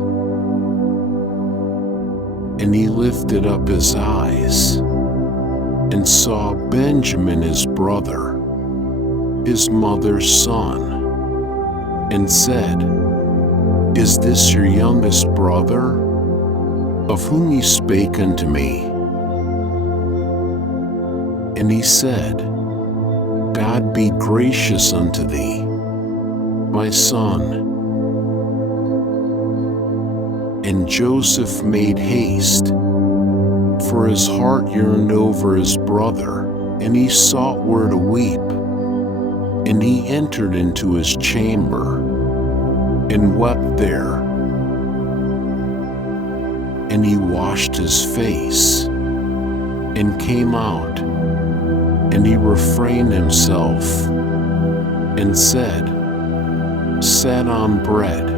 And he lifted up his eyes and saw Benjamin his brother, his mother's son, and said, Is this your youngest brother, of whom ye spake unto me? And he said, God be gracious unto thee, my son. And Joseph made haste, for his heart yearned over his brother, and he sought where to weep. And he entered into his chamber, and wept there. And he washed his face, and came out, and he refrained himself, and said, Set on bread.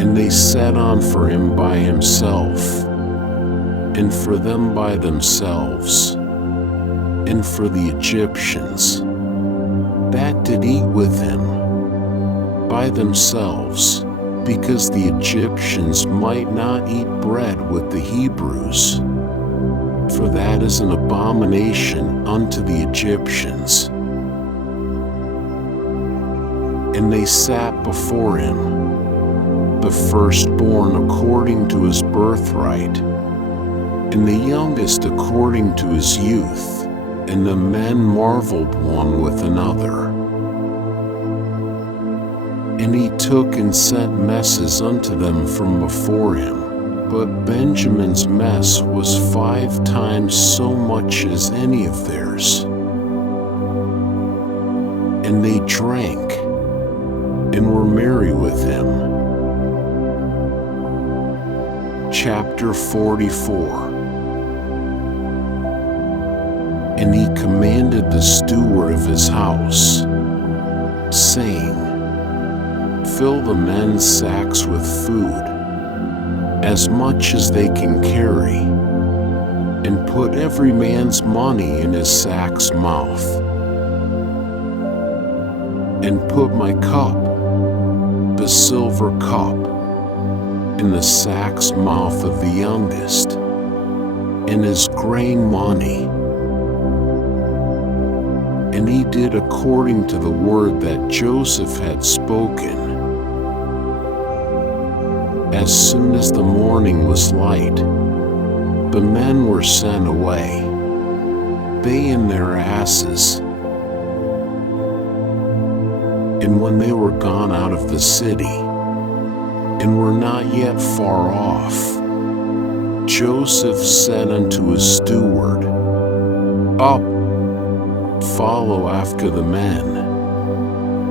And they sat on for him by himself, and for them by themselves, and for the Egyptians that did eat with him by themselves, because the Egyptians might not eat bread with the Hebrews, for that is an abomination unto the Egyptians. And they sat before him, the firstborn according to his birthright, and the youngest according to his youth, and the men marveled one with another. And he took and sent messes unto them from before him, but Benjamin's mess was 5 times so much as any of theirs. And they drank, and were merry with him. Chapter 44. And he commanded the steward of his house, saying, Fill the men's sacks with food, as much as they can carry, and put every man's money in his sack's mouth. And put my cup, the silver cup, in the sack's mouth of the youngest, and his grain money. And he did according to the word that Joseph had spoken. As soon as the morning was light, the men were sent away, they and their asses. And when they were gone out of the city, and were not yet far off, Joseph said unto his steward, Up, follow after the men,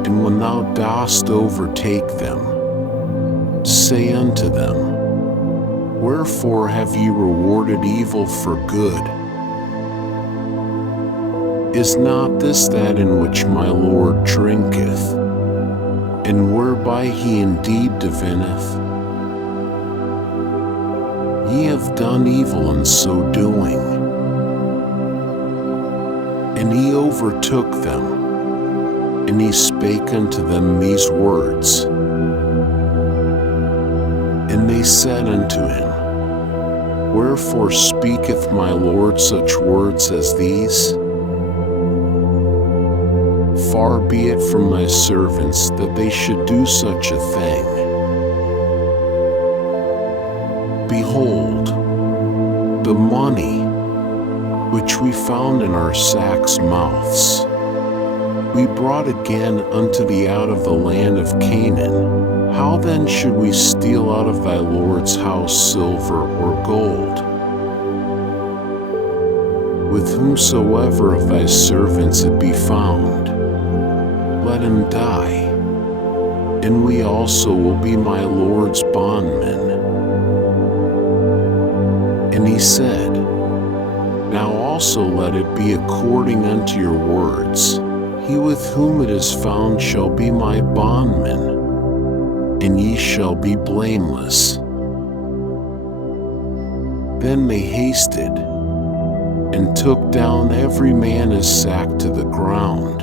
and when thou dost overtake them, say unto them, Wherefore have ye rewarded evil for good? Is not this that in which my Lord drinketh, and whereby he indeed divineth? Ye have done evil in so doing. And he overtook them, and he spake unto them these words. And they said unto him, Wherefore speaketh my Lord such words as these? Far be it from thy servants that they should do such a thing. Behold, the money which we found in our sacks' mouths, we brought again unto thee out of the land of Canaan. How then should we steal out of thy Lord's house silver or gold? With whomsoever of thy servants it be found, let him die, and we also will be my Lord's bondmen. And he said, Now also let it be according unto your words. He with whom it is found shall be my bondman, and ye shall be blameless. Then they hasted and took down every man his sack to the ground,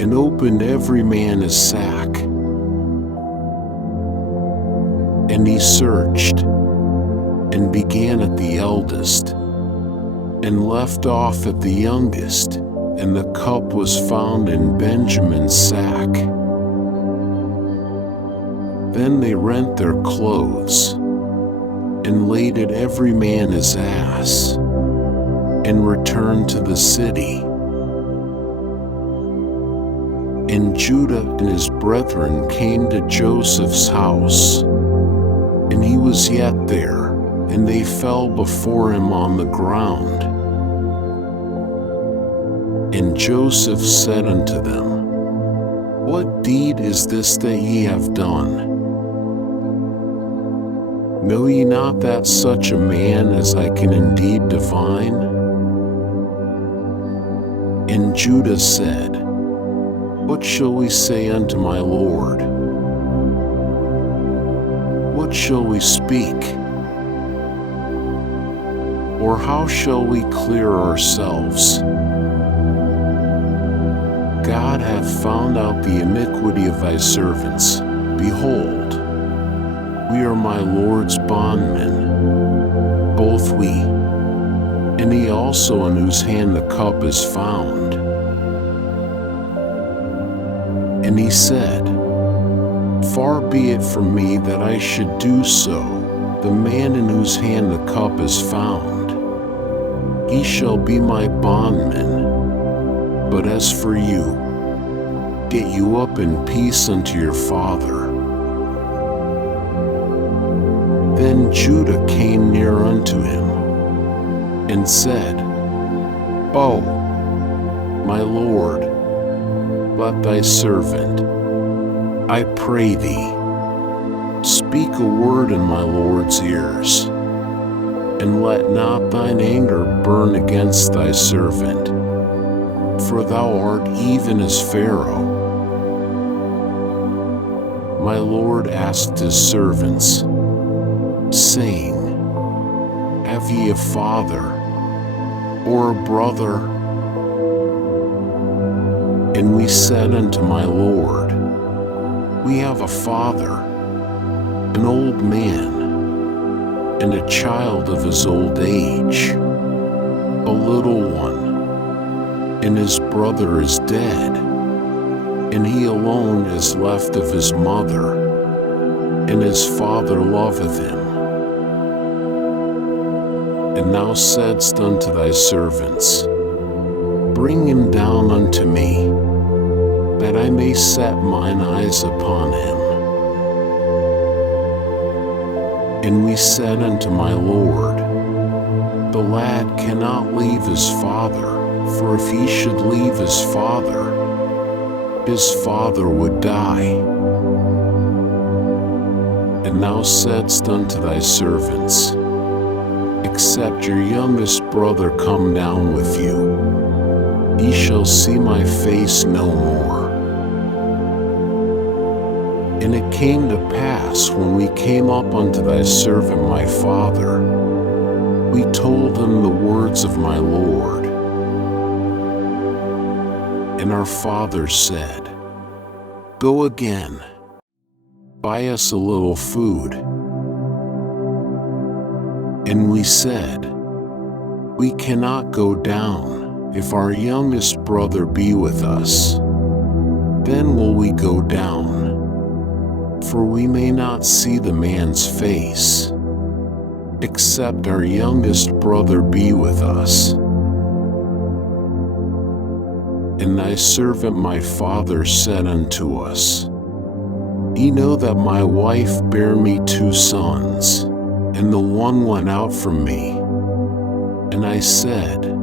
and opened every man his sack. And he searched, and began at the eldest, and left off at the youngest, and the cup was found in Benjamin's sack. Then they rent their clothes, and laded every man his ass, and returned to the city. And Judah and his brethren came to Joseph's house, and he was yet there, and they fell before him on the ground. And Joseph said unto them, What deed is this that ye have done? Know ye not that such a man as I can indeed divine? And Judah said, What shall we say unto my Lord? What shall we speak? Or how shall we clear ourselves? God hath found out the iniquity of thy servants. Behold, we are my Lord's bondmen, both we, and he also in whose hand the cup is found. And he said, Far be it from me that I should do so, the man in whose hand the cup is found. He shall be my bondman. But as for you, get you up in peace unto your father. Then Judah came near unto him, and said, Oh, my Lord, let thy servant, I pray thee, speak a word in my Lord's ears, and let not thine anger burn against thy servant, for thou art even as Pharaoh. My Lord asked his servants, saying, Have ye a father, or a brother? And we said unto my Lord, We have a father, an old man, and a child of his old age, a little one, and his brother is dead, and he alone is left of his mother, and his father loveth him. And thou saidst unto thy servants, Bring him down unto me, that I may set mine eyes upon him. And we said unto my Lord, The lad cannot leave his father, for if he should leave his father would die. And thou saidst unto thy servants, Except your youngest brother come down with you, ye shall see my face no more. And it came to pass, when we came up unto thy servant my father, we told him the words of my Lord. And our father said, Go again, buy us a little food. And we said, We cannot go down, if our youngest brother be with us. Then will we go down, for we may not see the man's face, except our youngest brother be with us. And thy servant my father said unto us, Ye know that my wife bare me 2 sons, and the one went out from me. And I said,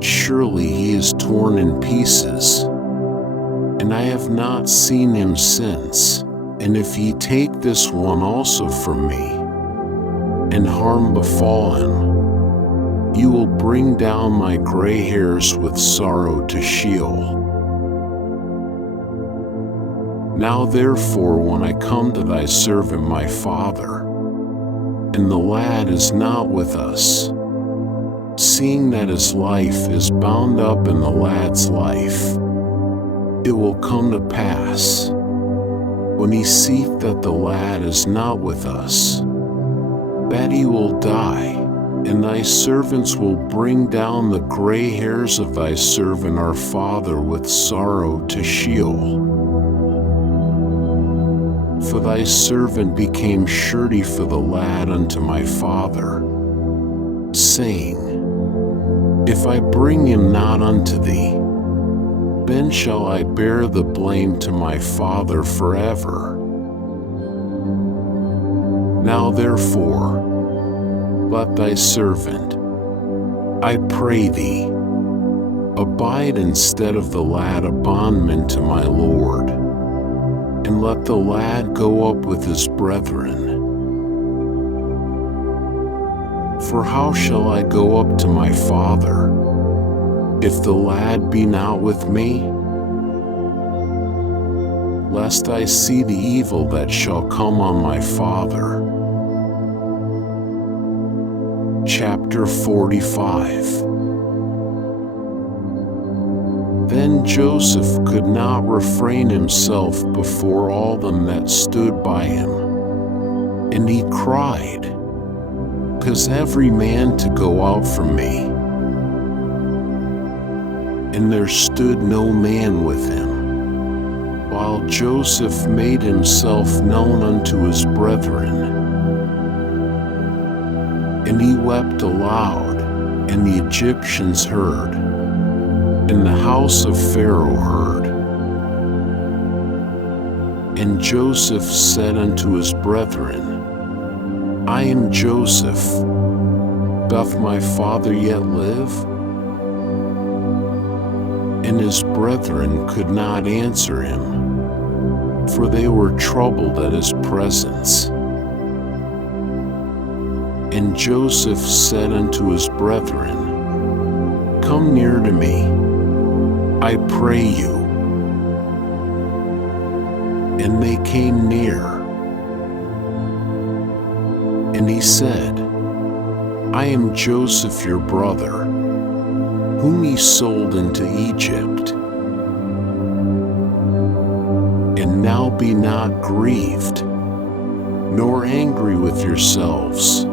Surely he is torn in pieces, and I have not seen him since. And if ye take this one also from me, and harm befall him, you will bring down my gray hairs with sorrow to Sheol. Now therefore, when I come to thy servant my father, and the lad is not with us. Seeing that his life is bound up in the lad's life, it will come to pass, when he seeth that the lad is not with us, that he will die, and thy servants will bring down the gray hairs of thy servant our father with sorrow to Sheol. For thy servant became surety for the lad unto my father, saying, If I bring him not unto thee, then shall I bear the blame to my father forever. Now therefore, let thy servant, I pray thee, abide instead of the lad a bondman to my lord, and let the lad go up with his brethren. For how shall I go up to my father, if the lad be not with me? Lest I see the evil that shall come on my father. Chapter 45. Then Joseph could not refrain himself before all them that stood by him, and he cried, "'Cause every man to go out from me." And there stood no man with him, while Joseph made himself known unto his brethren. And he wept aloud, and the Egyptians heard, and the house of Pharaoh heard. And Joseph said unto his brethren, I am Joseph. Doth my father yet live? And his brethren could not answer him, for they were troubled at his presence. And Joseph said unto his brethren, Come near to me, I pray you. And they came near. And he said, I am Joseph your brother, whom ye sold into Egypt. And now be not grieved, nor angry with yourselves,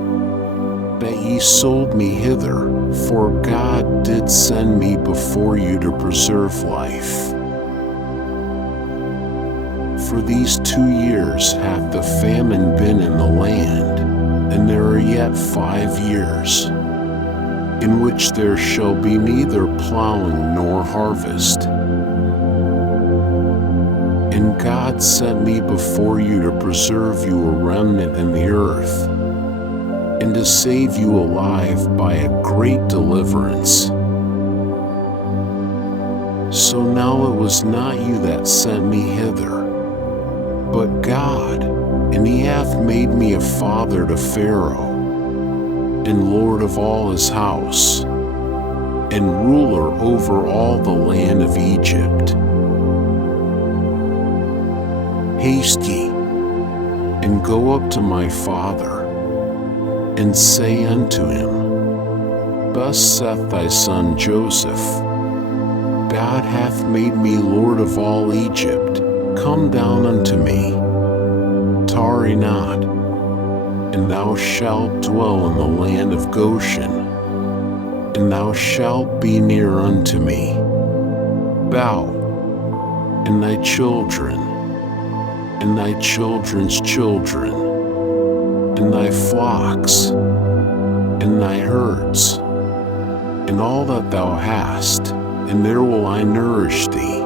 that ye sold me hither, for God did send me before you to preserve life. For these 2 years hath the famine been in the land, and there are yet 5 years, in which there shall be neither plowing nor harvest. And God sent me before you to preserve you a remnant in the earth, and to save you alive by a great deliverance. So now it was not you that sent me hither, but God, and he hath made me a father to Pharaoh, and lord of all his house, and ruler over all the land of Egypt. Haste ye, and go up to my father, and say unto him, Thus saith thy son Joseph, God hath made me lord of all Egypt. Come down unto me, tarry not, and thou shalt dwell in the land of Goshen, and thou shalt be near unto me, thou, and thy children, and thy children's children, and thy flocks, and thy herds, and all that thou hast, and there will I nourish thee.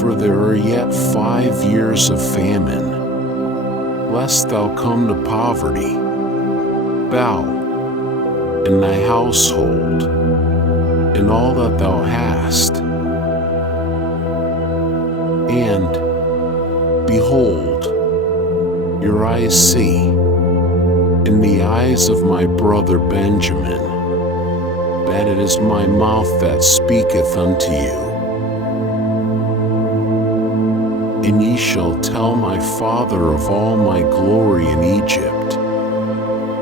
For there are yet 5 years of famine, lest thou come to poverty, thou, and thy household, and all that thou hast. And, behold, your eyes see, in the eyes of my brother Benjamin, that it is my mouth that speaketh unto you. And ye shall tell my father of all my glory in Egypt,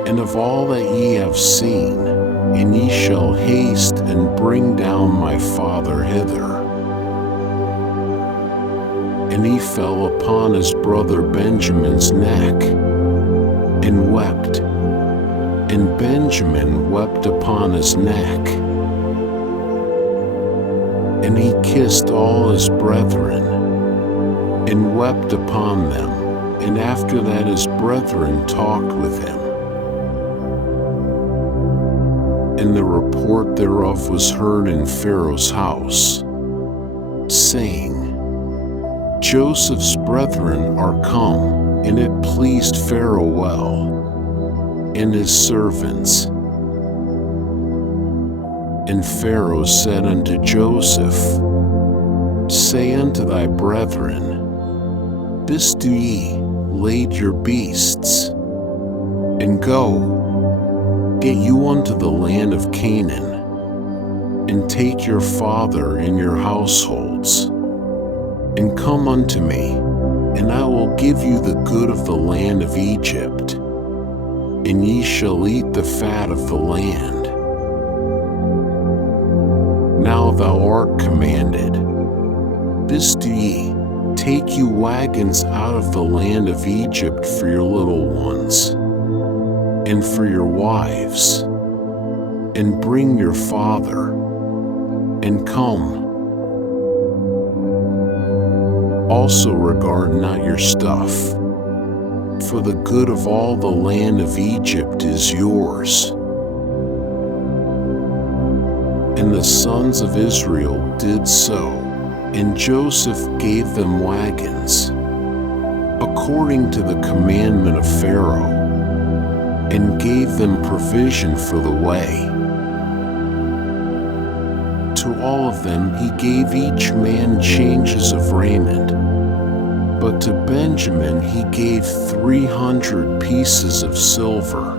and of all that ye have seen, and ye shall haste and bring down my father hither. And he fell upon his brother Benjamin's neck, and wept, and Benjamin wept upon his neck. And he kissed all his brethren, and wept upon them, and after that his brethren talked with him. And the report thereof was heard in Pharaoh's house, saying, Joseph's brethren are come, and it pleased Pharaoh well, and his servants. And Pharaoh said unto Joseph, Say unto thy brethren, This do ye, lade your beasts, and go, get you unto the land of Canaan, and take your father and your households, and come unto me, and I will give you the good of the land of Egypt, and ye shall eat the fat of the land. Now thou art commanded, This do ye, take you wagons out of the land of Egypt for your little ones, and for your wives, and bring your father, and come. Also regard not your stuff, for the good of all the land of Egypt is yours. And the sons of Israel did so, and Joseph gave them wagons, according to the commandment of Pharaoh, and gave them provision for the way. To all of them he gave each man changes of raiment, but to Benjamin he gave 300 pieces of silver,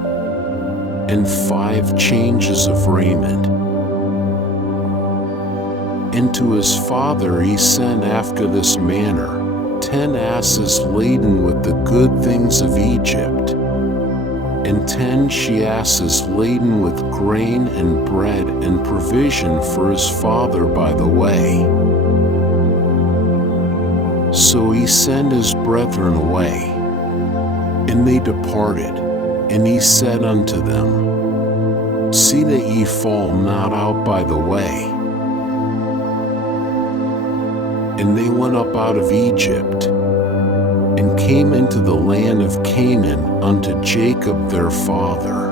and 5 changes of raiment. And to his father he sent after this manner 10 asses laden with the good things of Egypt, and 10 she-asses laden with grain and bread and provision for his father by the way. So he sent his brethren away, and they departed, and he said unto them, See that ye fall not out by the way. And they went up out of Egypt, and came into the land of Canaan unto Jacob their father.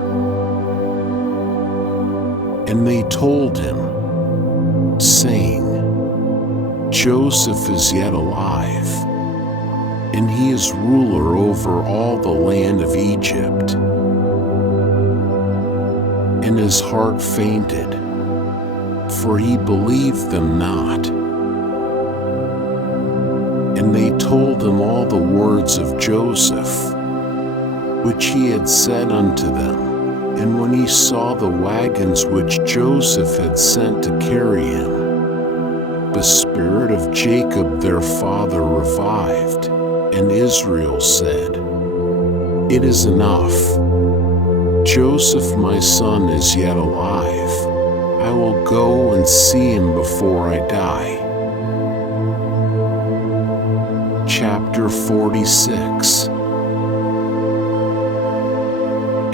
And they told him, saying, Joseph is yet alive, and he is ruler over all the land of Egypt. And his heart fainted, for he believed them not. And they told him all the words of Joseph, which he had said unto them. And when he saw the wagons which Joseph had sent to carry him, the spirit of Jacob their father revived, and Israel said, It is enough. Joseph my son is yet alive. I will go and see him before I die. Chapter 46.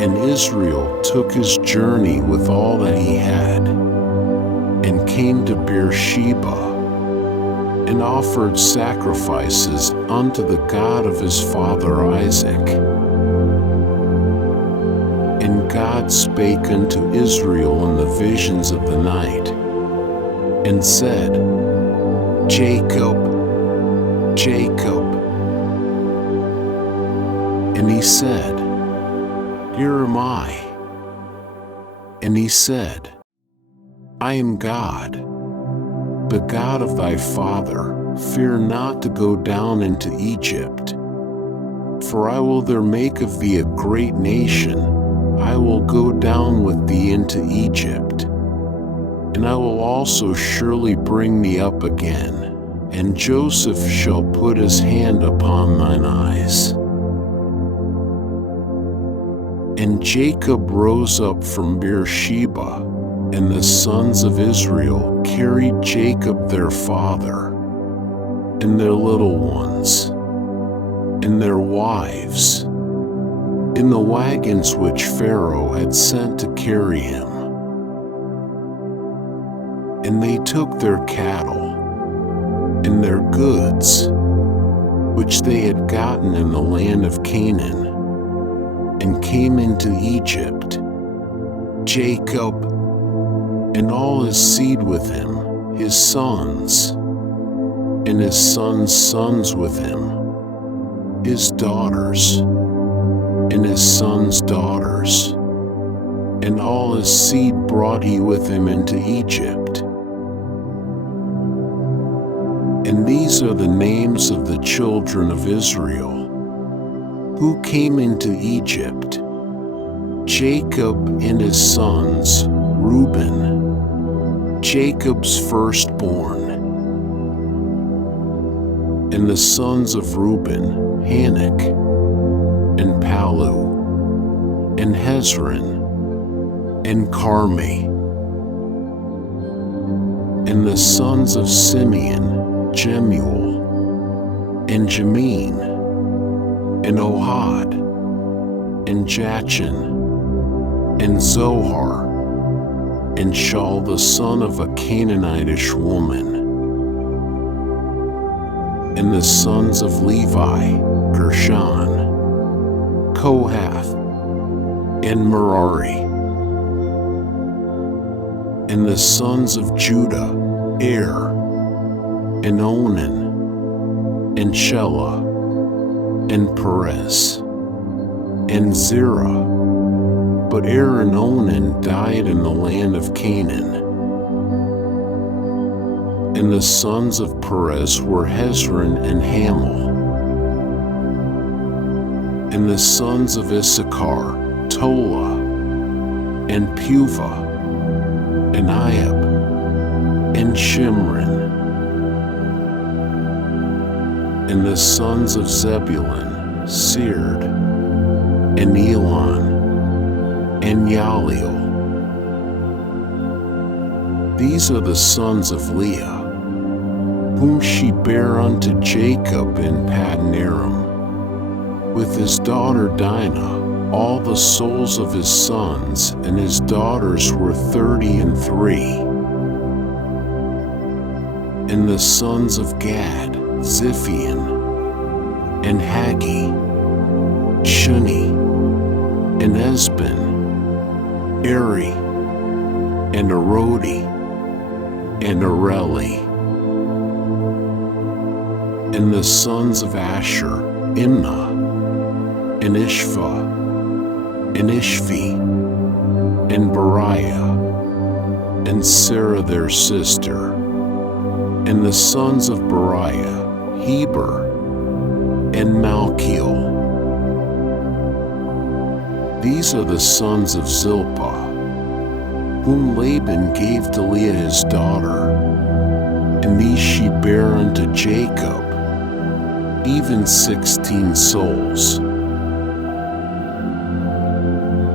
And Israel took his journey with all that he had, and came to Beersheba, and offered sacrifices unto the God of his father Isaac. And God spake unto Israel in the visions of the night, and said, Jacob, Jacob. And he said, Here am I. And he said, I am God, the God of thy father. Fear not to go down into Egypt, for I will there make of thee a great nation. I will go down with thee into Egypt, and I will also surely bring thee up again. And Joseph shall put his hand upon thine eyes. And Jacob rose up from Beersheba, and the sons of Israel carried Jacob their father, and their little ones, and their wives, in the wagons which Pharaoh had sent to carry him. And they took their cattle, and their goods, which they had gotten in the land of Canaan, and came into Egypt. Jacob and all his seed with him, his sons, and his sons' sons with him, his daughters, and his sons' daughters, and all his seed brought he with him into Egypt. And these are the names of the children of Israel who came into Egypt: Jacob and his sons, Reuben, Jacob's firstborn. And the sons of Reuben, Hanok, and Palu, and Hezron, and Carmi. And the sons of Simeon, Jemuel, and Jamin, and Ohad, and Jachin, and Zohar, and Shaul the son of a Canaanitish woman. And the sons of Levi, Gershon, Kohath, and Merari. And the sons of Judah, and Onan, and Shelah, and Perez, and Zerah. But and Onan died in the land of Canaan. And the sons of Perez were Hezron and Hamel. And the sons of Issachar, Tola, and Puvah, and Iab, and Shimron. And the sons of Zebulun, Sered, and Elon, and Yaliel. These are the sons of Leah, whom she bare unto Jacob in Paddan Aram, with his daughter Dinah. All the souls of his sons and his daughters were 33. And the sons of Gad, Ziphion, and Haggi, Shuni, and Esben, Eri, and Arodi, and Areli. And the sons of Asher, Imnah, and Ishva, and Ishvi, and Beriah, and Sarah their sister. And the sons of Beriah, Heber, and Malchiel. These are the sons of Zilpah, whom Laban gave to Leah his daughter, and these she bare unto Jacob, even 16 souls.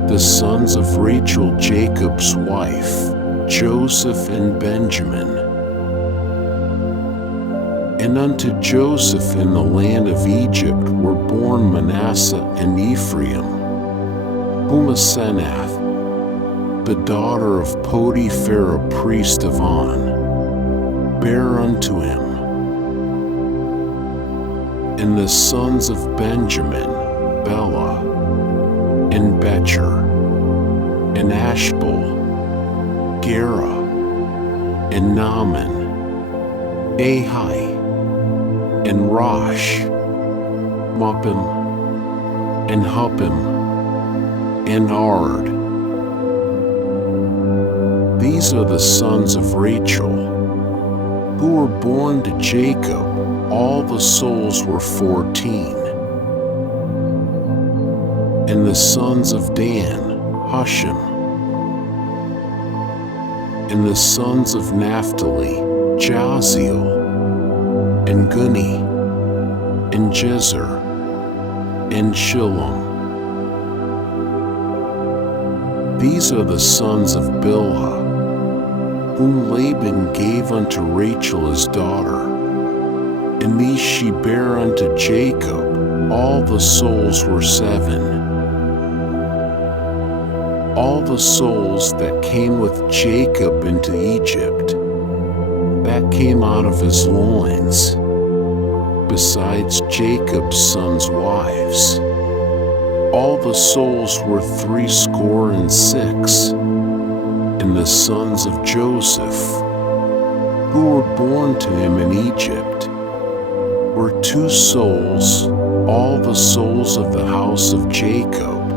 The sons of Rachel, Jacob's wife, Joseph and Benjamin. And unto Joseph in the land of Egypt were born Manasseh and Ephraim, whom Asenath, the daughter of Potiphar, a priest of On, bare unto him. And the sons of Benjamin, Bela, and Becher, and Ashbel, Gera, and Naaman, Ahi, and Rosh, Muppim, and Huppim, and Ard. These are the sons of Rachel, who were born to Jacob. All the souls were 14. And the sons of Dan, Hushim. And the sons of Naphtali, Jaziel, and Guni, and Jezer, and Shillem. these are the sons of Bilhah, whom Laban gave unto Rachel his daughter. And these she bare unto Jacob. All the souls were 7. All the souls that came with Jacob into Egypt, that came out of his loins, besides Jacob's sons' wives. All the souls were 66, and the sons of Joseph, who were born to him in Egypt, were 2 souls. All the souls of the house of Jacob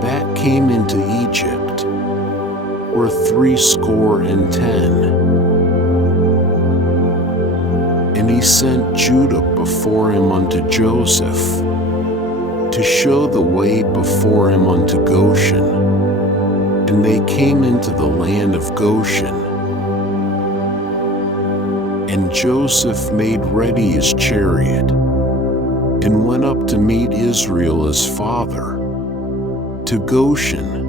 that came into Egypt were 70. And he sent Judah before him unto Joseph, to show the way before him unto Goshen. And they came into the land of Goshen. And Joseph made ready his chariot, and went up to meet Israel his father, to Goshen.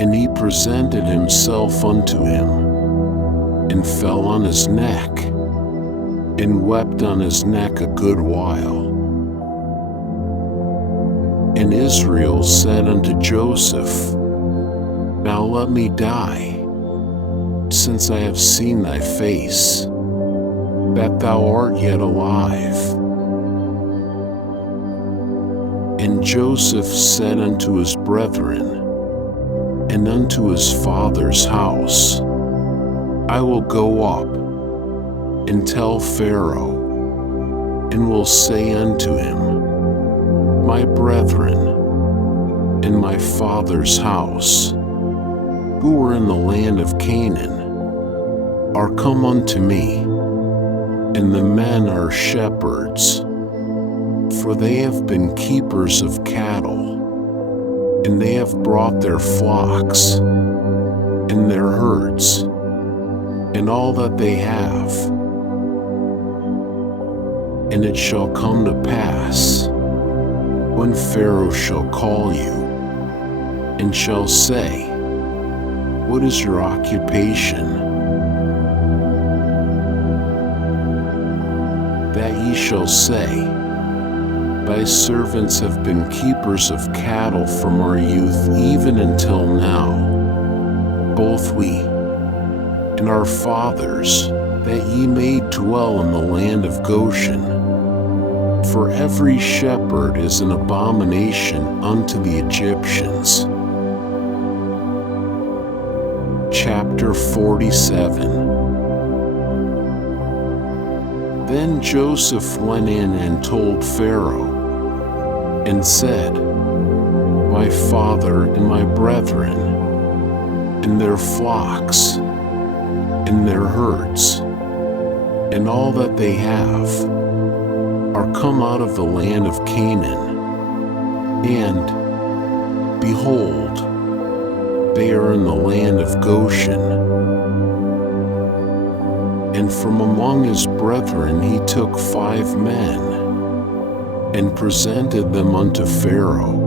And he presented himself unto him, and fell on his neck, and wept on his neck a good while. And Israel said unto Joseph, Now let me die, since I have seen thy face, that thou art yet alive. And Joseph said unto his brethren, and unto his father's house, I will go up and tell Pharaoh, and will say unto him, My brethren and my father's house, who were in the land of Canaan, are come unto me, and the men are shepherds, for they have been keepers of cattle, and they have brought their flocks, and their herds, and all that they have. And it shall come to pass, when Pharaoh shall call you, and shall say, What is your occupation? That ye shall say, Thy servants have been keepers of cattle from our youth even until now, both we and our fathers, that ye may dwell in the land of Goshen. For every shepherd is an abomination unto the Egyptians. Chapter 47. Then Joseph went in and told Pharaoh, and said, My father and my brethren, and their flocks, and their herds, and all that they have, are come out of the land of Canaan, and, behold, they are in the land of Goshen. And from among his brethren he took 5 men, and presented them unto Pharaoh.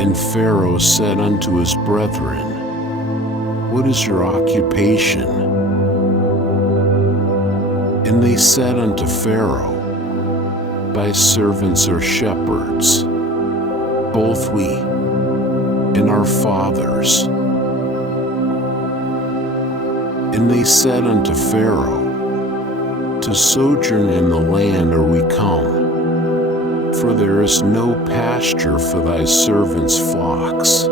And Pharaoh said unto his brethren, What is your occupation? And they said unto Pharaoh, Thy servants are shepherds, both we and our fathers. And they said unto Pharaoh, To sojourn in the land are we come, for there is no pasture for thy servants' flocks.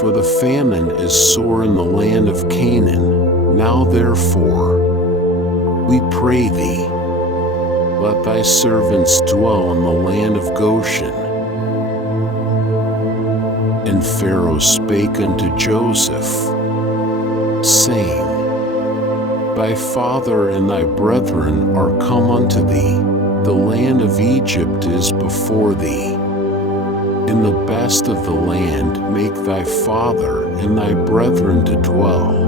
For the famine is sore in the land of Canaan. Now therefore, we pray thee, let thy servants dwell in the land of Goshen. And Pharaoh spake unto Joseph, saying, Thy father and thy brethren are come unto thee, the land of Egypt is before thee. In the best of the land make thy father and thy brethren to dwell.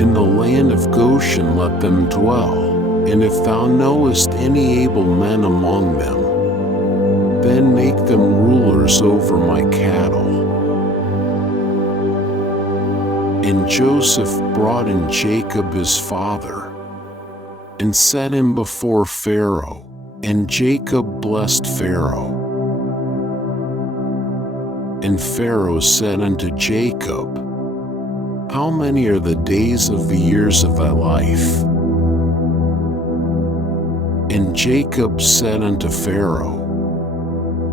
In the land of Goshen let them dwell, and if thou knowest any able men among them, then and make them rulers over my cattle. And Joseph brought in Jacob his father, and set him before Pharaoh, and Jacob blessed Pharaoh. And Pharaoh said unto Jacob, How many are the days of the years of thy life? And Jacob said unto Pharaoh,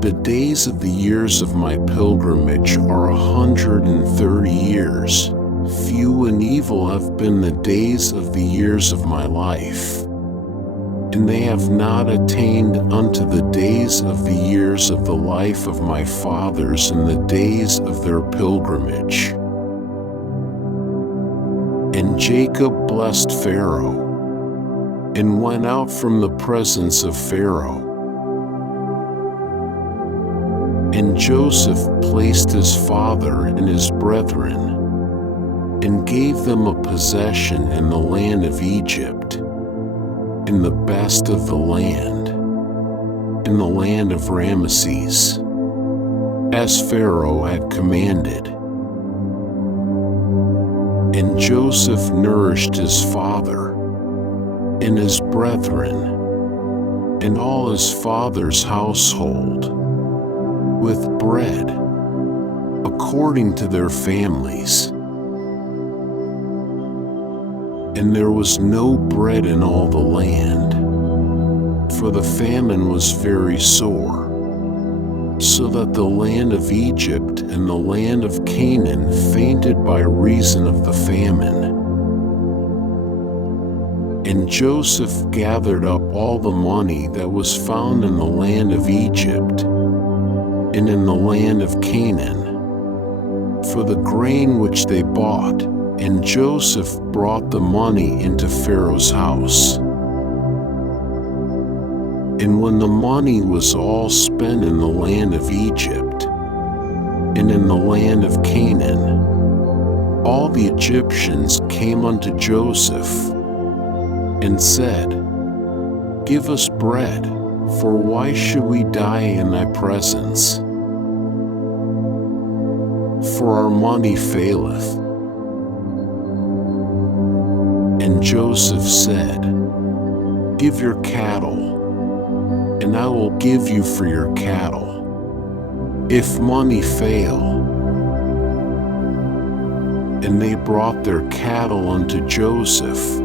The days of the years of my pilgrimage are 130 years. Few and evil have been the days of the years of my life, and they have not attained unto the days of the years of the life of my fathers in the days of their pilgrimage. And Jacob blessed Pharaoh, and went out from the presence of Pharaoh. And Joseph placed his father and his brethren, and gave them a possession in the land of Egypt, in the best of the land, in the land of Ramesses, as Pharaoh had commanded. And Joseph nourished his father, and his brethren, and all his father's household, with bread, according to their families. And there was no bread in all the land, for the famine was very sore, so that the land of Egypt and the land of Canaan fainted by reason of the famine. And Joseph gathered up all the money that was found in the land of Egypt and in the land of Canaan, for the grain which they bought, and Joseph brought the money into Pharaoh's house. And when the money was all spent in the land of Egypt and in the land of Canaan, all the Egyptians came unto Joseph and said, Give us bread, for why should we die in thy presence? For our money faileth. And Joseph said, Give your cattle, and I will give you for your cattle, if money fail. And they brought their cattle unto Joseph,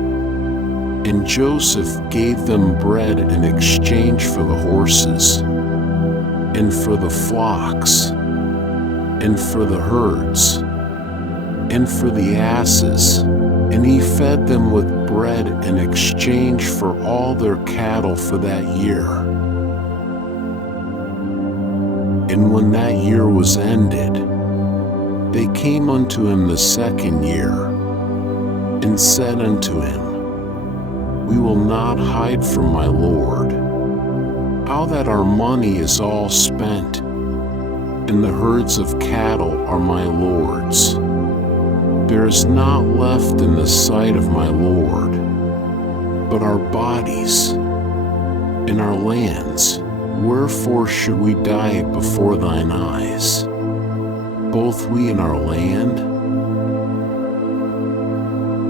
and Joseph gave them bread in exchange for the horses, and for the flocks, and for the herds, and for the asses, and he fed them with bread in exchange for all their cattle for that year. And when that year was ended, they came unto him the second year, and said unto him, We will not hide from my Lord, how that our money is all spent, and the herds of cattle are my Lord's. There is not left in the sight of my Lord, but our bodies and our lands. Wherefore should we die before thine eyes, both we and our land?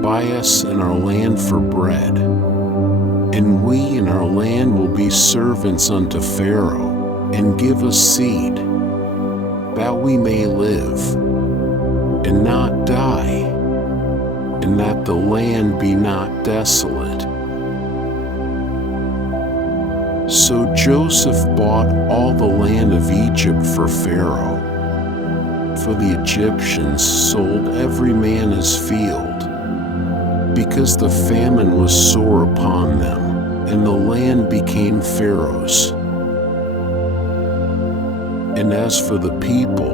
Buy us and our land for bread, and we and our land will be servants unto Pharaoh, and give us seed, that we may live, and not die, and that the land be not desolate. So Joseph bought all the land of Egypt for Pharaoh, for the Egyptians sold every man his field, because the famine was sore upon them, and the land became Pharaoh's. And as for the people,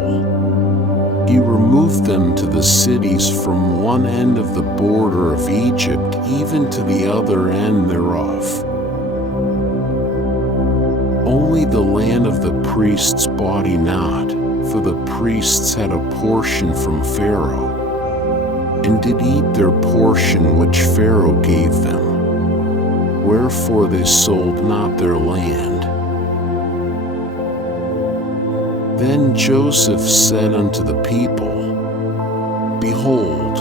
he removed them to the cities from one end of the border of Egypt even to the other end thereof. Only the land of the priests bought he not, for the priests had a portion from Pharaoh, and did eat their portion which Pharaoh gave them, wherefore they sold not their land. Then Joseph said unto the people, Behold,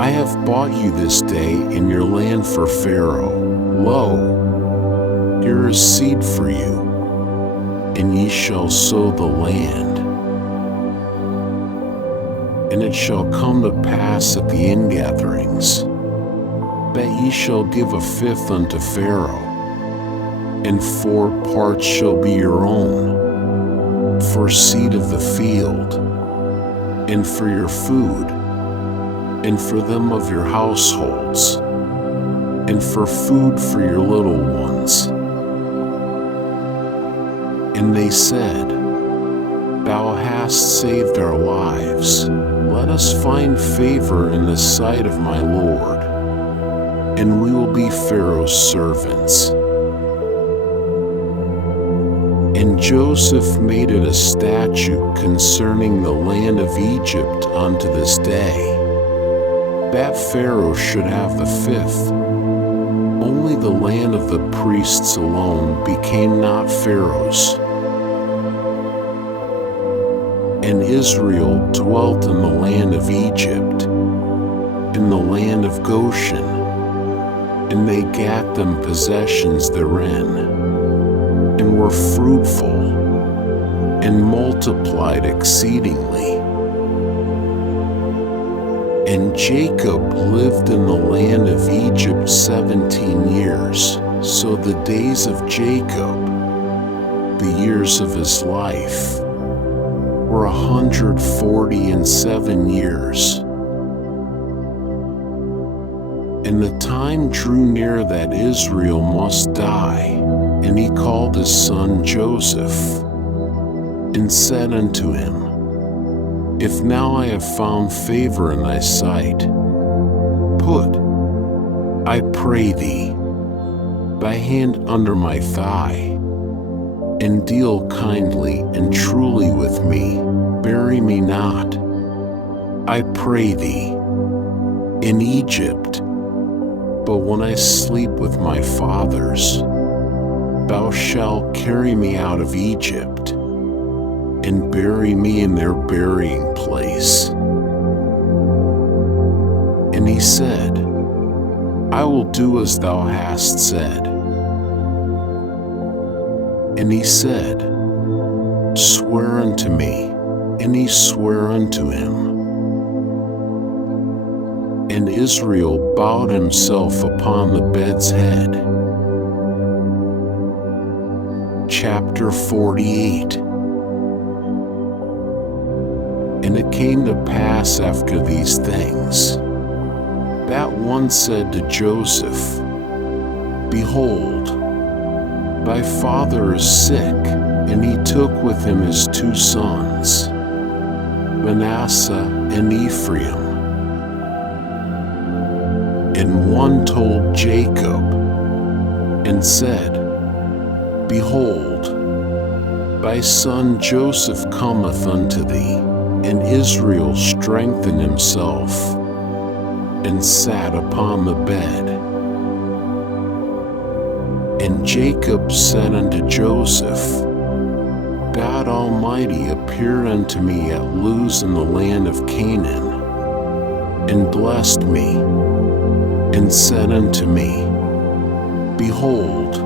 I have bought you this day in your land for Pharaoh. Lo, here is seed for you, and ye shall sow the land. And it shall come to pass at the ingatherings, that ye shall give a fifth unto Pharaoh, and 4 parts shall be your own, for seed of the field, and for your food, and for them of your households, and for food for your little ones. And they said, Thou hast saved our lives. Let us find favor in the sight of my Lord, and we will be Pharaoh's servants. And Joseph made it a statute concerning the land of Egypt unto this day, that Pharaoh should have the fifth. Only the land of the priests alone became not Pharaoh's. And Israel dwelt in the land of Egypt, in the land of Goshen, and they gat them possessions therein, and were fruitful, and multiplied exceedingly. And Jacob lived in the land of Egypt 17 years, so the days of Jacob, the years of his life, were 147 years. And the time drew near that Israel must die, and he called his son Joseph, and said unto him, If now I have found favor in thy sight, put, I pray thee, thy hand under my thigh, and deal kindly and truly with me, bury me not, I pray thee, in Egypt, but when I sleep with my fathers, thou shalt carry me out of Egypt, and bury me in their burying place. And he said, I will do as thou hast said. And he said, Swear unto me. And he sware unto him. And Israel bowed himself upon the bed's head. Chapter 48. And it came to pass after these things, that one said to Joseph, Behold, thy father is sick. And he took with him his 2 sons, Manasseh and Ephraim. And one told Jacob, and said, Behold, thy son Joseph cometh unto thee. And Israel strengthened himself, and sat upon the bed. And Jacob said unto Joseph, God Almighty appeared unto me at Luz in the land of Canaan, and blessed me, and said unto me, Behold,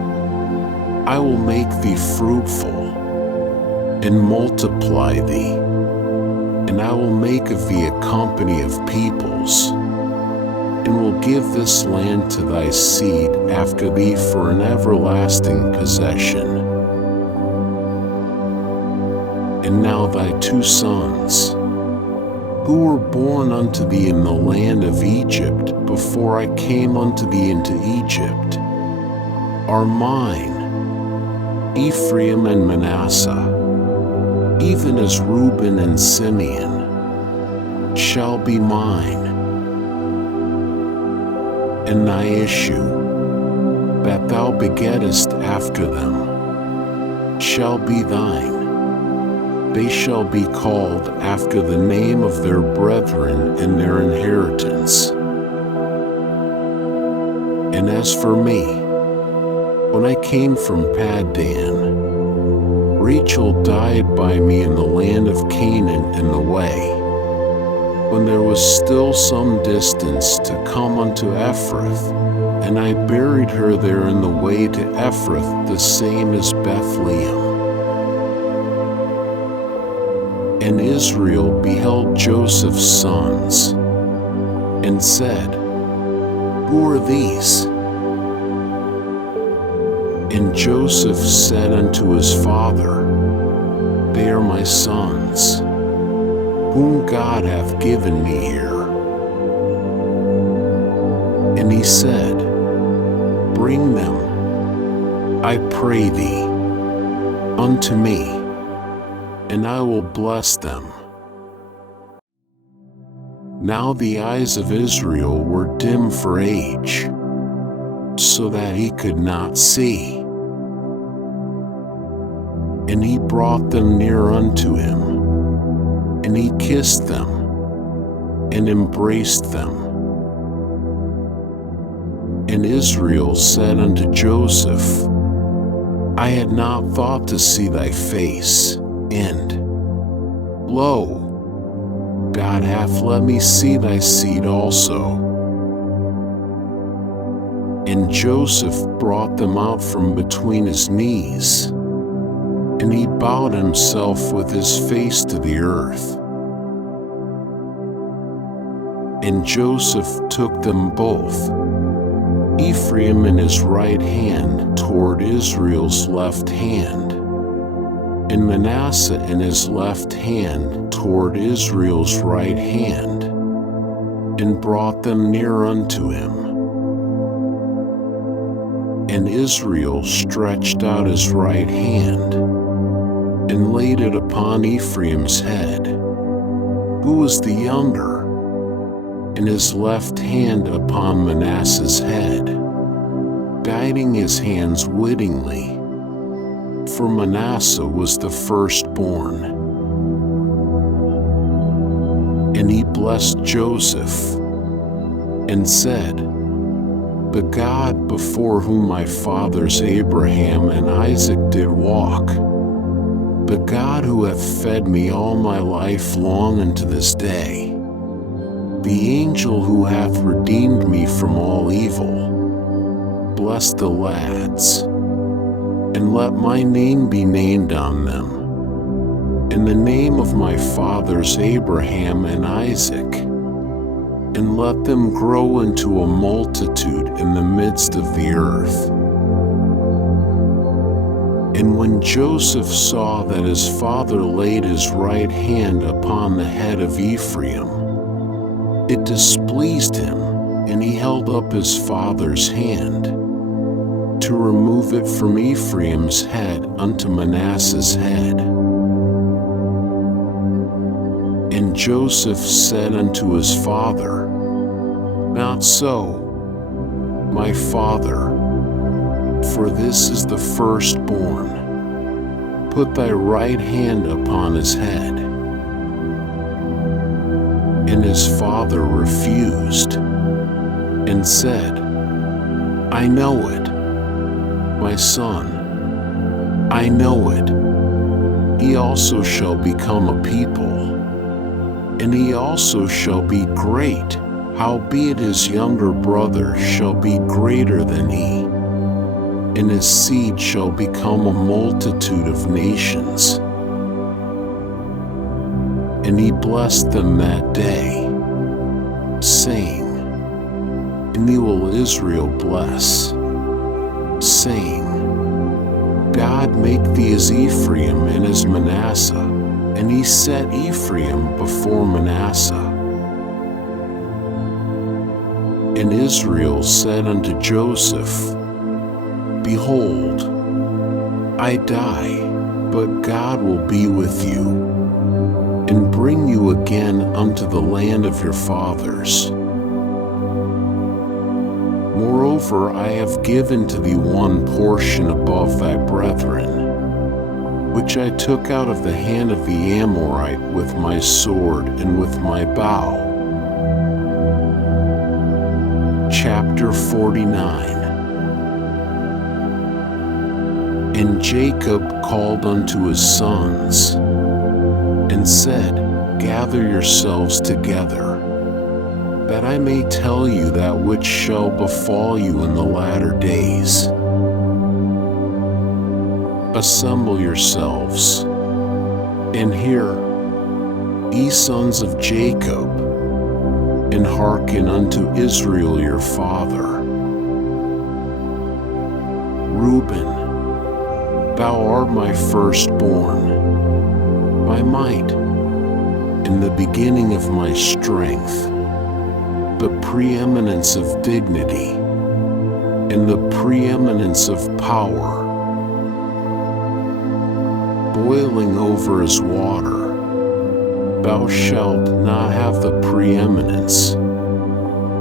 I will make thee fruitful, and multiply thee, and I will make of thee a company of peoples, and will give this land to thy seed after thee for an everlasting possession. And now thy 2 sons, who were born unto thee in the land of Egypt before I came unto thee into Egypt, are mine, Ephraim and Manasseh, even as Reuben and Simeon, shall be mine. And thy issue, that thou begettest after them, shall be thine. They shall be called after the name of their brethren in their inheritance. And as for me, when I came from Paddan, Rachel died by me in the land of Canaan in the way, when there was still some distance to come unto Ephrath, and I buried her there in the way to Ephrath, the same as Bethlehem. And Israel beheld Joseph's sons, and said, Who are these? And Joseph said unto his father, They are my sons, whom God hath given me here. And he said, Bring them, I pray thee, unto me, and I will bless them. Now the eyes of Israel were dim for age, so that he could not see. And he brought them near unto him, and he kissed them, and embraced them. And Israel said unto Joseph, I had not thought to see thy face, and, lo, God hath let me see thy seed also. And Joseph brought them out from between his knees, and he bowed himself with his face to the earth. And Joseph took them both, Ephraim in his right hand toward Israel's left hand, and Manasseh in his left hand toward Israel's right hand, and brought them near unto him. And Israel stretched out his right hand, and laid it upon Ephraim's head, who was the younger, and his left hand upon Manasseh's head, guiding his hands wittingly, for Manasseh was the firstborn. And he blessed Joseph, and said, The God before whom my fathers Abraham and Isaac did walk, the God who hath fed me all my life long unto this day, the angel who hath redeemed me from all evil, bless the lads, and let my name be named on them, in the name of my fathers Abraham and Isaac, and let them grow into a multitude in the midst of the earth. And when Joseph saw that his father laid his right hand upon the head of Ephraim, it displeased him, and he held up his father's hand, to remove it from Ephraim's head unto Manasseh's head. And Joseph said unto his father, Not so, my father, for this is the firstborn. Put thy right hand upon his head. And his father refused, and said, I know it, my son, I know it. He also shall become a people, and he also shall be great, howbeit his younger brother shall be greater than he, and his seed shall become a multitude of nations. And he blessed them that day, saying, In thee will Israel bless, saying, God make thee as Ephraim and as Manasseh. And he set Ephraim before Manasseh. And Israel said unto Joseph, Behold, I die, but God will be with you, and bring you again unto the land of your fathers. Moreover, I have given to thee one portion above thy brethren, which I took out of the hand of the Amorite with my sword and with my bow. Chapter 49. And Jacob called unto his sons, and said, Gather yourselves together, that I may tell you that which shall befall you in the latter days. Assemble yourselves, and hear, ye sons of Jacob, and hearken unto Israel your father. Reuben, thou art my firstborn, my might, in the beginning of my strength, the preeminence of dignity, and the preeminence of power. Boiling over as water, thou shalt not have the preeminence,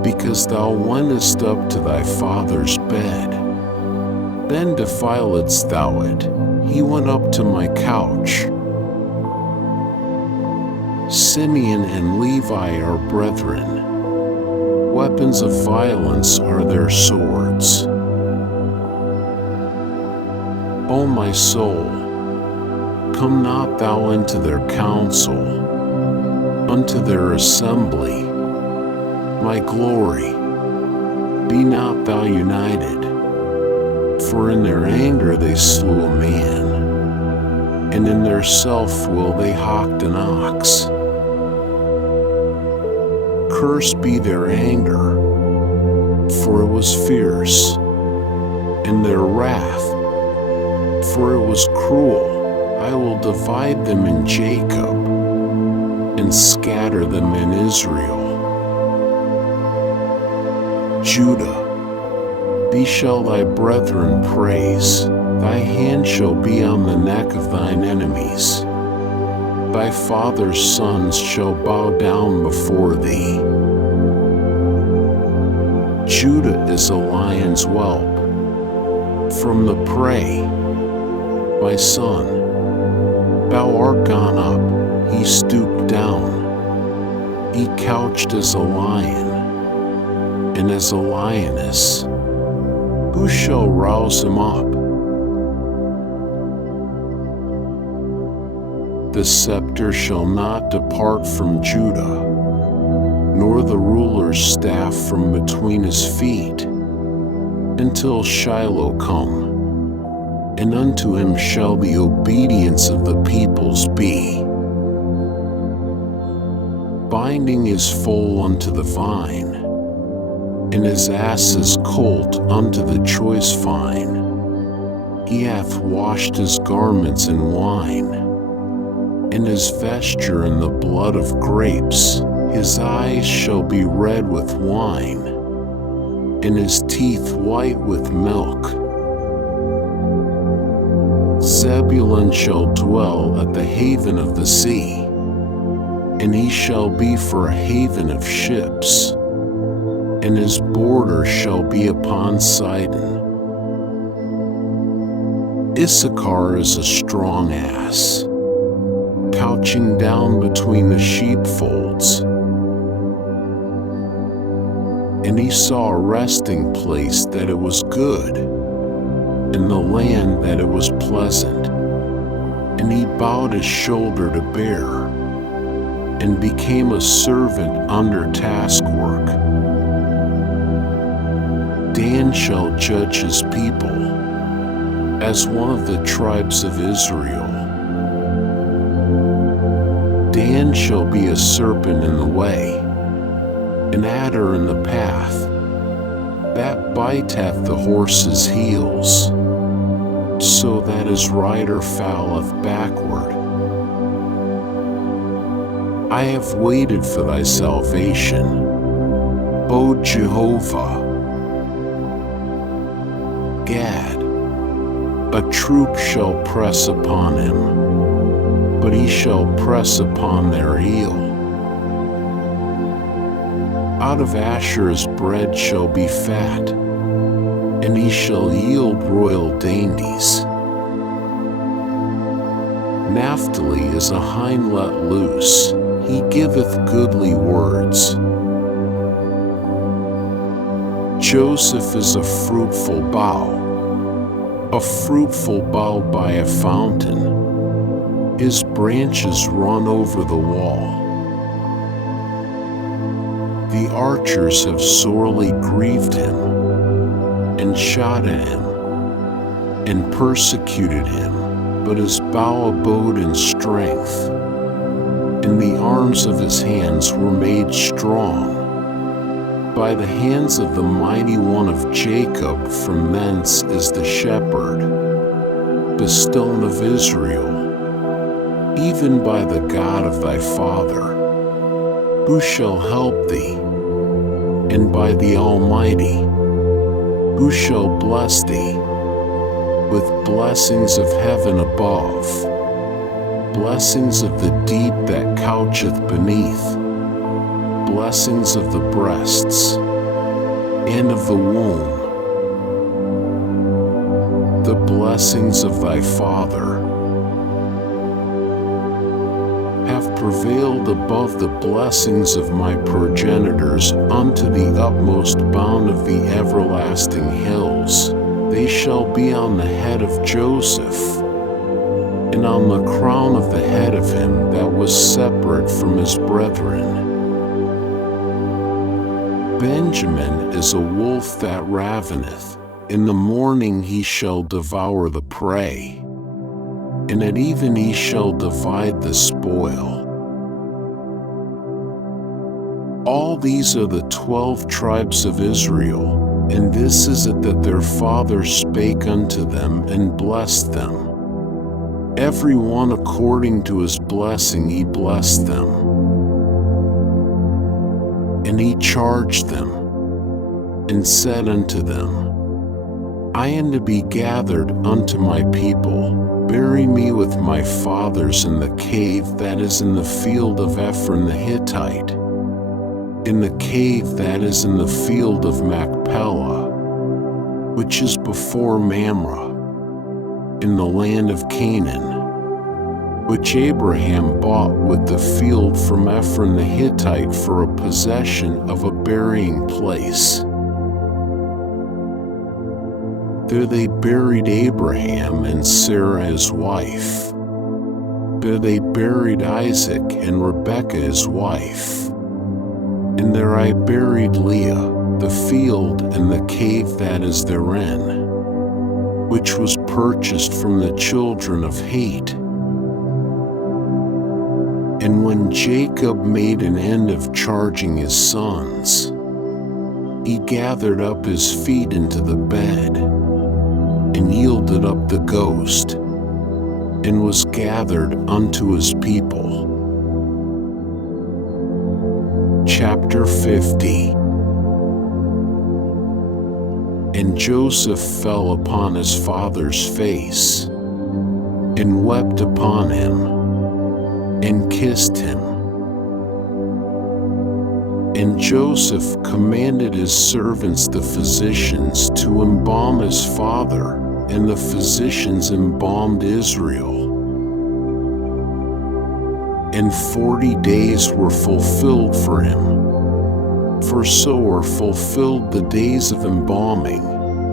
because thou wentest up to thy father's bed. Then defiledst thou it. He went up to my couch. Simeon and Levi are brethren. Weapons of violence are their swords. O my soul, come not thou into their council, unto their assembly. My glory, be not thou united. For in their anger they slew a man, and in their self will they hocked an ox. Cursed be their anger, for it was fierce, and their wrath, for it was cruel. I will divide them in Jacob, and scatter them in Israel. Judah, thee shall thy brethren praise, thy hand shall be on the neck of thine enemies. Thy father's sons shall bow down before thee. Judah is a lion's whelp. From the prey, my son, thou art gone up, he stooped down. He couched as a lion, and as a lioness. Who shall rouse him up? The scepter shall not depart from Judah, nor the ruler's staff from between his feet, until Shiloh come, and unto him shall the obedience of the peoples be. Binding his foal unto the vine, and his ass's colt unto the choice vine. He hath washed his garments in wine, and his vesture in the blood of grapes. His eyes shall be red with wine, and his teeth white with milk. Zebulun shall dwell at the haven of the sea, and he shall be for a haven of ships, and his border shall be upon Sidon. Issachar is a strong ass, couching down between the sheepfolds. And he saw a resting place that it was good, in the land that it was pleasant. And he bowed his shoulder to bear, and became a servant under taskwork. Dan shall judge his people, as one of the tribes of Israel. Dan shall be a serpent in the way, an adder in the path, that biteth the horse's heels, so that his rider falleth backward. I have waited for thy salvation, O Jehovah. Gad, a troop shall press upon him, but he shall press upon their heel. Out of Asher's bread shall be fat, and he shall yield royal dainties. Naphtali is a hind let loose, he giveth goodly words. Joseph is a fruitful bough, a fruitful bough by a fountain. His branches run over the wall. The archers have sorely grieved him, and shot at him, and persecuted him, but his bow abode in strength, and the arms of his hands were made strong. By the hands of the mighty one of Jacob, from thence is the shepherd, the stone of Israel, even by the God of thy father. Who shall help thee? And by the Almighty, who shall bless thee? With blessings of heaven above, blessings of the deep that coucheth beneath, blessings of the breasts, and of the womb, the blessings of thy father have prevailed above the blessings of my progenitors unto the utmost bound of the everlasting hills. They shall be on the head of Joseph, and on the crown of the head of him that was separate from his brethren. Benjamin is a wolf that raveneth. In the morning he shall devour the prey, and at even he shall divide the spoil. All these are the 12 tribes of Israel, and this is it that their father spake unto them and blessed them. Every one according to his blessing he blessed them. And he charged them, and said unto them, I am to be gathered unto my people. Bury me with my fathers in the cave that is in the field of Ephron the Hittite, in the cave that is in the field of Machpelah, which is before Mamre, in the land of Canaan, which Abraham bought with the field from Ephron the Hittite for a possession of a burying place. There they buried Abraham and Sarah his wife. There they buried Isaac and Rebekah his wife. And there I buried Leah, the field and the cave that is therein, which was purchased from the children of Heth. And when Jacob made an end of charging his sons, he gathered up his feet into the bed, and yielded up the ghost, and was gathered unto his people. Chapter 50. And Joseph fell upon his father's face, and wept upon him, and kissed him. And Joseph commanded his servants the physicians to embalm his father, and the physicians embalmed Israel. And 40 days were fulfilled for him, for so are fulfilled the days of embalming,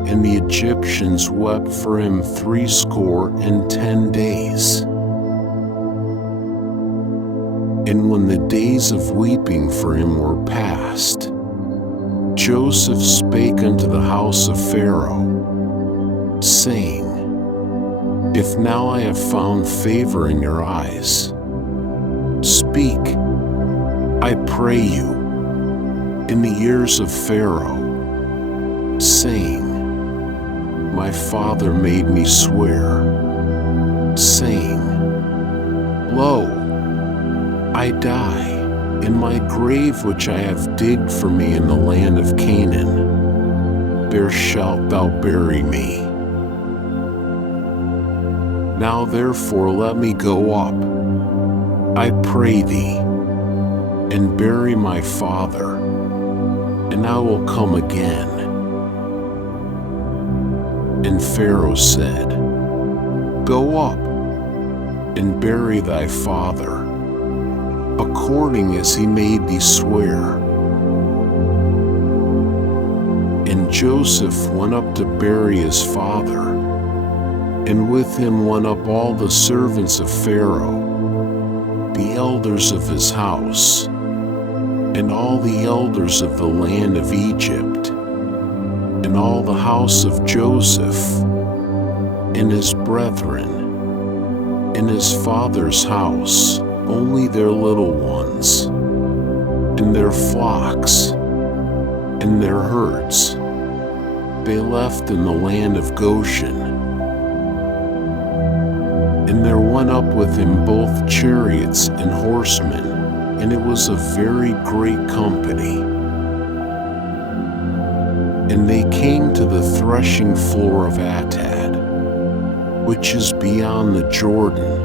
and the Egyptians wept for him 70 days. And when the days of weeping for him were past, Joseph spake unto the house of Pharaoh, saying, If now I have found favor in your eyes, speak, I pray you, in the ears of Pharaoh, saying, My father made me swear, saying, Lo, I die, in my grave which I have digged for me in the land of Canaan, there shalt thou bury me. Now therefore let me go up, I pray thee, and bury my father, and I will come again. And Pharaoh said, Go up, and bury thy father, according as he made thee swear. And Joseph went up to bury his father, And with him went up all the servants of Pharaoh, the elders of his house, and all the elders of the land of Egypt, and all the house of Joseph, and his brethren, and his father's house, only their little ones, and their flocks, and their herds, they left in the land of Goshen. And there went up with him both chariots and horsemen, and it was a very great company. And they came to the threshing floor of Atad, which is beyond the Jordan,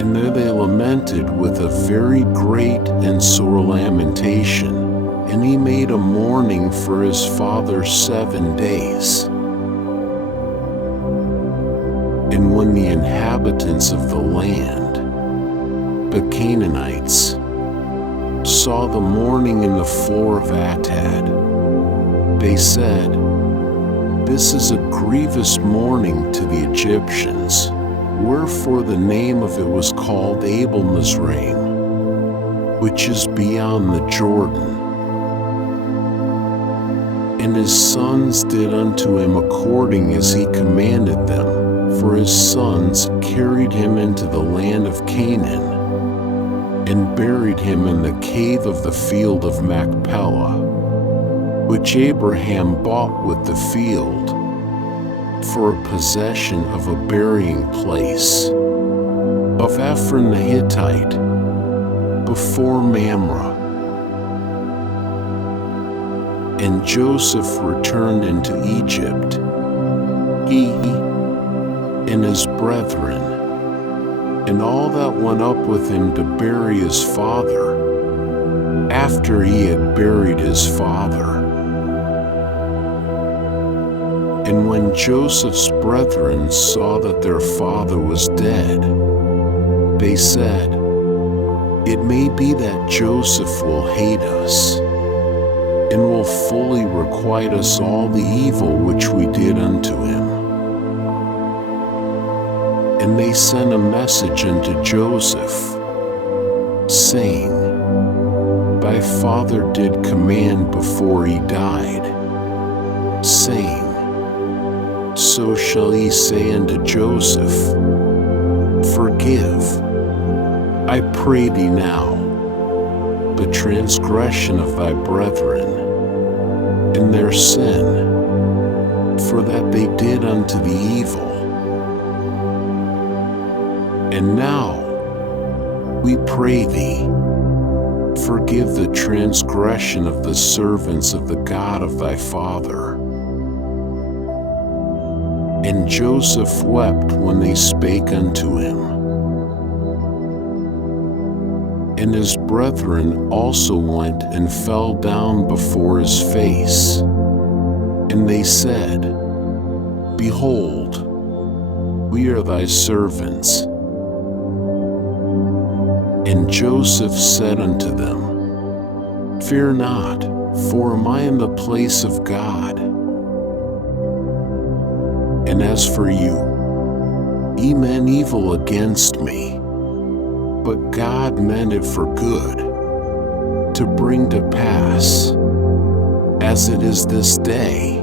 and there they lamented with a very great and sore lamentation, and he made a mourning for his father 7 days. And when the inhabitants of the land, the Canaanites, saw the mourning in the floor of Atad, they said, "This is a grievous mourning to the Egyptians," wherefore the name of it was called Abel-Mizraim, which is beyond the Jordan. And his sons did unto him according as he commanded them, for his sons carried him into the land of Canaan, and buried him in the cave of the field of Machpelah, which Abraham bought with the field, for a possession of a burying place, of Ephron the Hittite, before Mamre. And Joseph returned into Egypt, he and his brethren, and all that went up with him to bury his father, after he had buried his father. And when Joseph's brethren saw that their father was dead, they said, "It may be that Joseph will hate us, and will fully requite us all the evil which we did unto him." And they sent a message unto Joseph, saying, "Thy father did command before he died, saying, So shall he say unto Joseph, Forgive, I pray thee now, the transgression of thy brethren, and their sin, for that they did unto thee evil. And now, we pray thee, forgive the transgression of the servants of the God of thy father." And Joseph wept when they spake unto him. And his brethren also went and fell down before his face. And they said, "Behold, we are thy servants." And Joseph said unto them, "Fear not, for am I in the place of God? And as for you, ye meant evil against me, but God meant it for good, to bring to pass, as it is this day,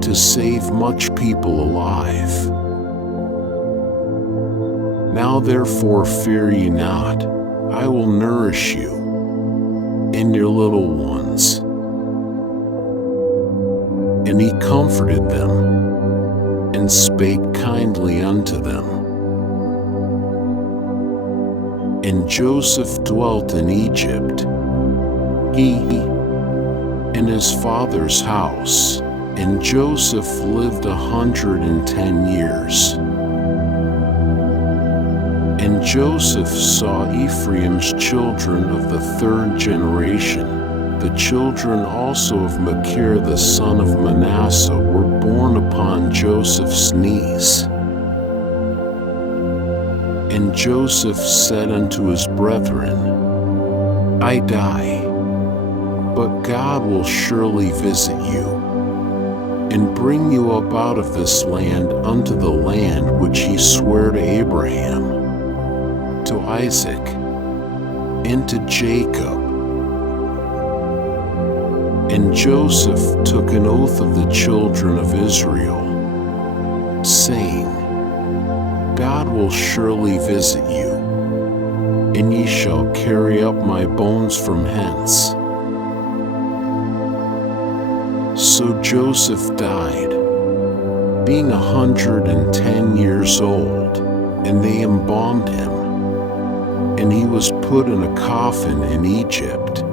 to save much people alive. Now therefore fear ye not, I will nourish you, and your little ones." And he comforted them, and spake kindly unto them. And Joseph dwelt in Egypt, he and his father's house, and Joseph lived 110 years. And Joseph saw Ephraim's children of the 3rd generation. The children also of Machir the son of Manasseh were born upon Joseph's knees. And Joseph said unto his brethren, "I die, but God will surely visit you, and bring you up out of this land unto the land which he sware to Abraham, to Isaac, and to Jacob. And Joseph took an oath of the children of Israel, saying, God will surely visit you, and ye shall carry up my bones from hence. So Joseph died, being 110 years old, and they embalmed him, and he was put in a coffin in Egypt,